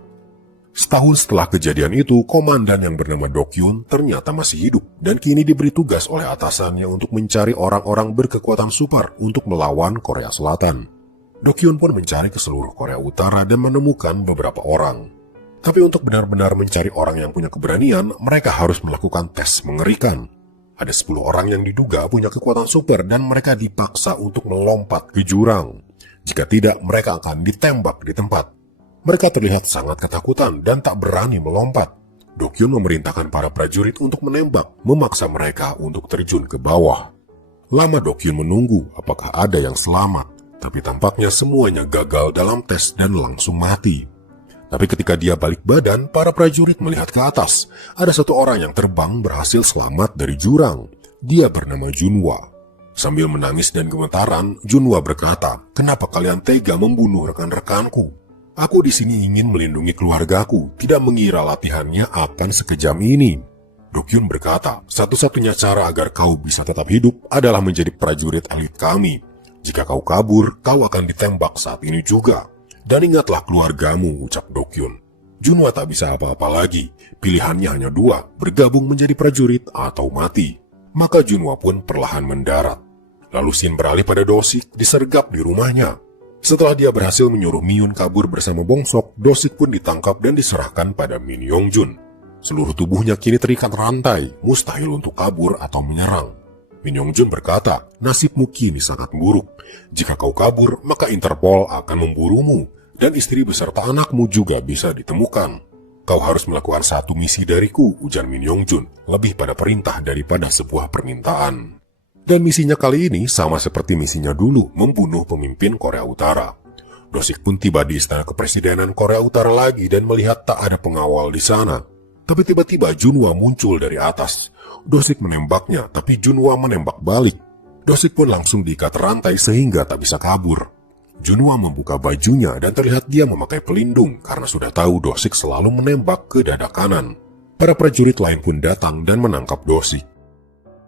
Setahun setelah kejadian itu, komandan yang bernama Do-kyun ternyata masih hidup dan kini diberi tugas oleh atasannya untuk mencari orang-orang berkekuatan super untuk melawan Korea Selatan. Do-kyun pun mencari ke seluruh Korea Utara dan menemukan beberapa orang. Tapi untuk benar-benar mencari orang yang punya keberanian, mereka harus melakukan tes mengerikan. Ada 10 orang yang diduga punya kekuatan super dan mereka dipaksa untuk melompat ke jurang. Jika tidak, mereka akan ditembak di tempat. Mereka terlihat sangat ketakutan dan tak berani melompat. Do-kyun memerintahkan para prajurit untuk menembak, memaksa mereka untuk terjun ke bawah. Lama Do-kyun menunggu apakah ada yang selamat, tapi tampaknya semuanya gagal dalam tes dan langsung mati. Tapi ketika dia balik badan, para prajurit melihat ke atas. Ada satu orang yang terbang berhasil selamat dari jurang. Dia bernama Junwa. Sambil menangis dan gemetaran, Junwa berkata, "Kenapa kalian tega membunuh rekan-rekanku? Aku di sini ingin melindungi keluargaku, tidak mengira latihannya akan sekejam ini." Do-kyun berkata, "Satu-satunya cara agar kau bisa tetap hidup adalah menjadi prajurit elit kami. Jika kau kabur, kau akan ditembak saat ini juga. Dan ingatlah keluargamu," ucap Do-kyun. Junwa tak bisa apa-apa lagi. Pilihannya hanya dua, bergabung menjadi prajurit atau mati. Maka Junwa pun perlahan mendarat. Lalu scene beralih pada Do-sik disergap di rumahnya. Setelah dia berhasil menyuruh Myun kabur bersama Bong-sok, Do-sik pun ditangkap dan diserahkan pada Min Yong-jun. Seluruh tubuhnya kini terikat rantai, mustahil untuk kabur atau menyerang. Min Yong-jun berkata, "Nasibmu kini sangat buruk. Jika kau kabur, maka Interpol akan memburumu, dan istri beserta anakmu juga bisa ditemukan. Kau harus melakukan satu misi dariku," ujar Min Yong-jun, lebih pada perintah daripada sebuah permintaan. Dan misinya kali ini sama seperti misinya dulu, membunuh pemimpin Korea Utara. Do-sik pun tiba di istana kepresidenan Korea Utara lagi dan melihat tak ada pengawal di sana. Tapi tiba-tiba Junwa muncul dari atas. Do-sik menembaknya, tapi Junwa menembak balik. Do-sik pun langsung diikat rantai sehingga tak bisa kabur. Junwa membuka bajunya dan terlihat dia memakai pelindung karena sudah tahu Do-sik selalu menembak ke dada kanan. Para prajurit lain pun datang dan menangkap Do-sik.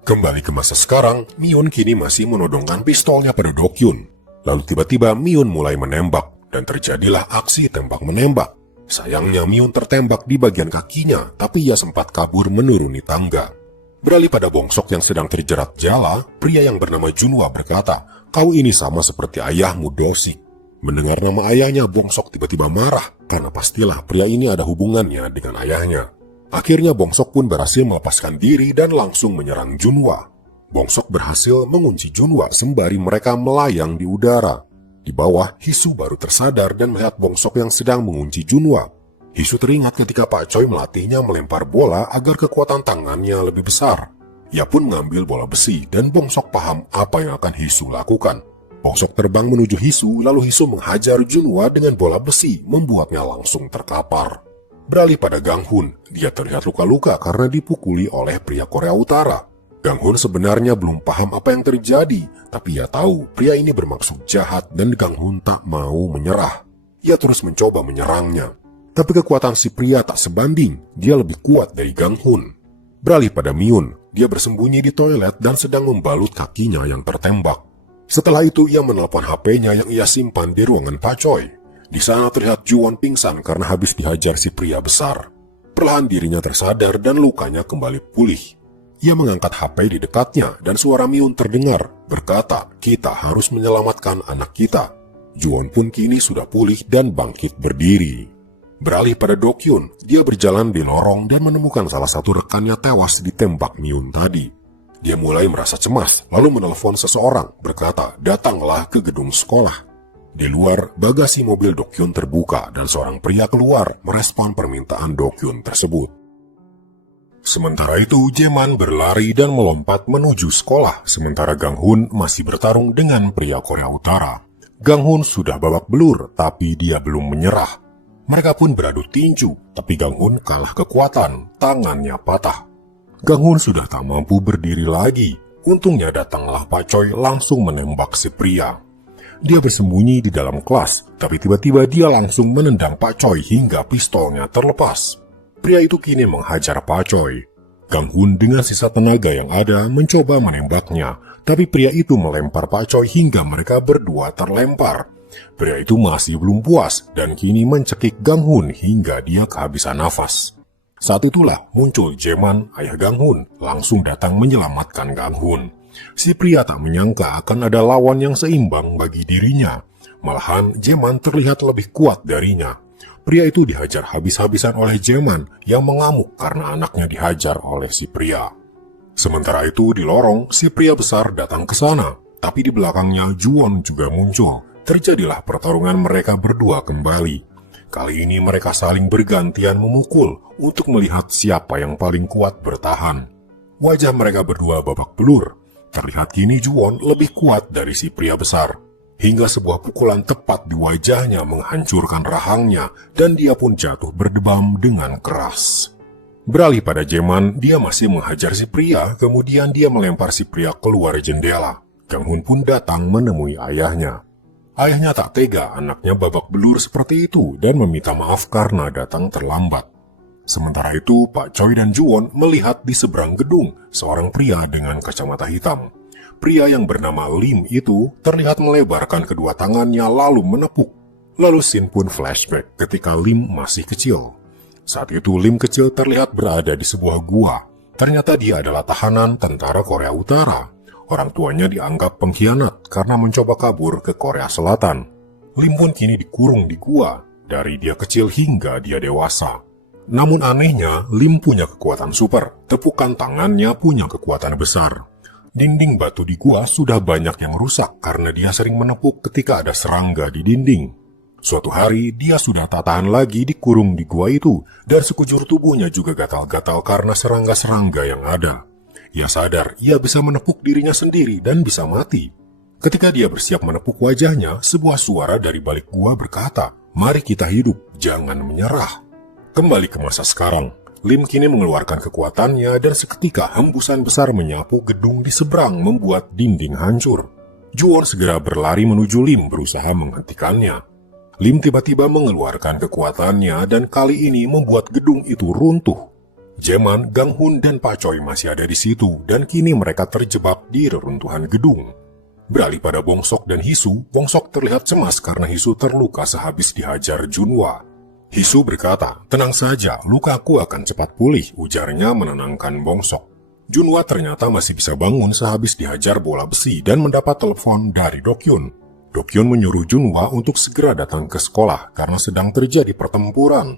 Kembali ke masa sekarang, Myun kini masih menodongkan pistolnya pada Do-kyun. Lalu tiba-tiba Myun mulai menembak dan terjadilah aksi tembak-menembak. Sayangnya Myun tertembak di bagian kakinya, tapi ia sempat kabur menuruni tangga. Beralih pada Bong-sok yang sedang terjerat jala, pria yang bernama Junwa berkata, "Kau ini sama seperti ayahmu, Do-sik." Mendengar nama ayahnya, Bong-sok tiba-tiba marah, karena pastilah pria ini ada hubungannya dengan ayahnya. Akhirnya Bong-sok pun berhasil melepaskan diri dan langsung menyerang Junwa. Bong-sok berhasil mengunci Junwa sembari mereka melayang di udara. Di bawah, Hisu baru tersadar dan melihat Bong-sok yang sedang mengunci Junwa. Hisu teringat ketika Pak Choi melatihnya melempar bola agar kekuatan tangannya lebih besar. Ia pun mengambil bola besi dan Bong-sok paham apa yang akan Hisu lakukan. Bongsok terbang menuju Hisu, lalu Hisu menghajar Junhwa dengan bola besi, membuatnya langsung terkapar. Beralih pada Gang Hun, dia terlihat luka-luka karena dipukuli oleh pria Korea Utara. Gang Hun sebenarnya belum paham apa yang terjadi, tapi ia tahu pria ini bermaksud jahat dan Gang Hun tak mau menyerah. Ia terus mencoba menyerangnya. Tapi kekuatan si pria tak sebanding, dia lebih kuat dari Gang Hun. Beralih pada Myun, dia bersembunyi di toilet dan sedang membalut kakinya yang tertembak. Setelah itu ia menelpon HP-nya yang ia simpan di ruangan Pak Choi. Di sana terlihat Ju-won pingsan karena habis dihajar si pria besar. Perlahan dirinya tersadar dan lukanya kembali pulih. Ia mengangkat HP di dekatnya dan suara Myun terdengar berkata, "Kita harus menyelamatkan anak kita." Ju-won pun kini sudah pulih dan bangkit berdiri. Beralih pada Do-kyun, dia berjalan di lorong dan menemukan salah satu rekannya tewas ditembak Myun tadi. Dia mulai merasa cemas, lalu menelpon seseorang, berkata, "Datanglah ke gedung sekolah." Di luar, bagasi mobil Do-kyun terbuka dan seorang pria keluar merespon permintaan Do-kyun tersebut. Sementara itu, Jaeman berlari dan melompat menuju sekolah, sementara Gang Hun masih bertarung dengan pria Korea Utara. Gang Hun sudah babak belur, tapi dia belum menyerah. Mereka pun beradu tinju, tapi Gang Hun kalah kekuatan, tangannya patah. Gang Hun sudah tak mampu berdiri lagi. Untungnya datanglah Pak Choi langsung menembak si pria. Dia bersembunyi di dalam kelas, tapi tiba-tiba dia langsung menendang Pak Choi hingga pistolnya terlepas. Pria itu kini menghajar Pak Choi. Gang Hun dengan sisa tenaga yang ada mencoba menembaknya, tapi pria itu melempar Pak Choi hingga mereka berdua terlempar. Pria itu masih belum puas dan kini mencekik Gang Hun hingga dia kehabisan nafas. Saat itulah muncul Jaeman, ayah Gang Hun, langsung datang menyelamatkan Gang Hun. Si pria tak menyangka akan ada lawan yang seimbang bagi dirinya. Malahan Jaeman terlihat lebih kuat darinya. Pria itu dihajar habis-habisan oleh Jaeman yang mengamuk karena anaknya dihajar oleh si pria. Sementara itu di lorong, si pria besar datang ke sana, tapi di belakangnya Ju-won juga muncul. Terjadilah pertarungan mereka berdua kembali. Kali ini mereka saling bergantian memukul untuk melihat siapa yang paling kuat bertahan. Wajah mereka berdua babak belur. Terlihat kini Ju-won lebih kuat dari si pria besar. Hingga sebuah pukulan tepat di wajahnya menghancurkan rahangnya dan dia pun jatuh berdebam dengan keras. Beralih pada Jaeman, dia masih menghajar si pria, kemudian dia melempar si pria keluar jendela. Gang Hun pun datang menemui ayahnya. Ayahnya tak tega anaknya babak belur seperti itu dan meminta maaf karena datang terlambat. Sementara itu, Pak Choi dan Ju-won melihat di seberang gedung seorang pria dengan kacamata hitam. Pria yang bernama Lim itu terlihat melebarkan kedua tangannya lalu menepuk. Lalu scene pun flashback ketika Lim masih kecil. Saat itu Lim kecil terlihat berada di sebuah gua. Ternyata dia adalah tahanan tentara Korea Utara. Orang tuanya dianggap pengkhianat karena mencoba kabur ke Korea Selatan. Lim pun kini dikurung di gua, dari dia kecil hingga dia dewasa. Namun anehnya, Lim punya kekuatan super, tepukan tangannya punya kekuatan besar. Dinding batu di gua sudah banyak yang rusak karena dia sering menepuk ketika ada serangga di dinding. Suatu hari, dia sudah tak tahan lagi dikurung di gua itu, dan sekujur tubuhnya juga gatal-gatal karena serangga-serangga yang ada. Ia sadar ia bisa menepuk dirinya sendiri dan bisa mati. Ketika dia bersiap menepuk wajahnya, sebuah suara dari balik gua berkata, "Mari kita hidup, jangan menyerah." Kembali ke masa sekarang, Lim kini mengeluarkan kekuatannya dan seketika hembusan besar menyapu gedung di seberang membuat dinding hancur. Ju-won segera berlari menuju Lim berusaha menghentikannya. Lim tiba-tiba mengeluarkan kekuatannya dan kali ini membuat gedung itu runtuh. Jaeman, Gang Hun, dan Pak Choi masih ada di situ dan kini mereka terjebak di reruntuhan gedung. Beralih pada Bongsok dan Hisu, Bongsok terlihat cemas karena Hisu terluka sehabis dihajar Junhwa. Hisu berkata, "Tenang saja, lukaku akan cepat pulih," ujarnya menenangkan Bongsok. Junhwa ternyata masih bisa bangun sehabis dihajar bola besi dan mendapat telepon dari Do-kyun. Do-kyun menyuruh Junhwa untuk segera datang ke sekolah karena sedang terjadi pertempuran.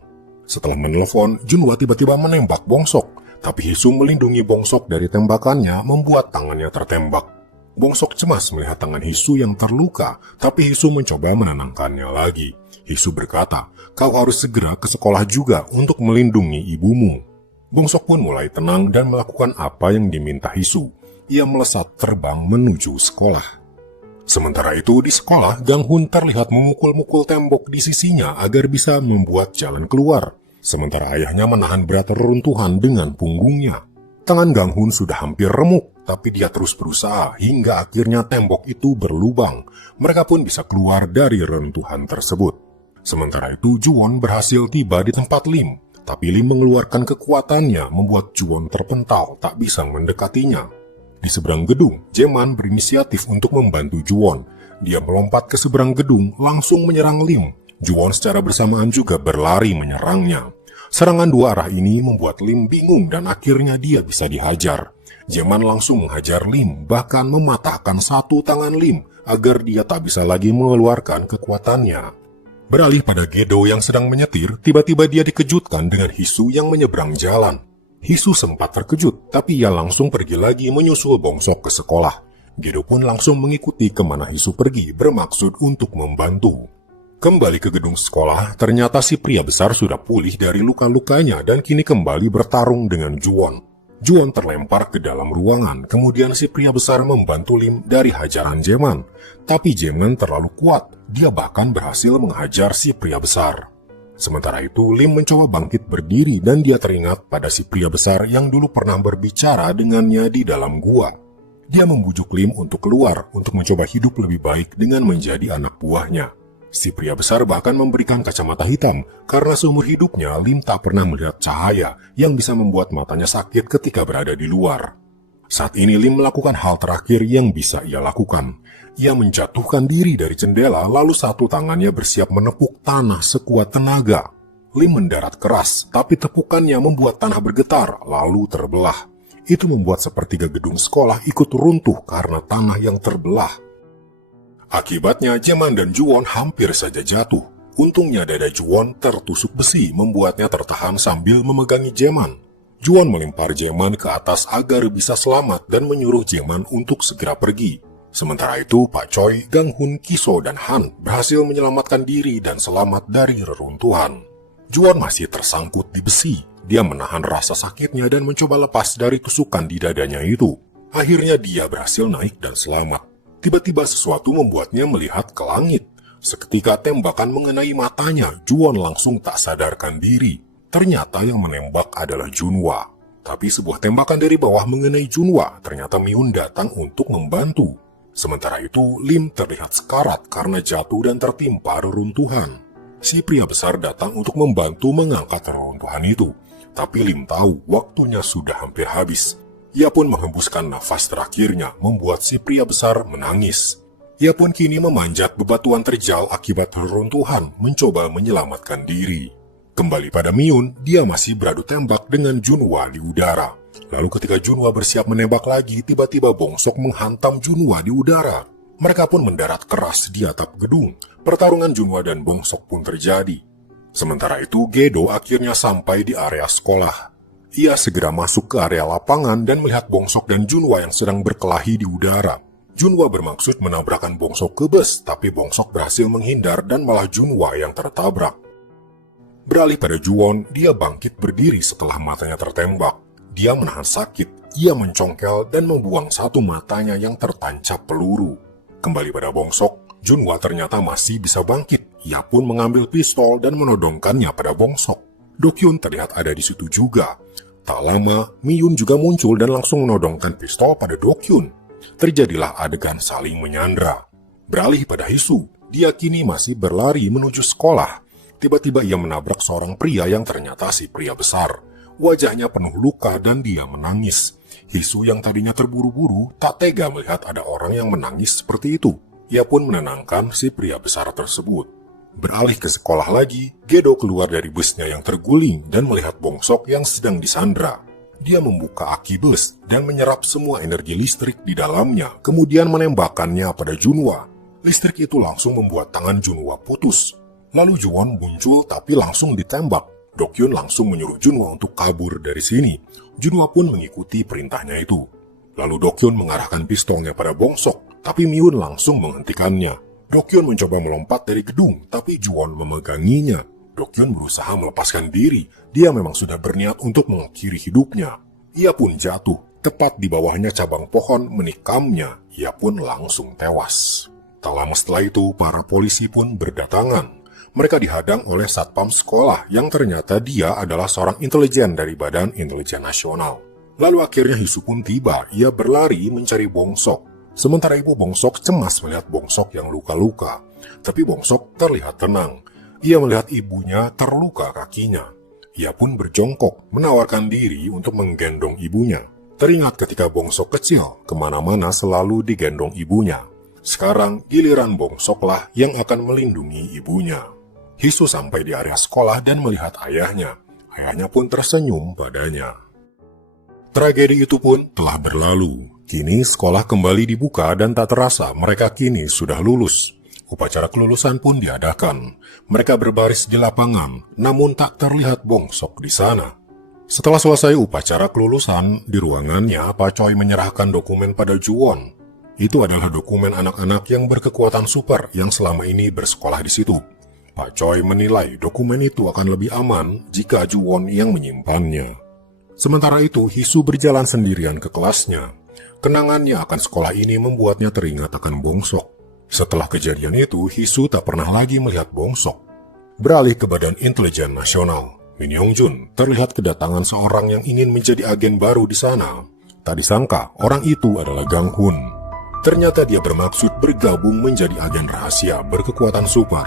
Setelah menelepon, Junhwa tiba-tiba menembak Bongsok, tapi Hisu melindungi Bongsok dari tembakannya membuat tangannya tertembak. Bongsok cemas melihat tangan Hisu yang terluka, tapi Hisu mencoba menenangkannya lagi. Hisu berkata, "Kau harus segera ke sekolah juga untuk melindungi ibumu." Bongsok pun mulai tenang dan melakukan apa yang diminta Hisu. Ia melesat terbang menuju sekolah. Sementara itu di sekolah, Gang Hun terlihat memukul-mukul tembok di sisinya agar bisa membuat jalan keluar. Sementara ayahnya menahan berat reruntuhan dengan punggungnya. Tangan Gang Hun sudah hampir remuk, tapi dia terus berusaha hingga akhirnya tembok itu berlubang. Mereka pun bisa keluar dari reruntuhan tersebut. Sementara itu Juwon berhasil tiba di tempat Lim, tapi Lim mengeluarkan kekuatannya membuat Juwon terpental tak bisa mendekatinya. Di seberang gedung, Jaeman berinisiatif untuk membantu Juwon. Dia melompat ke seberang gedung langsung menyerang Lim. Juwon secara bersamaan juga berlari menyerangnya. Serangan dua arah ini membuat Lim bingung dan akhirnya dia bisa dihajar. Jaeman langsung menghajar Lim, bahkan mematahkan satu tangan Lim agar dia tak bisa lagi mengeluarkan kekuatannya. Beralih pada Gedo yang sedang menyetir, tiba-tiba dia dikejutkan dengan Hisu yang menyeberang jalan. Hisu sempat terkejut, tapi ia langsung pergi lagi menyusul Bongsok ke sekolah. Gedo pun langsung mengikuti kemana Hisu pergi bermaksud untuk membantu. Kembali ke gedung sekolah, ternyata si pria besar sudah pulih dari luka-lukanya dan kini kembali bertarung dengan Juwon. Juwon terlempar ke dalam ruangan, kemudian si pria besar membantu Lim dari hajaran Jaeman. Tapi Jaeman terlalu kuat, dia bahkan berhasil menghajar si pria besar. Sementara itu, Lim mencoba bangkit berdiri dan dia teringat pada si pria besar yang dulu pernah berbicara dengannya di dalam gua. Dia membujuk Lim untuk keluar untuk mencoba hidup lebih baik dengan menjadi anak buahnya. Si pria besar bahkan memberikan kacamata hitam karena seumur hidupnya Lim tak pernah melihat cahaya yang bisa membuat matanya sakit ketika berada di luar. Saat ini Lim melakukan hal terakhir yang bisa ia lakukan. Ia menjatuhkan diri dari jendela lalu satu tangannya bersiap menepuk tanah sekuat tenaga. Lim mendarat keras, tapi tepukannya membuat tanah bergetar lalu terbelah. Itu membuat sepertiga gedung sekolah ikut runtuh karena tanah yang terbelah. Akibatnya Jaeman dan Juwon hampir saja jatuh. Untungnya dada Juwon tertusuk besi membuatnya tertahan sambil memegangi Jaeman. Juwon melempar Jaeman ke atas agar bisa selamat dan menyuruh Jaeman untuk segera pergi. Sementara itu, Pak Choi, Gang Hun, Kiso, dan Han berhasil menyelamatkan diri dan selamat dari reruntuhan. Juwon masih tersangkut di besi. Dia menahan rasa sakitnya dan mencoba lepas dari tusukan di dadanya itu. Akhirnya dia berhasil naik dan selamat. Tiba-tiba sesuatu membuatnya melihat ke langit. Seketika tembakan mengenai matanya, Juwon langsung tak sadarkan diri. Ternyata yang menembak adalah Junhwa. Tapi sebuah tembakan dari bawah mengenai Junhwa, ternyata Miun datang untuk membantu. Sementara itu, Lim terlihat sekarat karena jatuh dan tertimpa reruntuhan. Si pria besar datang untuk membantu mengangkat reruntuhan itu. Tapi Lim tahu waktunya sudah hampir habis. Ia pun menghembuskan nafas terakhirnya, membuat si pria besar menangis. Ia pun kini memanjat bebatuan terjal akibat reruntuhan, mencoba menyelamatkan diri. Kembali pada Miun, dia masih beradu tembak dengan Junhwa di udara. Lalu ketika Junhwa bersiap menembak lagi, tiba-tiba Bongsok menghantam Junhwa di udara. Mereka pun mendarat keras di atap gedung. Pertarungan Junhwa dan Bongsok pun terjadi. Sementara itu, Gedo akhirnya sampai di area sekolah. Ia segera masuk ke area lapangan dan melihat Bongsok dan Junhwa yang sedang berkelahi di udara. Junhwa bermaksud menabrakkan Bongsok ke bus, tapi Bongsok berhasil menghindar dan malah Junhwa yang tertabrak. Beralih pada Juwon, dia bangkit berdiri setelah matanya tertembak. Dia menahan sakit, ia mencongkel dan membuang satu matanya yang tertancap peluru. Kembali pada Bongsok, Junhwa ternyata masih bisa bangkit. Ia pun mengambil pistol dan menodongkannya pada Bongsok. Dokyun terlihat ada di situ juga. Tak lama, Miyun juga muncul dan langsung menodongkan pistol pada Dokyun. Terjadilah adegan saling menyandra. Beralih pada Hisu, dia kini masih berlari menuju sekolah. Tiba-tiba ia menabrak seorang pria yang ternyata si pria besar. Wajahnya penuh luka dan dia menangis. Hisu yang tadinya terburu-buru tak tega melihat ada orang yang menangis seperti itu. Ia pun menenangkan si pria besar tersebut. Beralih ke sekolah lagi, Gedo keluar dari busnya yang terguling dan melihat Bongsok yang sedang disandra. Dia membuka aki bus dan menyerap semua energi listrik di dalamnya, kemudian menembakkannya pada Junhwa. Listrik itu langsung membuat tangan Junhwa putus. Lalu Juwon muncul tapi langsung ditembak. Dokyun langsung menyuruh Junhwa untuk kabur dari sini. Junhwa pun mengikuti perintahnya itu. Lalu Dokyun mengarahkan pistolnya pada Bongsok, tapi Miun langsung menghentikannya. Dokyun mencoba melompat dari gedung, tapi Juwon memeganginya. Dokyun berusaha melepaskan diri. Dia memang sudah berniat untuk mengakhiri hidupnya. Ia pun jatuh. Tepat di bawahnya cabang pohon menikamnya. Ia pun langsung tewas. Tak lama setelah itu, para polisi pun berdatangan. Mereka dihadang oleh satpam sekolah yang ternyata dia adalah seorang intelijen dari Badan Intelijen Nasional. Lalu akhirnya Hisu pun tiba, ia berlari mencari Bongsok. Sementara ibu Bongsok cemas melihat Bongsok yang luka-luka. Tapi Bongsok terlihat tenang. Ia melihat ibunya terluka kakinya. Ia pun berjongkok, menawarkan diri untuk menggendong ibunya. Teringat ketika Bongsok kecil, kemana-mana selalu digendong ibunya. Sekarang giliran Bongsoklah yang akan melindungi ibunya. Hisu sampai di area sekolah dan melihat ayahnya. Ayahnya pun tersenyum padanya. Tragedi itu pun telah berlalu. Kini sekolah kembali dibuka dan tak terasa mereka kini sudah lulus. Upacara kelulusan pun diadakan. Mereka berbaris di lapangan, namun tak terlihat Bongsok di sana. Setelah selesai upacara kelulusan, di ruangannya Pak Choi menyerahkan dokumen pada Juwon. Itu adalah dokumen anak-anak yang berkekuatan super yang selama ini bersekolah di situ. Pak Choi menilai dokumen itu akan lebih aman jika Juwon yang menyimpannya. Sementara itu, Hisu berjalan sendirian ke kelasnya. Kenangannya akan sekolah ini membuatnya teringat akan Bongsok. Setelah kejadian itu, Hisu tak pernah lagi melihat Bongsok. Beralih ke Badan Intelijen Nasional, Min Yongjun terlihat kedatangan seorang yang ingin menjadi agen baru di sana. Tak disangka, orang itu adalah Gang Hun. Ternyata dia bermaksud bergabung menjadi agen rahasia berkekuatan super.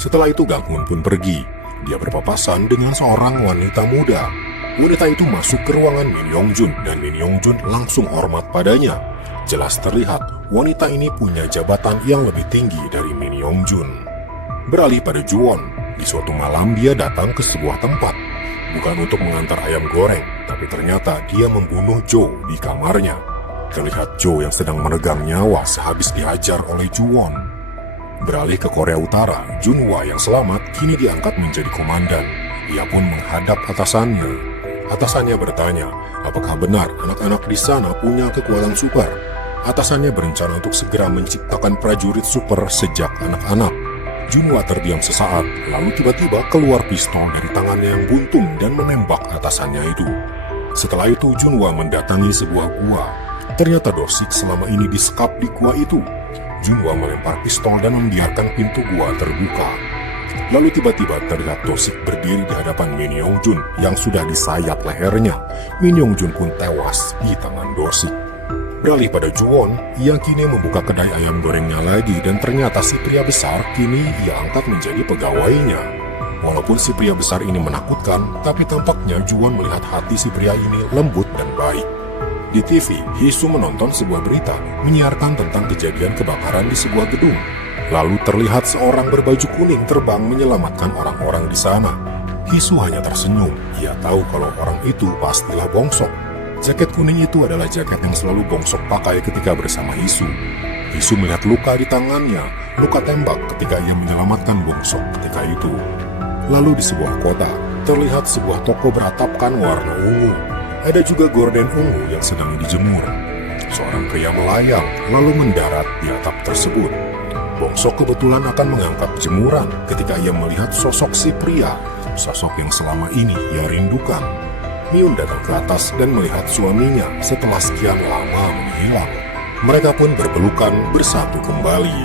Setelah itu Gang Hun pun pergi. Dia berpapasan dengan seorang wanita muda. Wanita itu masuk ke ruangan Min Yongjun dan Min Yongjun langsung hormat padanya. Jelas terlihat wanita ini punya jabatan yang lebih tinggi dari Min Yongjun. Beralih pada Juwon, di suatu malam dia datang ke sebuah tempat. Bukan untuk mengantar ayam goreng, tapi ternyata dia membunuh Jo di kamarnya. Terlihat Jo yang sedang meregang nyawa sehabis dihajar oleh Juwon. Beralih ke Korea Utara, Junhwa yang selamat kini diangkat menjadi komandan. Ia pun menghadap atasannya. Atasannya bertanya, apakah benar anak-anak di sana punya kekuatan super? Atasannya berencana untuk segera menciptakan prajurit super sejak anak-anak. Junhwa terdiam sesaat, lalu tiba-tiba keluar pistol dari tangannya yang buntung dan menembak atasannya itu. Setelah itu Junhwa mendatangi sebuah gua. Ternyata Dosik selama ini disekap di gua itu. Junhwa melempar pistol dan membiarkan pintu gua terbuka. Lalu tiba-tiba terlihat Dosik berdiri di hadapan Min Yongjun yang sudah disayat lehernya. Min Yongjun pun tewas di tangan Dosik. Beralih pada Juwon, ia kini membuka kedai ayam gorengnya lagi dan ternyata si pria besar kini ia angkat menjadi pegawainya. Walaupun si pria besar ini menakutkan, tapi tampaknya Juwon melihat hati si pria ini lembut dan baik. Di TV, Hisu menonton sebuah berita menyiarkan tentang kejadian kebakaran di sebuah gedung. Lalu terlihat seorang berbaju kuning terbang menyelamatkan orang-orang di sana. Hisu hanya tersenyum. Ia tahu kalau orang itu pastilah Bongsok. Jaket kuning itu adalah jaket yang selalu Bongsok pakai ketika bersama Hisu. Hisu melihat luka di tangannya, luka tembak ketika ia menyelamatkan Bongsok ketika itu. Lalu di sebuah kota, terlihat sebuah toko beratapkan warna ungu. Ada juga gorden ungu yang sedang dijemur. Seorang pria melayang lalu mendarat di atap tersebut. Bongsok kebetulan akan mengangkat jemuran ketika ia melihat sosok si pria, sosok yang selama ini ia rindukan. Miun datang ke atas dan melihat suaminya setelah sekian lama menghilang. Mereka pun berpelukan bersatu kembali.